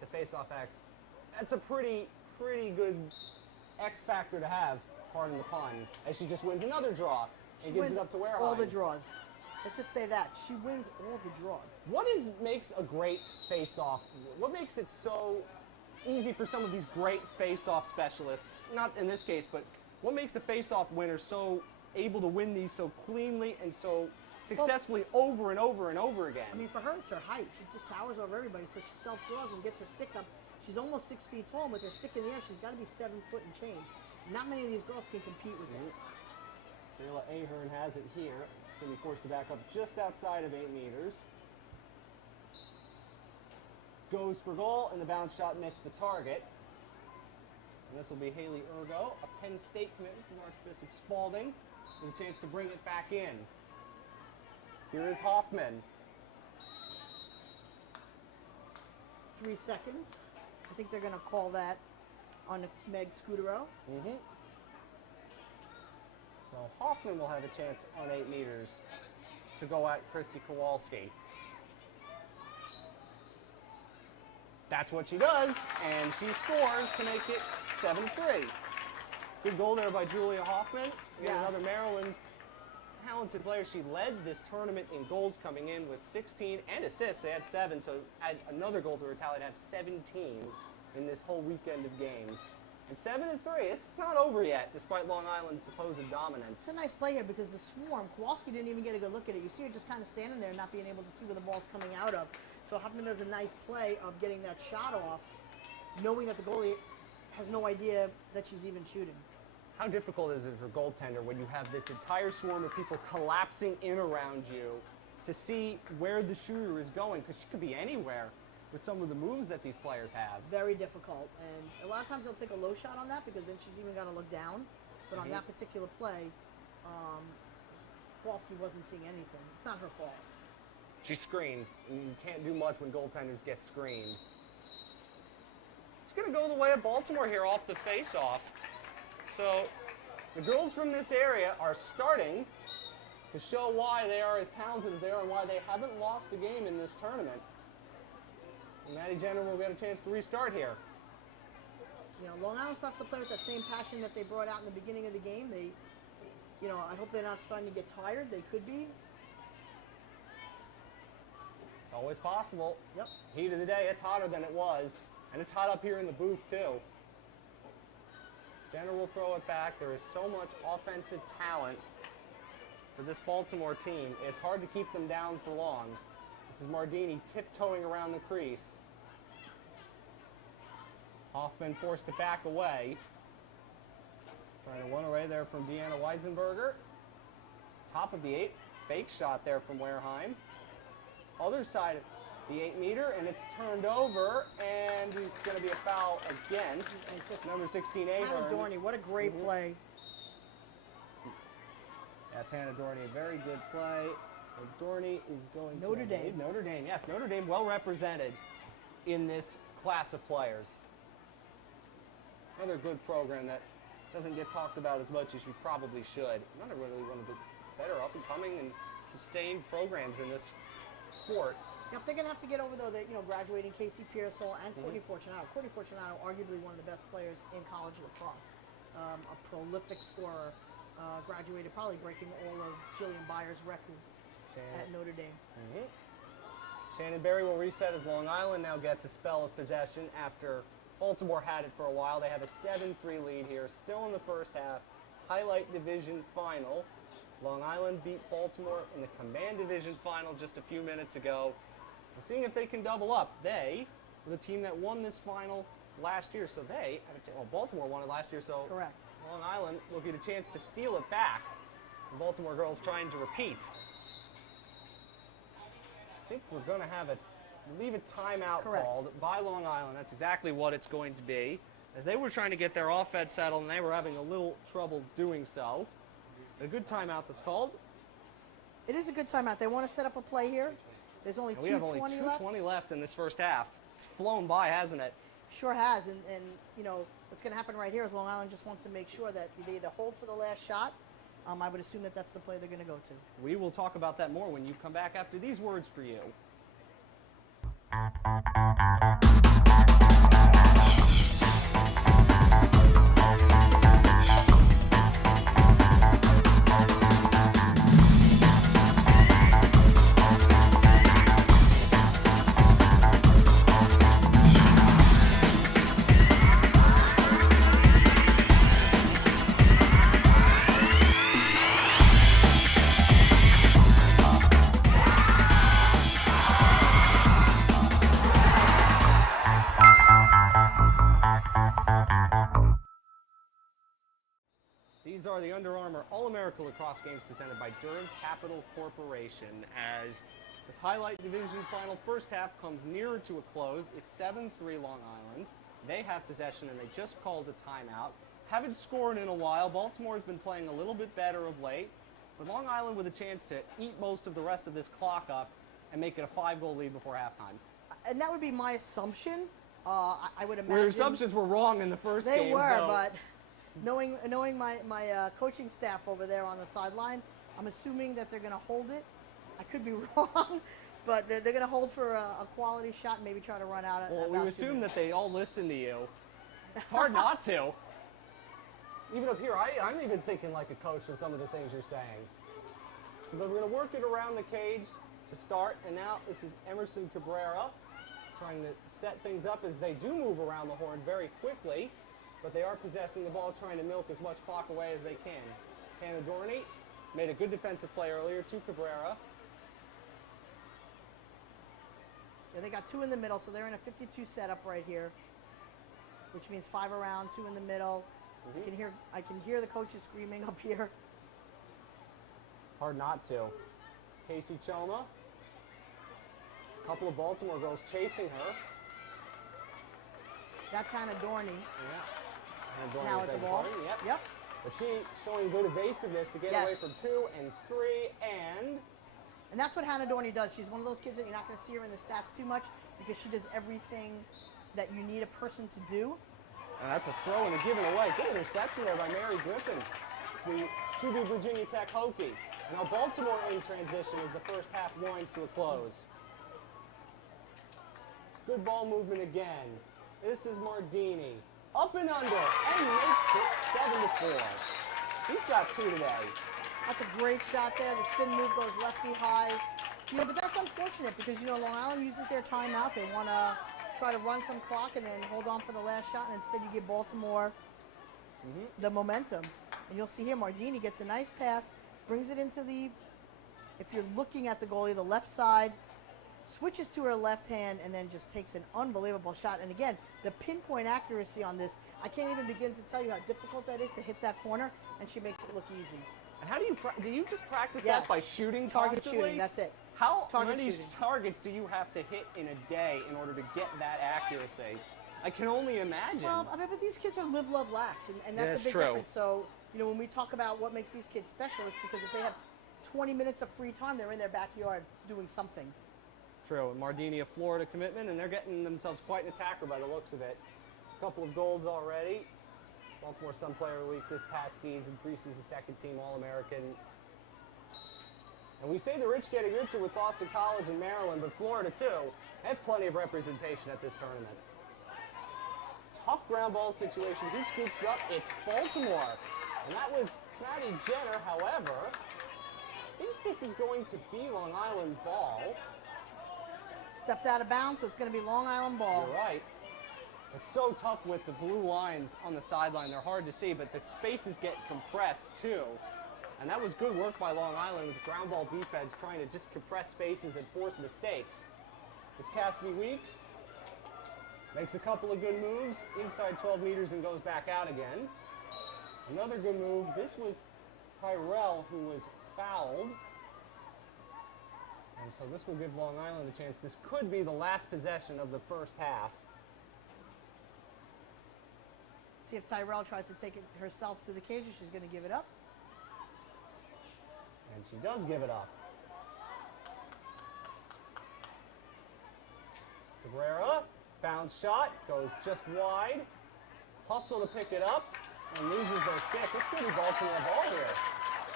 the face-off X, that's a pretty good X factor to have, pardon the pun, as she just wins another draw and gives it up to Wareheim. All the draws. Let's just say that. She wins all the draws. What makes a great face-off? What makes it so easy for some of these great face-off specialists, not in this case, but what makes a face-off winner so able to win these so cleanly and so successfully over and over and over again? I mean, for her, it's her height. She just towers over everybody, so she self-draws and gets her stick up. She's almost 6 feet tall, and with her stick in the air, she's got to be 7 foot and change. Not many of these girls can compete with it. Shayla Ahern has it here. Going to be forced to back up just outside of 8 meters. Goes for goal, and the bounce shot missed the target. And this will be Haley Ergo, a Penn State commitment from Archbishop Spalding, with a chance to bring it back in. Here is Hoffman. 3 seconds. I think they're going to call that on Meg Scudero. So Hoffman will have a chance on 8 meters to go at Christy Kowalski. That's what she does, and she scores to make it 7-3. Good goal there by Julia Hoffman. Again, another Maryland talented player. She led this tournament in goals, coming in with 16 and assists. They had 7, so add another goal to her tally to have 17 in this whole weekend of games. And 7-3, it's not over yet, despite Long Island's supposed dominance. It's a nice play here because the swarm, Kowalski didn't even get a good look at it. You see her just kind of standing there, not being able to see where the ball's coming out of. So Hoffman does a nice play of getting that shot off, knowing that the goalie has no idea that she's even shooting. How difficult is it for a goaltender when you have this entire swarm of people collapsing in around you to see where the shooter is going? Because she could be anywhere with some of the moves that these players have. Very difficult, and a lot of times they'll take a low shot on that because then she's even got to look down. But on that particular play, Kowalski wasn't seeing anything. It's not her fault. She screened, and you can't do much when goaltenders get screened. It's going to go the way of Baltimore here off the face-off. So the girls from this area are starting to show why they are as talented as they are and why they haven't lost a game in this tournament. And Maddy Jenner will get a chance to restart here. You know, Long Island has to play with that same passion that they brought out in the beginning of the game. They, you know, I hope they're not starting to get tired. They could be. It's always possible. Yep. Heat of the day, it's hotter than it was. And it's hot up here in the booth, too. Jenner will throw it back. There is so much offensive talent for this Baltimore team. It's hard to keep them down for long. This is Mardini tiptoeing around the crease. Hoffman forced to back away. Trying to run away there from Deanna Weisenberger. Top of the 8. Fake shot there from Wareheim. Other side of the 8 meter, and it's turned over, and it's going to be a foul against number 16, Ahern. Hannah Dorney, what a great play. That's Hannah Dorney, a very good play. And Dorney is going Notre to Dame. Notre Dame, yes, Notre Dame well represented in this class of players. Another good program that doesn't get talked about as much as you probably should. Another really one of the better up-and-coming and sustained programs in this sport. Yep, they're going to have to get over, though, that, you know, graduating Casey Pearsall and Courtney Fortunato. Courtney Fortunato, arguably one of the best players in college lacrosse. A prolific scorer, graduated probably breaking all of Jillian Byers' records at Notre Dame. Shannon Berry will reset as Long Island now gets a spell of possession after Baltimore had it for a while. They have a 7-3 lead here, still in the first half. Highlight Division final. Long Island beat Baltimore in the Command Division final just a few minutes ago. We're seeing if they can double up. They were the team that won this final last year, so they, well, Baltimore won it last year, so correct. Long Island will get a chance to steal it back. The Baltimore girls trying to repeat. I think we're going to have a timeout called by Long Island. That's exactly what it's going to be, as they were trying to get their offense settled, and they were having a little trouble doing so. A good timeout that's called. It is a good timeout. They want to set up a play here. There's only 2:20 left. We have only 2:20 left in this first half. It's flown by, hasn't it? Sure has, and you know, what's going to happen right here is Long Island just wants to make sure that they either hold for the last shot. I would assume that that's the play they're going to go to. We will talk about that more when you come back after these words for you. These are the Under Armour All-America Lacrosse Games presented by Durham Capital Corporation. As this Highlight Division final first half comes nearer to a close, it's 7-3 Long Island. They have possession and they just called a timeout. Haven't scored in a while. Baltimore has been playing a little bit better of late, but Long Island with a chance to eat most of the rest of this clock up and make it a 5-goal lead before halftime. And that would be my assumption. I would imagine. Your assumptions were wrong in the first game. They were, but Knowing my coaching staff over there on the sideline, I'm assuming that they're going to hold it. I could be wrong, but they're going to hold for a quality shot and maybe try to run out. Well, we assume that they all listen to you. It's hard not to. Even up here, I'm even thinking like a coach with some of the things you're saying. So they're going to work it around the cage to start, and now this is Emerson Cabrera trying to set things up as they do move around the horn very quickly, but they are possessing the ball, trying to milk as much clock away as they can. Tana Dorney made a good defensive play earlier to Cabrera. Yeah, they got 2 in the middle, so they're in a 52 setup right here, which means 5 around, 2 in the middle. I can hear the coaches screaming up here. Hard not to. Casey Choma. A couple of Baltimore girls chasing her. That's Hannah Dorney. Yeah. Hannah Dorney Now at the ball. Yep. But she showing good evasiveness to get away from 2 and 3 And that's what Hannah Dorney does. She's one of those kids that you're not going to see her in the stats too much because she does everything that you need a person to do. And that's a throw and a given away. Good interception there by Mary Griffin, the 2B Virginia Tech Hokie. And now Baltimore in transition as the first half winds to a close. Good ball movement again. This is Mardini. Up and under, and makes it 7-4. She's got 2 today. That's a great shot there. The spin move goes lefty high. But that's unfortunate because, Long Island uses their timeout. They want to try to run some clock and then hold on for the last shot, and instead you give Baltimore the momentum. And you'll see here, Mardini gets a nice pass, brings it into if you're looking at the goalie, the left side, switches to her left hand, and then just takes an unbelievable shot. And again, the pinpoint accuracy on this, I can't even begin to tell you how difficult that is to hit that corner, and she makes it look easy. And how do you just practice that by shooting Target constantly? shooting, that's it. How Target many shooting. targets do you have to hit in a day in order to get that accuracy? I can only imagine. Well, but these kids are live, love, lax, and that's a big difference. So, when we talk about what makes these kids special, it's because if they have 20 minutes of free time, they're in their backyard doing something. True. Mardini, a Florida commitment, and they're getting themselves quite an attacker by the looks of it. A couple of goals already. Baltimore Sun Player of the Week this past season, preseason second team All-American. And we say the rich getting richer with Boston College and Maryland, but Florida too had plenty of representation at this tournament. Tough ground ball situation. Who scoops it up? It's Baltimore. And that was Maddy Jenner. However, I think this is going to be Long Island ball. Stepped out of bounds, so it's going to be Long Island ball. You're right. It's so tough with the blue lines on the sideline. They're hard to see, but the spaces get compressed too. And that was good work by Long Island with ground ball defense, trying to just compress spaces and force mistakes. It's Cassidy Weeks. Makes a couple of good moves, inside 12 meters and goes back out again. Another good move. This was Tyrell who was fouled. And so this will give Long Island a chance. This could be the last possession of the first half. See if Tyrell tries to take it herself to the cage, or she's going to give it up. And she does give it up. Cabrera, bounce shot, goes just wide. Hustle to pick it up, and loses their stick. This could be Baltimore ball here.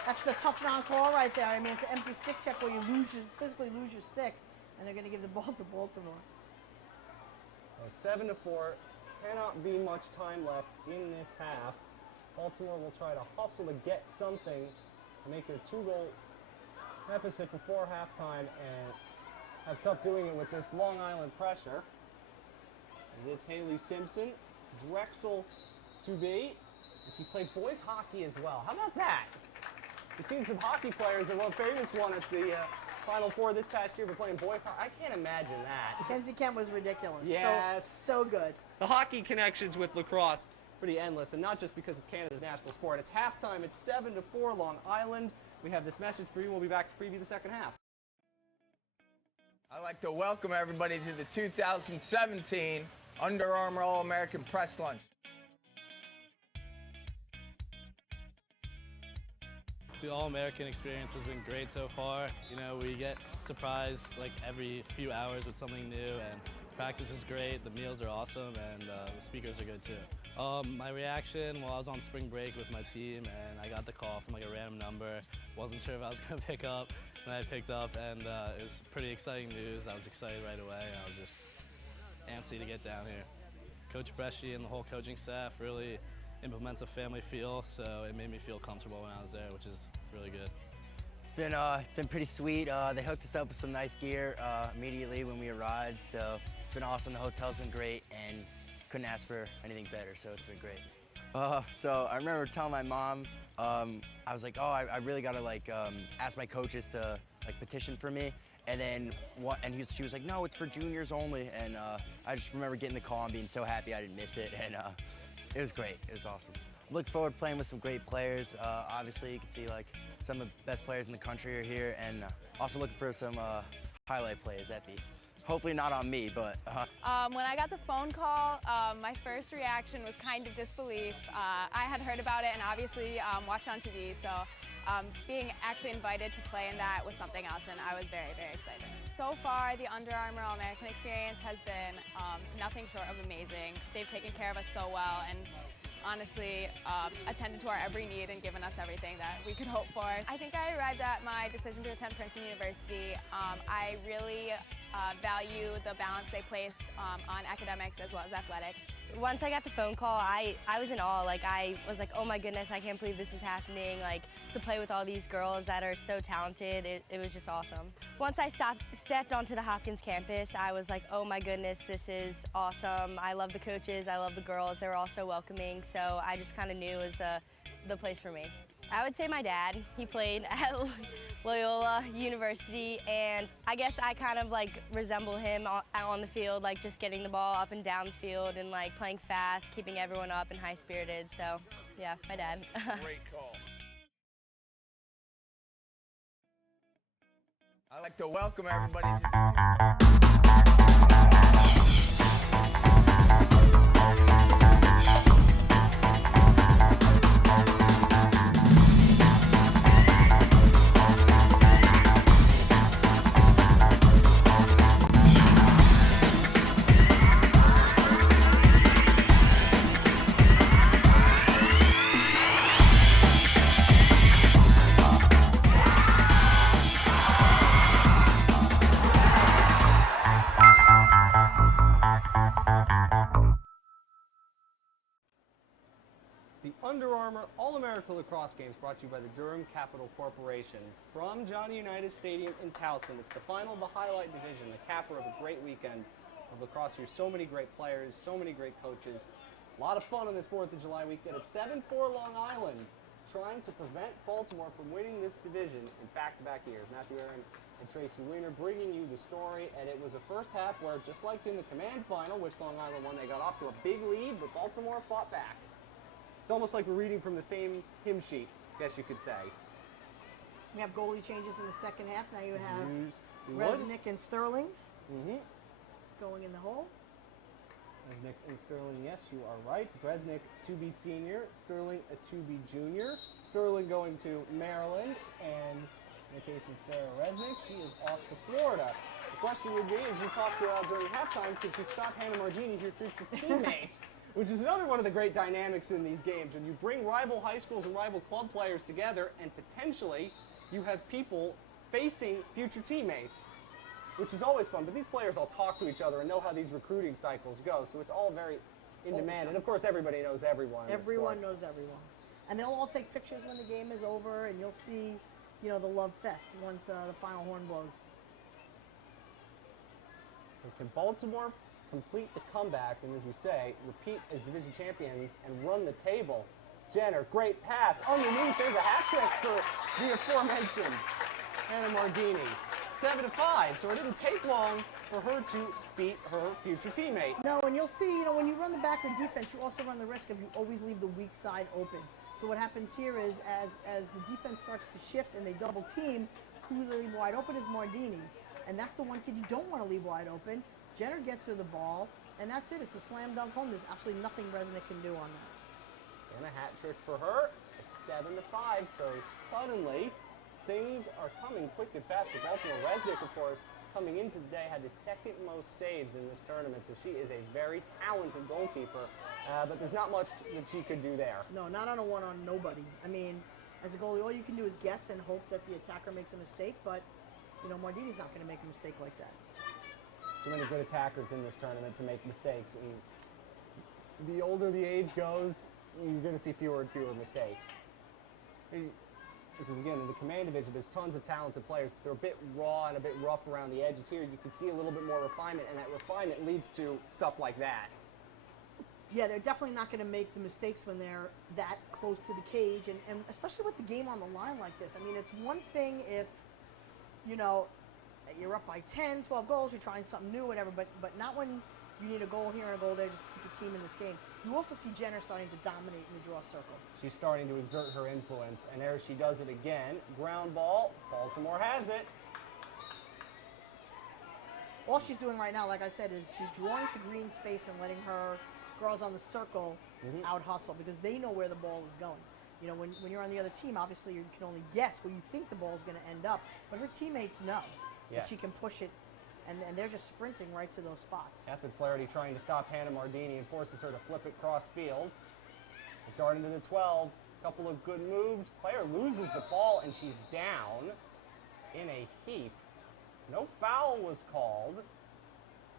That's the tough non-call right there. I mean, it's an empty stick check where you physically lose your stick, and they're going to give the ball to Baltimore. So 7-4. Cannot be much time left in this half. Baltimore will try to hustle to get something to make it a 2-goal deficit before halftime and have tough doing it with this Long Island pressure. As it's Haley Simpson, Drexel to be, and she played boys hockey as well. How about that? We've seen some hockey players, and one famous one at the Final Four this past year, but playing boys hockey. I can't imagine that. Kenzie Kemp was ridiculous. Yes. So good. The hockey connections with lacrosse, pretty endless, and not just because it's Canada's national sport. It's halftime. It's 7-4 Long Island. We have this message for you. We'll be back to preview the second half. I'd like to welcome everybody to the 2017 Under Armour All-American Press Lunch. The All-American experience has been great so far. You know, we get surprised like every few hours with something new, and practice is great, the meals are awesome, and the speakers are good too. My reaction while I was on spring break with my team and I got the call from like a random number, wasn't sure if I was going to pick up, and I picked up, and it was pretty exciting news. I was excited right away. I was just antsy to get down here. Coach Bresci and the whole coaching staff really implements a family feel, so it made me feel comfortable when I was there, which is really good. It's been pretty sweet. They hooked us up with some nice gear immediately when we arrived, so it's been awesome. The hotel's been great, and couldn't ask for anything better, so it's been great. So I remember telling my mom, I was like, oh, I really gotta like ask my coaches to like petition for me, and then she was like, no, it's for juniors only, and I just remember getting the call and being so happy I didn't miss it, and it was great. It was awesome. I'm looking forward to playing with some great players. Obviously, you can see like some of the best players in the country are here, and also looking for some highlight plays. That'd be hopefully not on me, but. When I got the phone call, my first reaction was kind of disbelief. I had heard about it and obviously watched on TV, so being actually invited to play in that was something else, and I was very, very excited. So far, the Under Armour All-American experience has been nothing short of amazing. They've taken care of us so well, and honestly attended to our every need and given us everything that we could hope for. I think I arrived at my decision to attend Princeton University. I really value the balance they place on academics as well as athletics. Once I got the phone call, I was in awe. Like, I was like, oh my goodness, I can't believe this is happening. Like, to play with all these girls that are so talented, it was just awesome. Once I stepped onto the Hopkins campus, I was like, oh my goodness, this is awesome. I love the coaches, I love the girls, they were all so welcoming, so I just kind of knew it was the place for me. I would say my dad. He played at Loyola University, and I guess I kind of like resemble him out on the field, like just getting the ball up and down the field and like playing fast, keeping everyone up and high-spirited. So yeah, my dad. Great call. I'd like to welcome everybody to The Under Armour All-America Lacrosse Games brought to you by the Durham Capital Corporation. From Johnny Unitas Stadium in Towson, it's the final of the highlight division, the capper of a great weekend of lacrosse here. So many great players, so many great coaches. A lot of fun on this 4th of July weekend at 7-4 Long Island, trying to prevent Baltimore from winning this division in back-to-back years. Matthew Aaron and Tracy Weiner bringing you the story, and it was a first half where, just like in the command final, which Long Island won, they got off to a big lead, but Baltimore fought back. It's almost like we're reading from the same hymn sheet, I guess you could say. We have goalie changes in the second half. Now you have Resnick and Sterling going in the hole. Resnick and Sterling, yes, you are right. Resnick to be senior, Sterling to be junior. Sterling going to Maryland, and in the case of Sarah Resnick, she is off to Florida. The question would be, as you talked during halftime, could she stop Hannah Mardini, her future teammate? Which is another one of the great dynamics in these games. When you bring rival high schools and rival club players together, and potentially you have people facing future teammates, which is always fun. But these players all talk to each other and know how these recruiting cycles go, so it's all very in demand. And of course, everybody knows everyone. Everyone knows everyone. And they'll all take pictures when the game is over, and you'll see, you know, the love fest once the final horn blows. So can Baltimore complete the comeback, and as we say, repeat as division champions and run the table? Jenner, great pass underneath. There's a hat trick for the aforementioned Hannah Mardini. 7-5, so it didn't take long for her to beat her future teammate. No, and you'll see, you know, when you run the backward defense, you also run the risk of you always leave the weak side open. So what happens here is, as the defense starts to shift and they double team, who they leave wide open is Mardini, and that's the one kid you don't want to leave wide open. Jenner gets her the ball, and that's it. It's a slam dunk home. There's absolutely nothing Resnick can do on that. And a hat trick for her. It's 7-5. So suddenly, things are coming quick and fast for Baltimore. Resnick, of course, coming into the day, had the second most saves in this tournament, so she is a very talented goalkeeper, but there's not much that she could do there. No, not on a one-on nobody. I mean, as a goalie, all you can do is guess and hope that the attacker makes a mistake, but, you know, Mardini's not going to make a mistake like that. Too many good attackers in this tournament to make mistakes, and the older the age goes, you're going to see fewer and fewer mistakes. This is, again, in the command division, there's tons of talented players. They're a bit raw and a bit rough around the edges. Here, you can see a little bit more refinement, and that refinement leads to stuff like that. Yeah, they're definitely not going to make the mistakes when they're that close to the cage, and especially with the game on the line like this. I mean, it's one thing if, you know, you're up by 10, 12 goals, you're trying something new, whatever, but not when you need a goal here and a goal there just to keep the team in this game. You also see Jenner starting to dominate in the draw circle. She's starting to exert her influence, and there she does it again. Ground ball, Baltimore has it. All she's doing right now, like I said, is she's drawing to green space and letting her girls on the circle out hustle, because they know where the ball is going. You know, when you're on the other team, obviously you can only guess where you think the ball is going to end up, but her teammates know that she can push it, and they're just sprinting right to those spots. Catherine Flaherty trying to stop Hannah Mardini and forces her to flip it cross field. Dart into the 12, couple of good moves. Player loses the ball and she's down in a heap. No foul was called.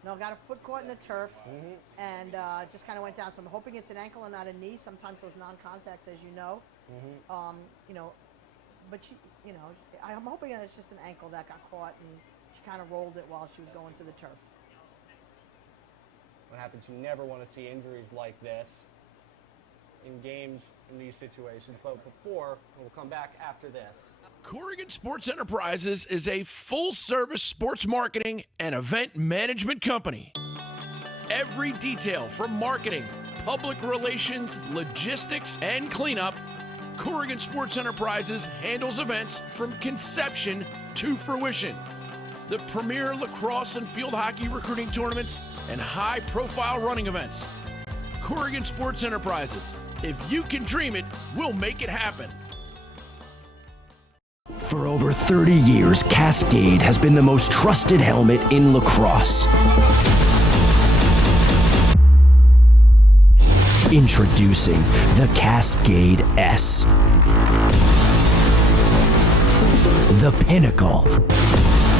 No, got a foot caught in the turf and just kind of went down. So I'm hoping it's an ankle and not a knee. Sometimes those non-contacts, as you know, you know, but she, you know, I'm hoping that it's just an ankle that got caught and she kind of rolled it while she was going to the turf. What happens? You never want to see injuries like this in games in these situations. But before, we'll come back after this. Corrigan Sports Enterprises is a full-service sports marketing and event management company. Every detail from marketing, public relations, logistics, and cleanup, Corrigan Sports Enterprises handles events from conception to fruition. The premier lacrosse and field hockey recruiting tournaments and high-profile running events. Corrigan Sports Enterprises. If you can dream it, we'll make it happen. For over 30 years, Cascade has been the most trusted helmet in lacrosse. Introducing the Cascade S. The pinnacle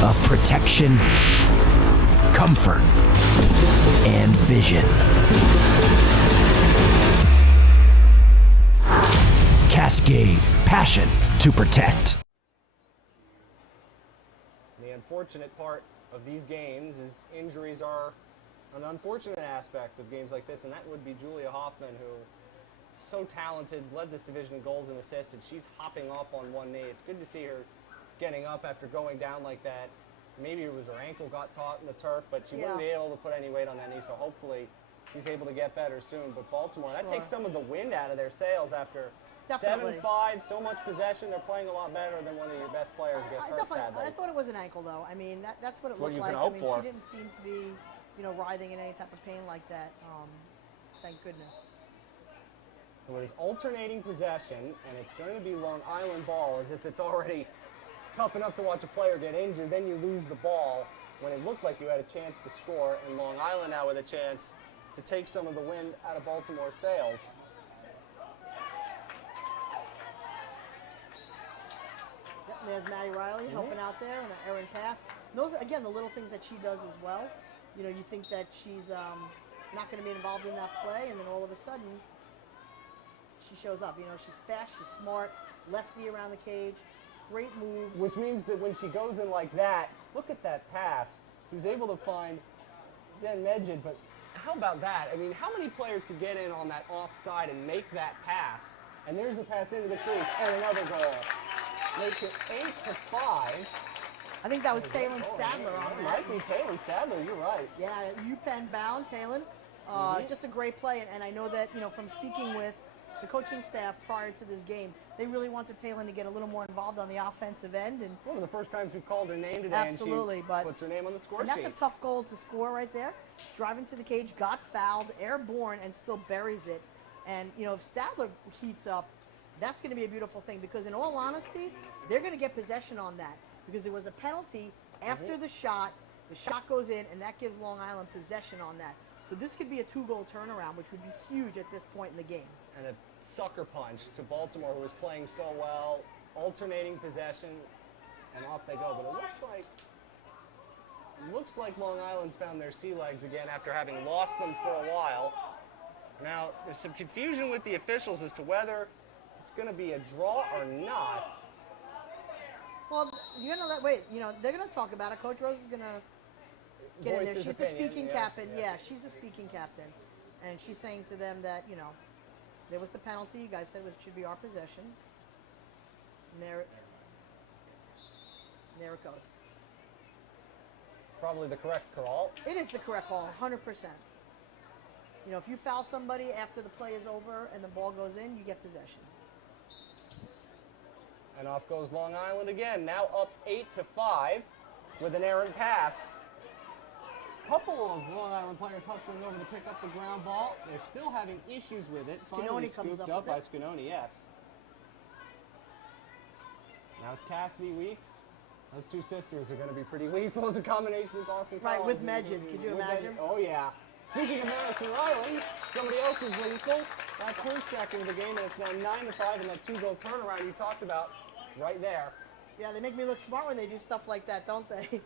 of protection, comfort, and vision. Cascade, passion to protect. The unfortunate part of these games is injuries are an unfortunate aspect of games like this, and that would be Julia Hoffman, who is so talented, led this division in goals and assists, and she's hopping off on one knee. It's good to see her getting up after going down like that. Maybe it was her ankle got caught in the turf, but she wouldn't be able to put any weight on that knee, so hopefully she's able to get better soon. But Baltimore, that takes some of the wind out of their sails after 7-5, so much possession. They're playing a lot better than one of your best players gets hurt, sadly. I thought it was an ankle, though. I mean, that's what it looked like. I mean, she didn't seem to be, you know, writhing in any type of pain like that. Thank goodness. So it is alternating possession, and it's going to be Long Island ball, as if it's already tough enough to watch a player get injured. Then you lose the ball when it looked like you had a chance to score, and Long Island now with a chance to take some of the wind out of Baltimore's sails. There's Maddie Riley helping out there on an errant pass. Those are, again, the little things that she does as well. You know, you think that she's not going to be involved in that play, and then all of a sudden, she shows up. You know, she's fast, she's smart, lefty around the cage, great moves. Which means that when she goes in like that, look at that pass. She was able to find Jen Medjid, but how about that? I mean, how many players could get in on that offside and make that pass? And there's a pass into the crease, and another goal. Make it 8-5. I think that was Taylon Stadler on that. It might be Taylon Stadler, you're right. Yeah, UPenn bound, Taylon. Just a great play, and I know that, you know, from speaking with the coaching staff prior to this game, they really wanted Taylon to get a little more involved on the offensive end. And one of the first times we've called her name today, absolutely, and she but puts her name on the score sheet. That's a tough goal to score right there. Driving to the cage, got fouled, airborne, and still buries it. And, you know, if Stadler heats up, That's going to be a beautiful thing because, in all honesty, they're going to get possession on that because there was a penalty after the shot goes in, and that gives Long Island possession on that. So this could be a 2-goal turnaround, which would be huge at this point in the game. And a sucker punch to Baltimore, who was playing so well, alternating possession, and off they go. But it looks like Long Island's found their sea legs again after having lost them for a while. Now, there's some confusion with the officials as to whether it's going to be a draw or not. Well, you're going to they're going to talk about it. Coach Rose is going to get in there. She's the speaking captain. Yeah, she's the speaking captain. And she's saying to them that, there was the penalty. You guys said it should be our possession. And there it goes. Probably the correct call. It is the correct call, 100%. If you foul somebody after the play is over and the ball goes in, you get possession. And off goes Long Island again, now up 8-5 with an errant pass. Couple of Long Island players hustling over to pick up the ground ball. They're still having issues with it. Finally scooped up by Scanoni, yes. Now it's Cassidy Weeks. Those two sisters are going to be pretty lethal as a combination of Boston College. Right, with Medjid. Could you imagine? Oh, yeah. Speaking of Madison Riley, somebody else is lethal. That's her second of the game, and it's now 9-5 in that 2-goal turnaround you talked about right there. Yeah, they make me look smart when they do stuff like that, don't they?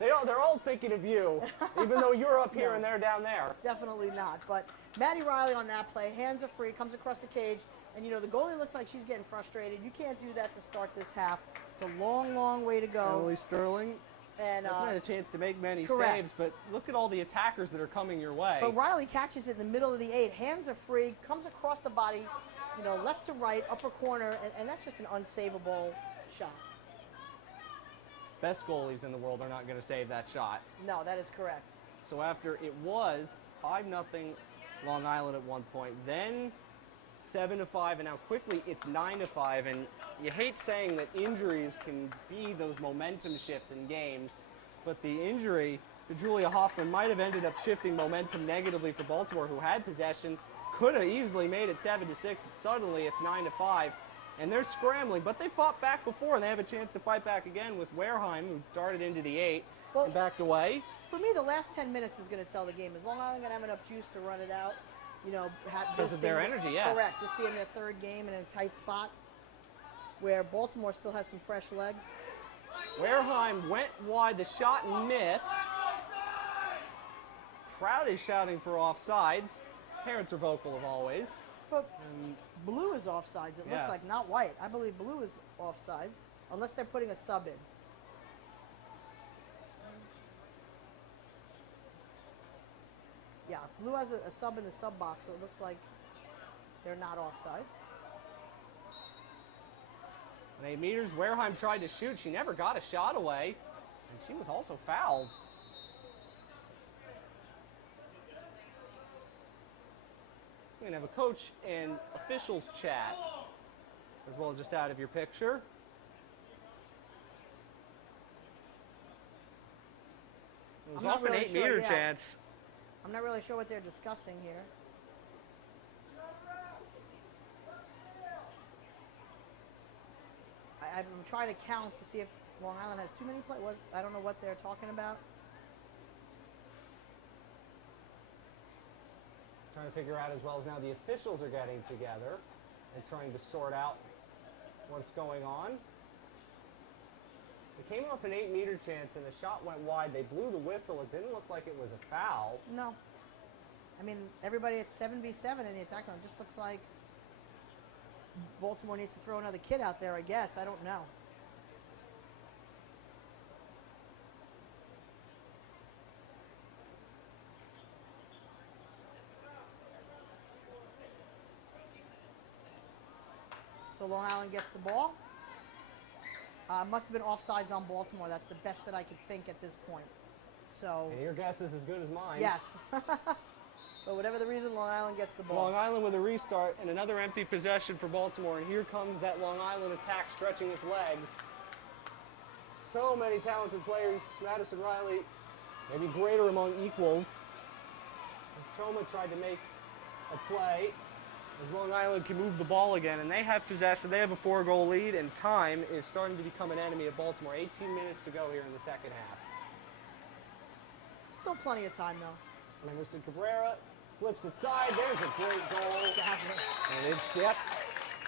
They're all thinking of you, even though you're up here and they're down there. Definitely not. But Maddy Riley on that play, hands are free, comes across the cage, and the goalie looks like she's getting frustrated. You can't do that to start this half. It's a long, long way to go. Emily Sterling. And that's not a chance to make many correct. saves, but look at all the attackers that are coming your way. But Riley catches it in the middle of the 8. Hands are free, comes across the body, left to right, upper corner, and that's just an unsavable shot. Best goalies in the world are not going to save that shot. No, that is correct. So after it was 5-0 Long Island at one point, then 7-5, and now quickly it's 9-5, and you hate saying that injuries can be those momentum shifts in games, but the injury to Julia Hoffman might have ended up shifting momentum negatively for Baltimore, who had possession, could have easily made it 7-6, and suddenly it's 9-5, and they're scrambling, but they fought back before, and they have a chance to fight back again with Wareheim, who darted into the 8 and backed away. For me, the last 10 minutes is going to tell the game. Is Long Island going to have enough juice to run it out? Because of their energy, yes. Correct. This being their third game in a tight spot where Baltimore still has some fresh legs. Wareheim went wide, the shot missed. Crowd is shouting for offsides. Parents are vocal as always. But blue is offsides, it looks like, not white. I believe blue is offsides, unless they're putting a sub in. Yeah, blue has a sub in the sub box, so it looks like they're not offsides. 8 meters, Wareheim tried to shoot. She never got a shot away, and she was also fouled. We're going to have a coach and officials chat, as well, just out of your picture. It was off an 8-meter chance. I'm not really sure what they're discussing here. I'm trying to count to see if Long Island has too many players. I don't know what they're talking about. Trying to figure out as well as now the officials are getting together and trying to sort out what's going on. It came off an 8-meter chance and the shot went wide. They blew the whistle. It didn't look like it was a foul. No. I mean, everybody at 7v7 in the attack line. Just looks like Baltimore needs to throw another kid out there, I guess. I don't know. So Long Island gets the ball. Must have been offsides on Baltimore. That's the best that I could think at this point. So. And your guess is as good as mine. Yes. But whatever the reason, Long Island gets the ball. Long Island with a restart and another empty possession for Baltimore. And here comes that Long Island attack stretching its legs. So many talented players. Madison Riley, maybe greater among equals. As Choma tried to make a play. as Long Island can move the ball again, and they have possession. They have a 4-goal lead, and time is starting to become an enemy of Baltimore. 18 minutes to go here in the second half. Still plenty of time, though. Emerson Cabrera flips it side. There's a great goal. And it's, yep.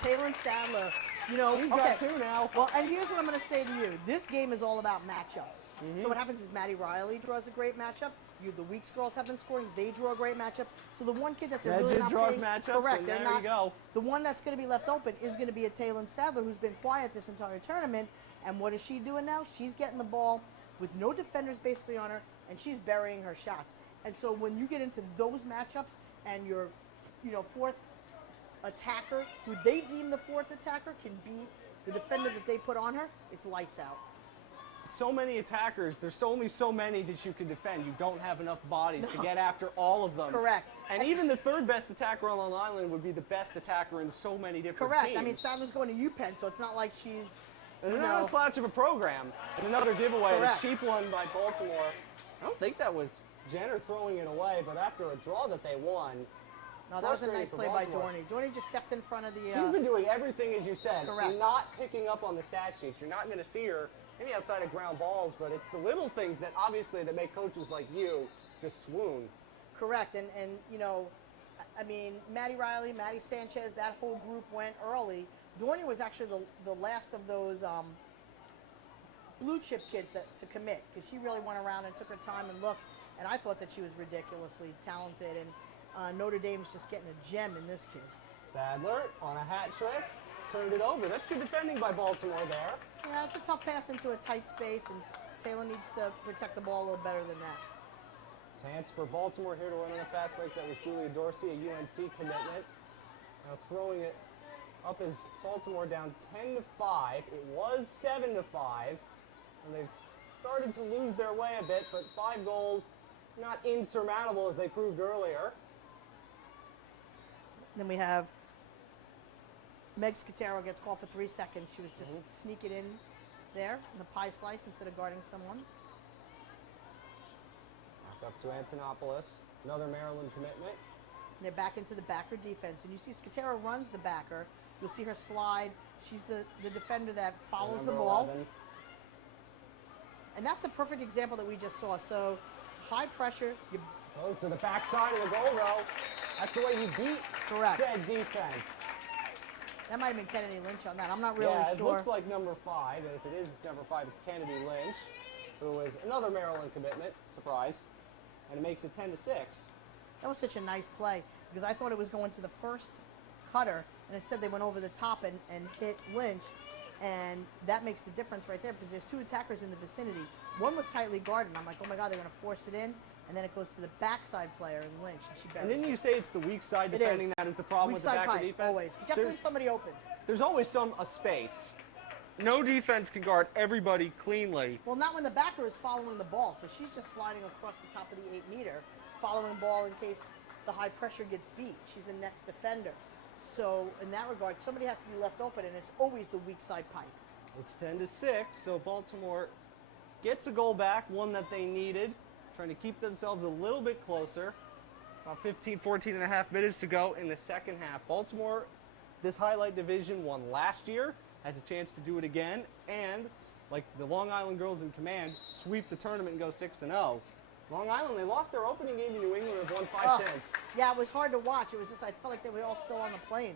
Talon Stadler. You know, he's okay. got 2 now. Well, and here's what I'm going to say to you. This game is all about matchups. So what happens is Maddy Riley draws a great matchup. The Weeks girls have been scoring. They draw a great matchup. So the one kid that they're really not draws playing, matchups, correct. and They're there not, you go. The one that's going to be left open is going to be a Talon Stadler, who's been quiet this entire tournament. And what is she doing now? She's getting the ball with no defenders basically on her, and she's burying her shots. And so when you get into those matchups, and your, fourth attacker, who they deem the fourth attacker, can be the defender that they put on her, it's lights out. So many attackers, there's only so many that you can defend. You don't have enough bodies to get after all of them. Correct. And even the 3rd best attacker on Long Island would be the best attacker in so many different teams. Correct. I mean, Sadler's going to UPenn, so it's not like she's... There's not a slouch of a program. And another giveaway, Correct. a cheap one by Baltimore. I don't think that was Jenner throwing it away, but after a draw that they won... No, that was a nice play by Dorney. Dorney just stepped in front of the... She's been doing everything, as you said. Correct. Not picking up on the stat sheets. You're not going to see her maybe outside of ground balls, but it's the little things that obviously that make coaches like you just swoon. Correct, and I mean, Maddy Riley, Maddie Sanchez, that whole group went early. Dorney was actually the last of those blue chip kids to commit, because she really went around and took her time and looked, and I thought that she was ridiculously talented, and Notre Dame's just getting a gem in this kid. Sadler on a hat trick, turned it over. That's good defending by Baltimore there. Yeah, it's a tough pass into a tight space, and Taylor needs to protect the ball a little better than that. Chance for Baltimore here to run on a fast break. That was Julia Dorsey, a UNC commitment. Now throwing it up as Baltimore down 10-5. It was 7-5, and they've started to lose their way a bit, but 5 goals, not insurmountable as they proved earlier. Then we have Meg Scatero gets called for 3 seconds. She was just sneaking in there in the pie slice instead of guarding someone. Back up to Antonopoulos, another Maryland commitment. And they're back into the backer defense. And you see Scatero runs the backer. You'll see her slide. She's the defender that follows the ball. 11. And that's a perfect example that we just saw. So high pressure. You goes to the backside of the goal, though. That's the way you beat said defense. That might have been Kennedy Lynch on that. I'm not really sure. Yeah, it looks like number 5. And if it is number 5, it's Kennedy Lynch, who is another Maryland commitment. Surprise. And it makes it 10-6. That was such a nice play because I thought it was going to the first cutter, and instead they went over the top and hit Lynch. And that makes the difference right there because there's 2 attackers in the vicinity. One was tightly guarded. I'm like, oh my God, they're going to force it in. And then it goes to the backside player in Lynch. And didn't you say it's the weak side defending that is the problem with the backer defense? Always. You have to leave somebody open. There's always a space. No defense can guard everybody cleanly. Well, not when the backer is following the ball. So she's just sliding across the top of the 8-meter, following the ball in case the high pressure gets beat. She's the next defender. So in that regard, somebody has to be left open, and it's always the weak side pipe. It's 10-6, so Baltimore gets a goal back, one that they needed, trying to keep themselves a little bit closer. About 14 and a half minutes to go in the second half. Baltimore, this highlight division, won last year, has a chance to do it again, and like the Long Island girls in command, sweep the tournament and go 6-0. Long Island, they lost their opening game to New England and won 5 cents. Yeah, it was hard to watch. It was just, I felt like they were all still on the plane.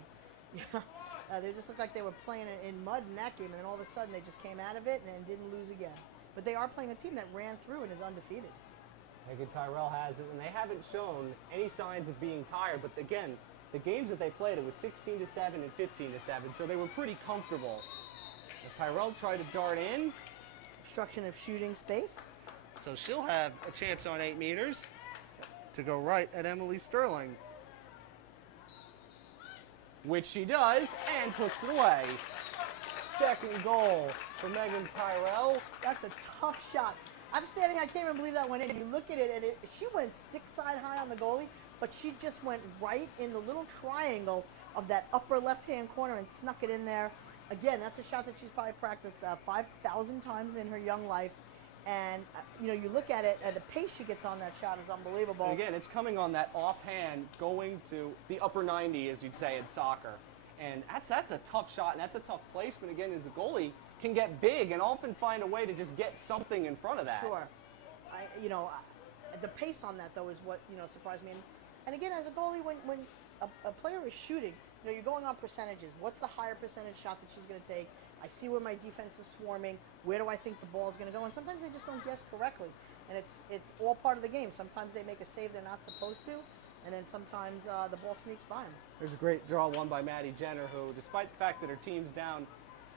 They just looked like they were playing in mud in that game, and then all of a sudden they just came out of it and didn't lose again. But they are playing a team that ran through and is undefeated. Megan Tyrell has it, and they haven't shown any signs of being tired. But again, the games that they played, it was 16-7 and 15-7, so they were pretty comfortable. As Tyrell tried to dart in. Obstruction of shooting space. So she'll have a chance on 8 meters to go right at Emily Sterling. Which she does, and puts it away. Second goal for Megan Tyrell. That's a tough shot. I'm standing, I can't even believe that went in. You look at it, and she went stick side high on the goalie, but she just went right in the little triangle of that upper left-hand corner and snuck it in there. Again, that's a shot that she's probably practiced 5,000 times in her young life. And, you know, you look at it, and the pace she gets on that shot is unbelievable. And again, it's coming on that offhand, going to the upper 90, as you'd say in soccer. And that's a tough shot, and that's a tough placement. Again, as a goalie can get big and often find a way to just get something in front of that. Sure. The pace on that, though, is what, surprised me. And again, as a goalie, when a player is shooting, you're going on percentages. What's the higher percentage shot that she's going to take? I see where my defense is swarming. Where do I think the ball is going to go? And sometimes they just don't guess correctly. And it's all part of the game. Sometimes they make a save they're not supposed to, and then sometimes the ball sneaks by them. There's a great draw won by Maddy Jenner, who, despite the fact that her team's down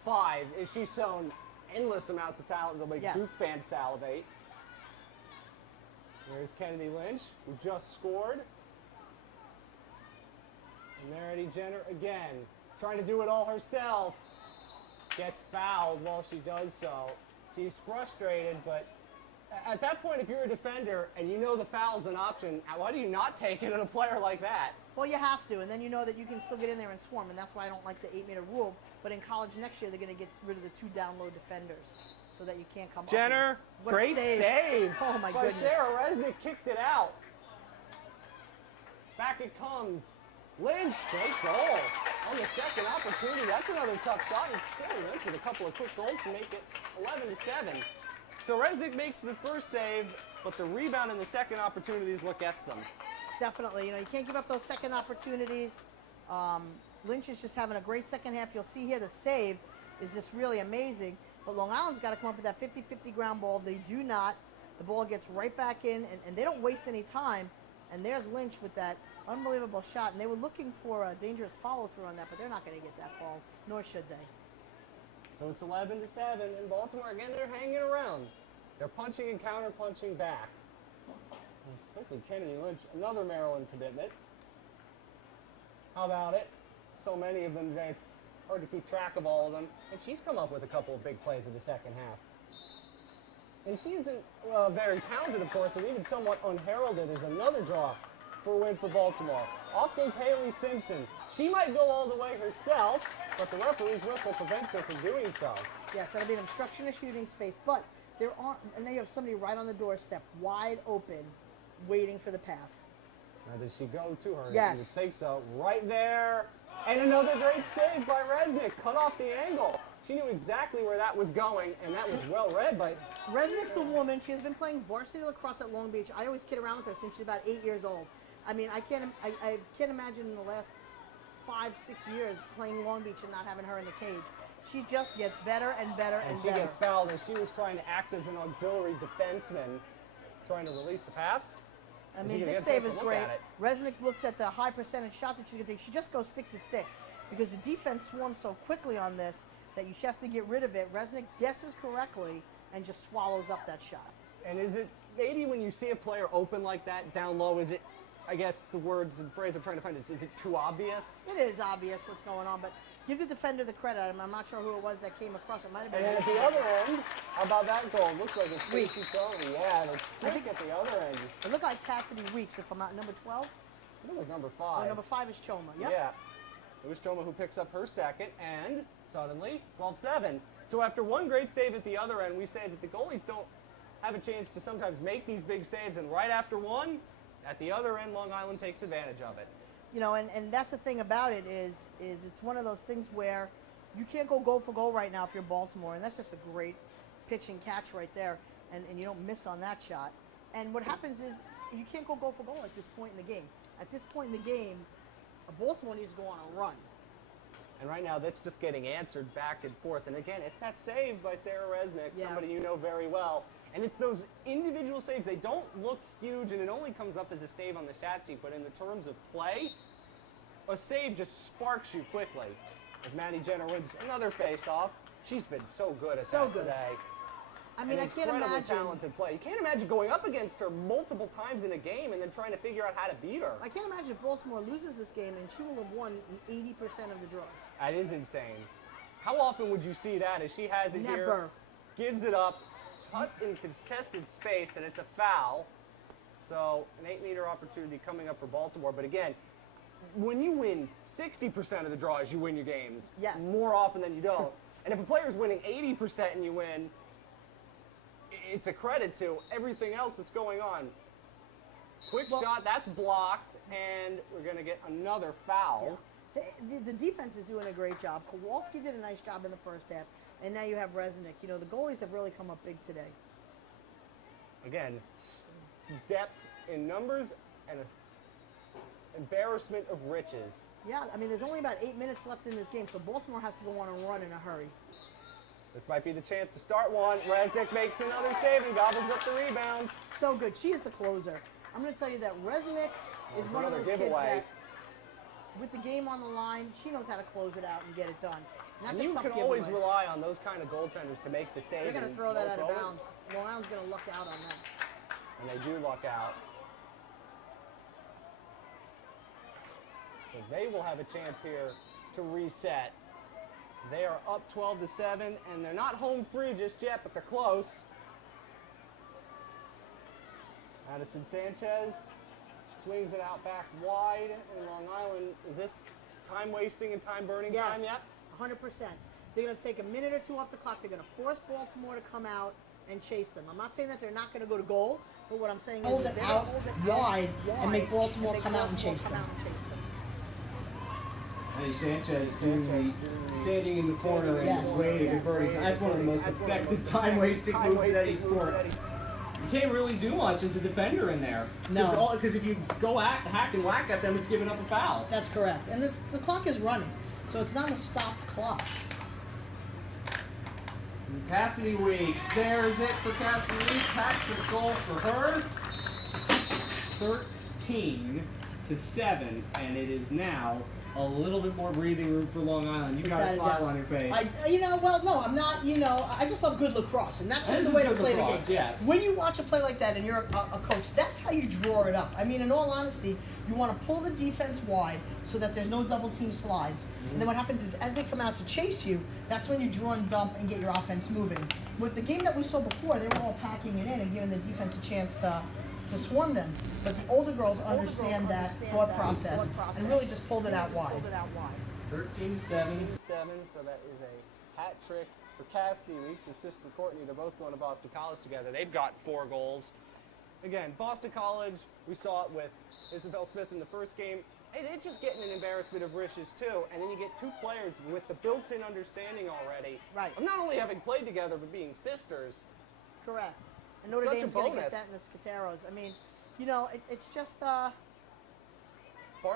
5, she's shown endless amounts of talent that'll make Duke fans salivate. There's Kennedy Lynch, who just scored. And Maddy Jenner again, trying to do it all herself. Gets fouled while she does so. She's frustrated, but at that point, if you're a defender and you know the foul's an option, why do you not take it at a player like that? Well, you have to, and then you know that you can still get in there and swarm, and that's why I don't like the 8-meter rule. But in college next year, they're going to get rid of the 2 down low defenders so that you can't come up. Jenner, great save. Oh, my goodness. Sarah Resnick kicked it out. Back it comes. Lynch, great goal. On the second opportunity, that's another tough shot. And Lynch with a couple of quick goals to make it 11-7. So Resnick makes the first save, but the rebound in the second opportunity is what gets them. Definitely. You can't give up those second opportunities. Lynch is just having a great second half. You'll see here the save is just really amazing. But Long Island's got to come up with that 50-50 ground ball. They do not. The ball gets right back in, and they don't waste any time. And there's Lynch with that unbelievable shot. And they were looking for a dangerous follow-through on that, but they're not going to get that ball, nor should they. So it's 11-7, and Baltimore, again, they're hanging around. They're punching and counter-punching back. Quickly, Kennedy Lynch, another Maryland commitment. How about it? So many of them today, it's hard to keep track of all of them. And she's come up with a couple of big plays in the second half. And she isn't very talented, of course, and even somewhat unheralded is another draw for a win for Baltimore. Off goes Haley Simpson. She might go all the way herself, but the referee's whistle prevents her from doing so. Yes, that'll be an obstruction of shooting space, but there aren't, and they have somebody right on the doorstep, wide open, waiting for the pass. Now, does she go to her? Yes. You would think so. Right there. And another great save by Resnick. Cut off the angle. She knew exactly where that was going, and that was well read by... Resnick's the woman. She has been playing varsity lacrosse at Long Beach. I always kid around with her since she's about 8 years old. I mean, I can't imagine in the last 5-6 years playing Long Beach and not having her in the cage. She just gets better and better and better. And she gets fouled as she was trying to act as an auxiliary defenseman, trying to release the pass. I mean, this save is great. Resnick looks at the high percentage shot that she's going to take. She just goes stick to stick because the defense swarms so quickly on this that she has to get rid of it. Resnick guesses correctly and just swallows up that shot. And is it, maybe when you see a player open like that down low, is it, I guess the words and phrase I'm trying to find is it too obvious? It is obvious what's going on, but give the defender the credit. I'm not sure who it was that came across. It might have been. And then at the other end, how about that goal? Looks like it's Casey Tony. Yeah, the trick at the other end. It looked like Cassidy Weeks, if I'm not number 12. I think it was number 5. Oh, number 5 is Choma. Yep. Yeah. It was Choma who picks up her second, and suddenly 12-7. So after one great save at the other end, we say that the goalies don't have a chance to sometimes make these big saves, and right after one, at the other end, Long Island takes advantage of it. You know, and that's the thing about it is it's one of those things where you can't go goal for goal right now if you're Baltimore, and that's just a great pitch and catch right there, and you don't miss on that shot. And what happens is you can't go goal for goal at this point in the game. At this point in the game, Baltimore needs to go on a run. And right now, that's just getting answered back and forth. And again, it's that save by Sarah Resnick, somebody you know very well. And it's those individual saves. They don't look huge, and it only comes up as a save on the stat sheet. But in the terms of play, a save just sparks you quickly. As Maddy Jenner wins another face-off, she's been so good at that today. I mean, I can't imagine. Talented play. You can't imagine going up against her multiple times in a game and then trying to figure out how to beat her. I can't imagine if Baltimore loses this game and she will have won 80% of the draws. That is insane. How often would you see that as she has it here? Never. Gives it up, shot in contested space, and it's a foul. So an 8-meter opportunity coming up for Baltimore. But again, when you win 60% of the draws, you win your games. Yes. More often than you don't. And if a player's winning 80% and you win, it's a credit to everything else that's going on. Quick shot, that's blocked, and we're going to get another foul. Yeah. The defense is doing a great job. Kowalski did a nice job in the first half, and now you have Resnick. You know, the goalies have really come up big today. Again, depth in numbers and an embarrassment of riches. Yeah, I mean, there's only about 8 minutes left in this game, so Baltimore has to go on a run in a hurry. This might be the chance to start one. Resnick makes another save and gobbles up the rebound. So good. She is the closer. I'm going to tell you that Resnick is one of those kids that, with the game on the line, she knows how to close it out and get it done. And you can always rely on those kind of goaltenders to make the save. They're going to throw that out of bounds. Long Island's going to luck out on that. And they do luck out. So they will have a chance here to reset. They are up 12-7, and they're not home free just yet, but they're close. Addison Sanchez swings it out back wide, and Long Island, is this time wasting and time burning time yet? 100%. They're going to take a minute or two off the clock. They're going to force Baltimore to come out and chase them. I'm not saying that they're not going to go to goal, but what I'm saying is hold it out wide and make Baltimore come out and chase them. Eddie Sanchez doing the standing in the corner and waiting and burning time. That's one of the most effective time-wasting moves in any sport. You can't really do much as a defender in there. No. Because if you go hack and whack at them, it's giving up a foul. That's correct. And the clock is running, so it's not a stopped clock. Cassidy Weeks. There's it for Cassidy Weeks. Hat-trick goal for her. 13-7, and it is now a little bit more breathing room for Long Island. You got a smile on your face. I'm not, I just love good lacrosse, and that's just the way to play the game. Yes. When you watch a play like that and you're a coach, that's how you draw it up. I mean, in all honesty, you want to pull the defense wide so that there's no double team slides. And then what happens is as they come out to chase you, that's when you draw and dump and get your offense moving. With the game that we saw before, they were all packing it in and giving the defense a chance to swarm them. But the older girls understand that thought process and really just pulled it out wide. 13-7, so that is a hat trick for Cassidy Weeks and sister Courtney. They're both going to Boston College together. They've got 4 goals. Again, Boston College, we saw it with Isabel Smith in the first game. It's just getting an embarrassment of riches too, and then you get 2 players with the built-in understanding already. Right. Of not only having played together, but being sisters. Correct. And Notre Dame's going to get that in the Scateros. I mean, it's just part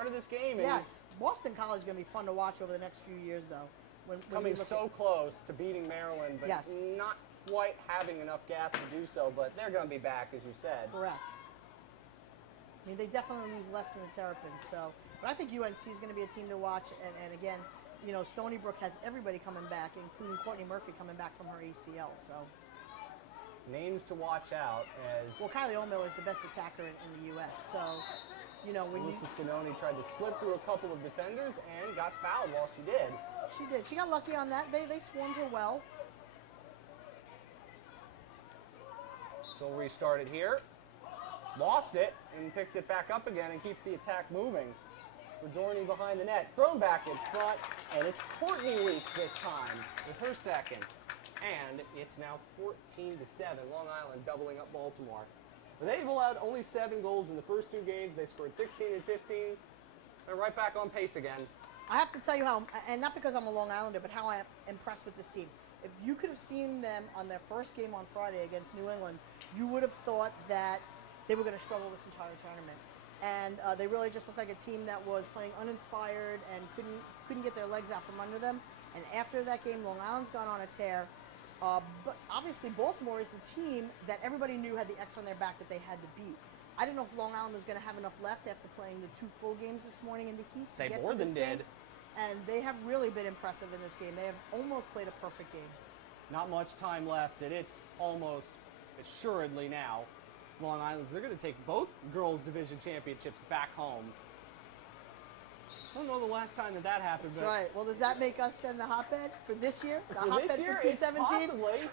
of this game. Yes. Boston College is going to be fun to watch over the next few years, though. When coming so close to beating Maryland, but not quite having enough gas to do so. But they're going to be back, as you said. Correct. I mean, they definitely lose less than the Terrapins. So, but I think UNC is going to be a team to watch. And again, Stony Brook has everybody coming back, including Courtney Murphy coming back from her ACL. So. Names to watch out as... Well, Kylie O'Miller is the best attacker in the U.S., so, when Melissa Scanoni tried to slip through a couple of defenders and got fouled while she did. She did. She got lucky on that. They swarmed her well. So restarted here. Lost it and picked it back up again and keeps the attack moving. Redorny behind the net. Thrown back in front, and it's Courtney Weeks this time with her second. And it's now 14-7. Long Island doubling up Baltimore. But they've allowed only 7 goals in the first 2 games. They scored 16 and 15. They're right back on pace again. I have to tell you how, and not because I'm a Long Islander, but how I'm impressed with this team. If you could have seen them on their first game on Friday against New England, you would have thought that they were going to struggle this entire tournament. And they really just looked like a team that was playing uninspired and couldn't get their legs out from under them. And after that game, Long Island's gone on a tear. But obviously Baltimore is the team that everybody knew had the X on their back that they had to beat. I didn't know if Long Island was going to have enough left after playing the 2 full games this morning in the heat. They more than did. And they have really been impressive in this game. They have almost played a perfect game. Not much time left, and it's almost assuredly now Long Island's. They're going to take both girls' division championships back home. I don't know the last time that happened. That's right. Well, does that make us then the hotbed for this year? The for hotbed this year, for 2017? Possibly.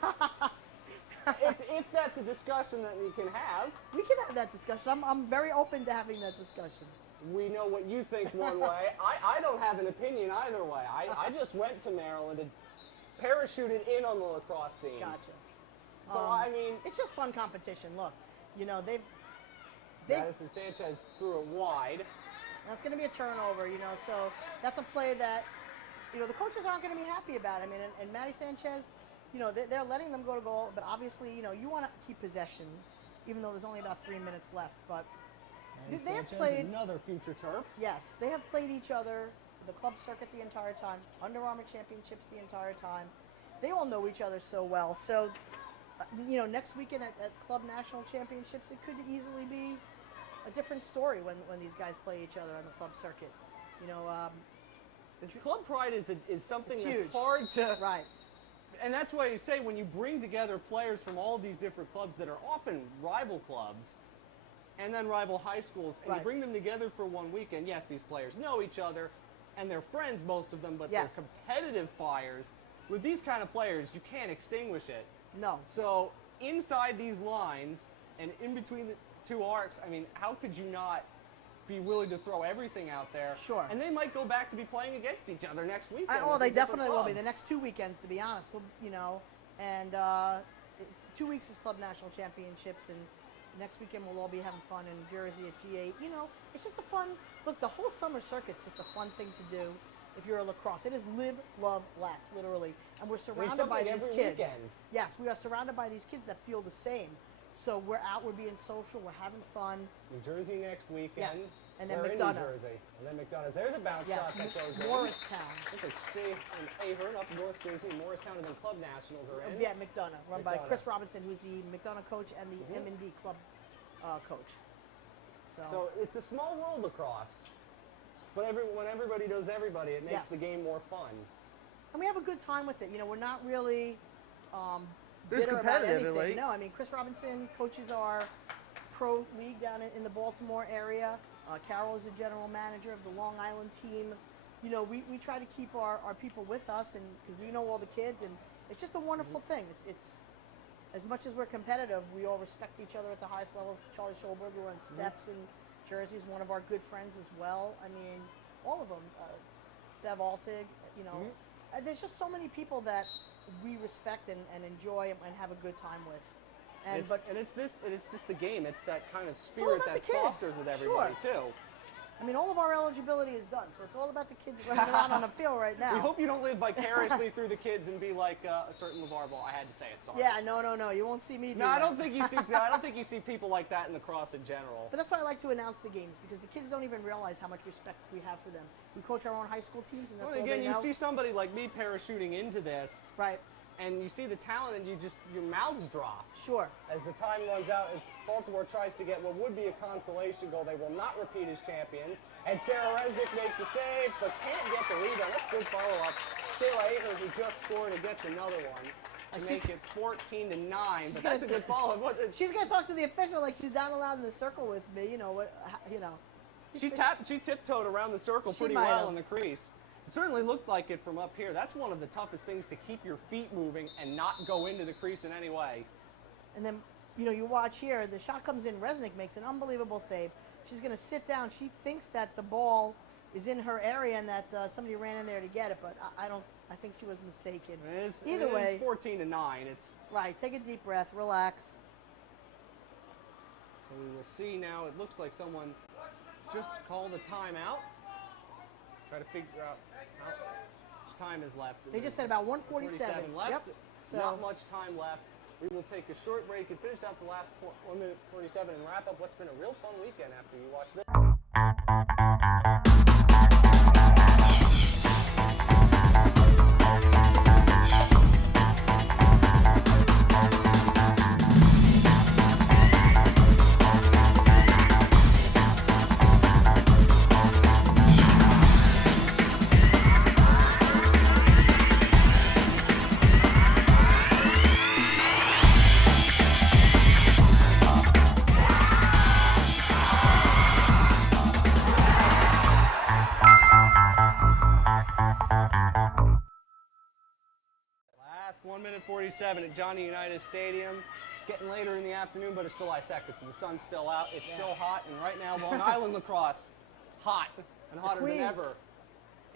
if that's a discussion that we can have. We can have that discussion. I'm very open to having that discussion. We know what you think one way. I don't have an opinion either way. I just went to Maryland and parachuted in on the lacrosse scene. Gotcha. So, I mean... It's just fun competition. Look, you know, Madison Sanchez threw it wide. That's going to be a turnover, you know, so that's a play that, you know, the coaches aren't going to be happy about. I mean, and Maddy Sanchez, you know, they're letting them go to goal, but obviously, you know, you want to keep possession, even though there's only about 3 minutes left. But they have played another future Terp. Yes, they have played each other, the club circuit the entire time, Under Armour championships the entire time. They all know each other so well. So, you know, next weekend at club national championships, it could easily be a different story when these guys play each other on the club circuit. You know, club pride is something it's that's hard to... Right. And that's why you say when you bring together players from all these different clubs that are often rival clubs and then rival high schools, and you bring them together for one weekend, yes, these players know each other and they're friends, most of them, but they're competitive fires. With these kind of players, you can't extinguish it. No. So inside these lines and in between the two arcs, I mean, how could you not be willing to throw everything out there? Sure. And they might go back to be playing against each other next weekend. Oh, they definitely will be. The next 2 weekends, to be honest. Well, you know, and it's 2 weeks is club national championships, and next weekend we'll all be having fun in Jersey at G8. You know, it's just a fun, look, the whole summer circuit's just a fun thing to do if you're a lacrosse. It is live, love, lax, literally. And we're surrounded by these kids. Weekend. Yes, we are surrounded by these kids that feel the same. So we're out, we're being social, we're having fun. New Jersey next weekend. Yes. And then we're McDonough. in New Jersey. And then McDonough's. There's a bounce shot that goes in. Morristown. Looks like Shea and Ahern up North Jersey, Morristown, and then Club Nationals are in. Yeah, McDonough, run by Chris Robinson, who's the McDonough coach and the M&D club coach. So it's a small world lacrosse. But when everybody knows everybody, it makes the game more fun. And we have a good time with it. You know, we're not really There's bitter about competitive, anything. No, I mean, Chris Robinson coaches our pro league down in the Baltimore area. Carol is the general manager of the Long Island team. You know, we try to keep our people with us, and because we know all the kids, and it's just a wonderful thing. It's as much as we're competitive, we all respect each other at the highest levels. Charlie Schulberg, who runs Steps in Jersey, is one of our good friends as well. I mean, all of them. Bev Altig, you know. There's just so many people that we respect and enjoy and have a good time with. And it's just the game. It's that kind of spirit that's fostered with everybody too. I mean, all of our eligibility is done, so it's all about the kids running around on the field right now. We hope you don't live vicariously through the kids and be like a certain LeVar Ball. I had to say it. Sorry. Yeah, no. You won't see me. I don't think you see. I don't think you see people like that in the cross in general. But that's why I like to announce the games, because the kids don't even realize how much respect we have for them. We coach our own high school teams, and that's all again, they know. you see somebody like me parachuting into this, right? And you see the talent, and your mouths drop. Sure. As the time runs out, as Baltimore tries to get what would be a consolation goal, they will not repeat as champions. And Sarah Resnick makes a save, but can't get the rebound. That's good follow-up. Shayla Ahern, who just scored, and gets another one to make it 14-9. But that's a good follow-up. She's gonna talk to the official like she's not allowed in the circle with me. You know what? You know. She tiptoed around the circle pretty well in the crease. It certainly looked like it from up here. That's one of the toughest things, to keep your feet moving and not go into the crease in any way. And then, you know, you watch here, the shot comes in, Resnick makes an unbelievable save. She's going to sit down. She thinks that the ball is in her area and that somebody ran in there to get it, but I think she was mistaken. Either way, it's 14-9. It's right. Take a deep breath, relax. We will see now. It looks like someone just called a timeout. Try to figure out how much time is left. They just said about 1:47 left. Yep. So not much time left. We will take a short break and finish out the last 1 minute 47 and wrap up what's been a real fun weekend after you watch this. Last 1 minute 47 at Johnny Unitas Stadium. It's getting later in the afternoon, but it's July 2nd, so the sun's still out. It's still hot, and right now, Long Island lacrosse, hot and hotter than ever.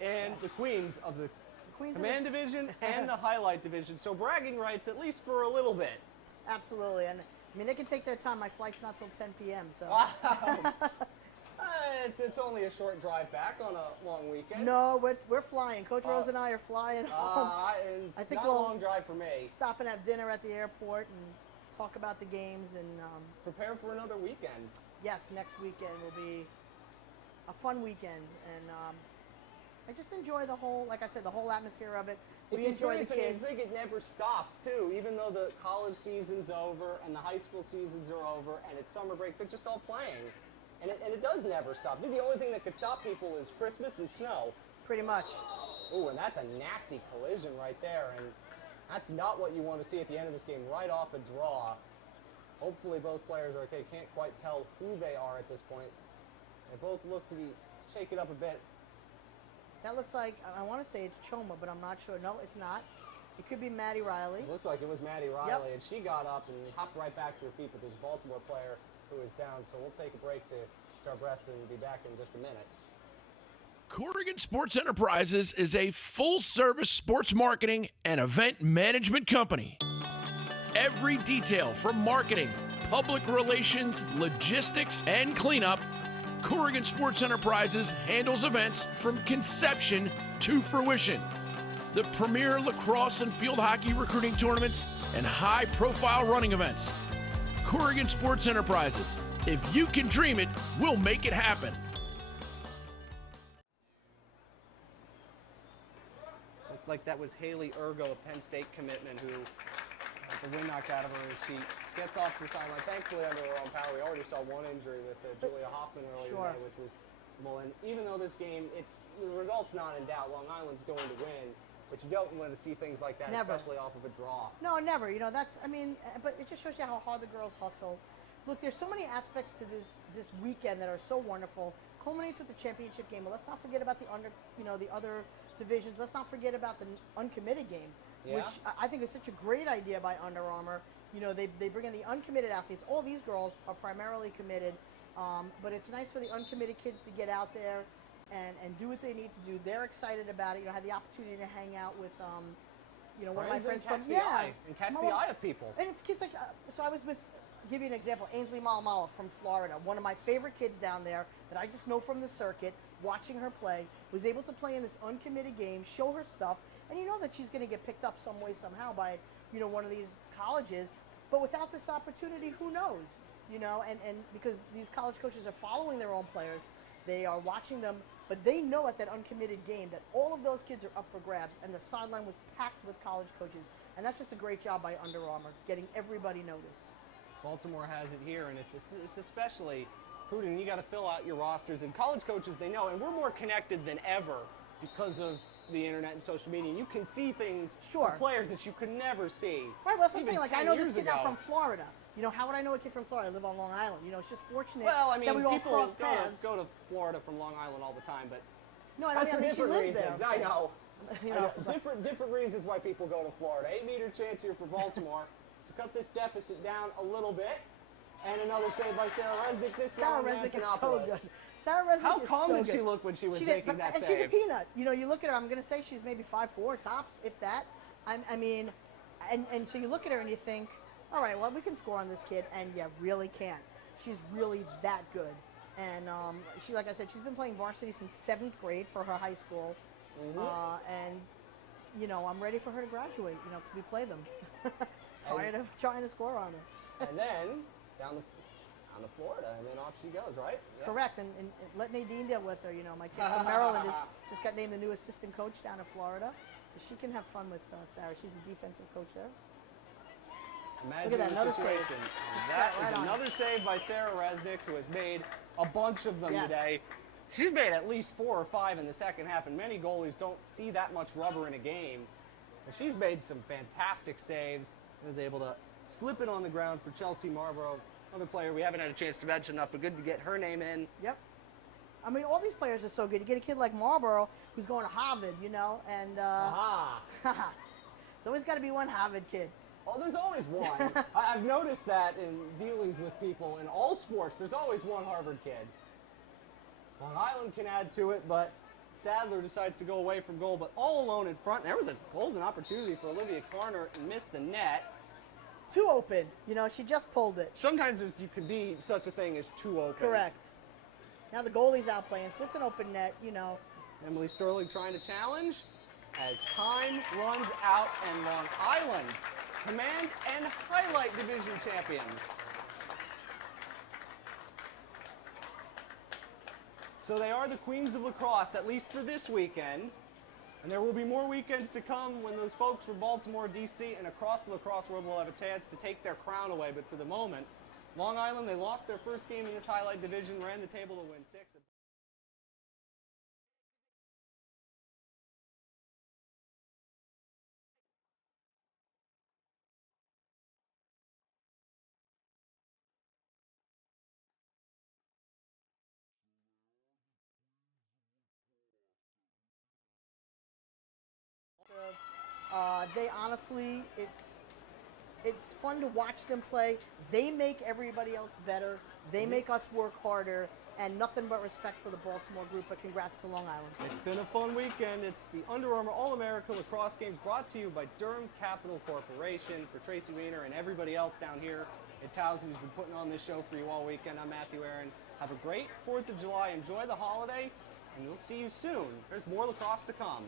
And the queens of the Command Division and the Highlight Division. So bragging rights, at least for a little bit. Absolutely. And I mean, they can take their time. My flight's not till 10 p.m. So. It's only a short drive back on a long weekend. No, we're flying. Coach Rose and I are flying home. And I think not we'll a long drive for me. Stop and have dinner at the airport and talk about the games and prepare for another weekend. Yes, next weekend will be a fun weekend, and I just enjoy the whole, like I said, the whole atmosphere of it. We enjoy the kids. I think it never stops too. Even though the college season's over and the high school seasons are over and it's summer break, they're just all playing. And it does never stop. I think the only thing that could stop people is Christmas and snow. Pretty much. Ooh, and that's a nasty collision right there. And that's not what you want to see at the end of this game, right off a draw. Hopefully both players are okay. Can't quite tell who they are at this point. They both look to be shaken up a bit. That looks like, I want to say it's Choma, but I'm not sure. No, it's not. It could be Maddy Riley. It looks like it was Maddy Riley, and she got up and hopped right back to her feet, but there's a Baltimore player who is down, so we'll take a break to our breaths and be back in just a minute. Corrigan Sports Enterprises is a full-service sports marketing and event management company. Every detail from marketing, public relations, logistics, and cleanup, Corrigan Sports Enterprises handles events from conception to fruition. The premier lacrosse and field hockey recruiting tournaments and high-profile running events. Corrigan Sports Enterprises. If you can dream it, we'll make it happen. Looked like that was Haley Ergo, a Penn State commitment, who the wind knocked out of her as she gets off the sideline. Thankfully under her own power. We already saw one injury with Julia Hoffman earlier today, which was well. And even though this game, the result's not in doubt. Long Island's going to win. But you don't want to see things like that, especially off of a draw. No, never. You know, that's, I mean, but it just shows you how hard the girls hustle. Look, there's so many aspects to this weekend that are so wonderful. Culminates with the championship game, but let's not forget about the other divisions. Let's not forget about the uncommitted game, which I think is such a great idea by Under Armour. You know, they bring in the uncommitted athletes. All these girls are primarily committed, but it's nice for the uncommitted kids to get out there and do what they need to do. They're excited about it. You know, I had the opportunity to hang out with, you know, one of my friends from the eye of people. And if kids like, so I was with, give you an example, Ainsley Malamala from Florida, one of my favorite kids down there that I just know from the circuit. Watching her play, was able to play in this uncommitted game, show her stuff, and you know that she's going to get picked up some way somehow by, you know, one of these colleges. But without this opportunity, who knows? You know, and because these college coaches are following their own players, they are watching them. But they know at that uncommitted game that all of those kids are up for grabs, and the sideline was packed with college coaches. And that's just a great job by Under Armour, getting everybody noticed. Baltimore has it here, and it's especially prudent. You got to fill out your rosters, and college coaches, they know, and we're more connected than ever because of the internet and social media. You can see things for players that you could never see. Right, well, that's what I'm saying. Like, I know this kid now from Florida. You know, how would I know a kid from Florida? I live on Long Island. You know, it's just fortunate that we all cross paths. Go to Florida from Long Island all the time, but no, I don't for different reasons. There, I know. You know, different reasons why people go to Florida. 8-meter chance here for Baltimore to cut this deficit down a little bit. And another save by Sarah Resnick. This Sarah Resnick is so good. Sarah Resnick How calm did she look when she was making that save? And she's a peanut. You know, you look at her, I'm going to say she's maybe 5'4", tops, if that. I mean, and so you look at her and you think, all right, well, we can score on this kid, and you really can't. She's really that good. And she, like I said, she's been playing varsity since 7th grade for her high school. And, you know, I'm ready for her to graduate, you know, because we play them. Tired of trying to score on her. And then down to Florida, and then off she goes, right? Yeah. Correct, and let Nadine deal with her. You know, my kid from Maryland just got named the new assistant coach down in Florida, so she can have fun with Sarah. She's a defensive coach there. Imagine Look at that, the another situation. save. That right is on. another save by Sarah Resnick, who has made a bunch of them today. She's made at least 4 or 5 in the second half, and many goalies don't see that much rubber in a game. And she's made some fantastic saves and is able to slip it on the ground for Chelsea Marlborough, another player we haven't had a chance to mention enough, but good to get her name in. Yep. I mean, all these players are so good. You get a kid like Marlborough who's going to Harvard, you know, and there's always got to be one Harvard kid. Oh, there's always one. I've noticed that in dealings with people in all sports. There's always one Harvard kid. Long Island can add to it, but Stadler decides to go away from goal, but all alone in front. There was a golden opportunity for Olivia Carner and missed the net. too open. You know, she just pulled it. Sometimes you can be such a thing as too open. Correct. Now the goalie's out playing, so it's an open net, you know. Emily Sterling trying to challenge as time runs out, and Long Island, Command and Highlight Division champions. So they are the Queens of Lacrosse, at least for this weekend. And there will be more weekends to come when those folks from Baltimore, D.C., and across the lacrosse world will have a chance to take their crown away. But for the moment, Long Island, they lost their first game in this highlight division, ran the table to win 6. They honestly, it's fun to watch them play. They make everybody else better. They make us work harder, and nothing but respect for the Baltimore group, but congrats to Long Island. It's been a fun weekend. It's the Under Armour All-America Lacrosse Games brought to you by Durham Capital Corporation. For Tracy Wiener and everybody else down here at Towson who's been putting on this show for you all weekend, I'm Matthew Aaron. Have a great 4th of July. Enjoy the holiday, and we'll see you soon. There's more lacrosse to come.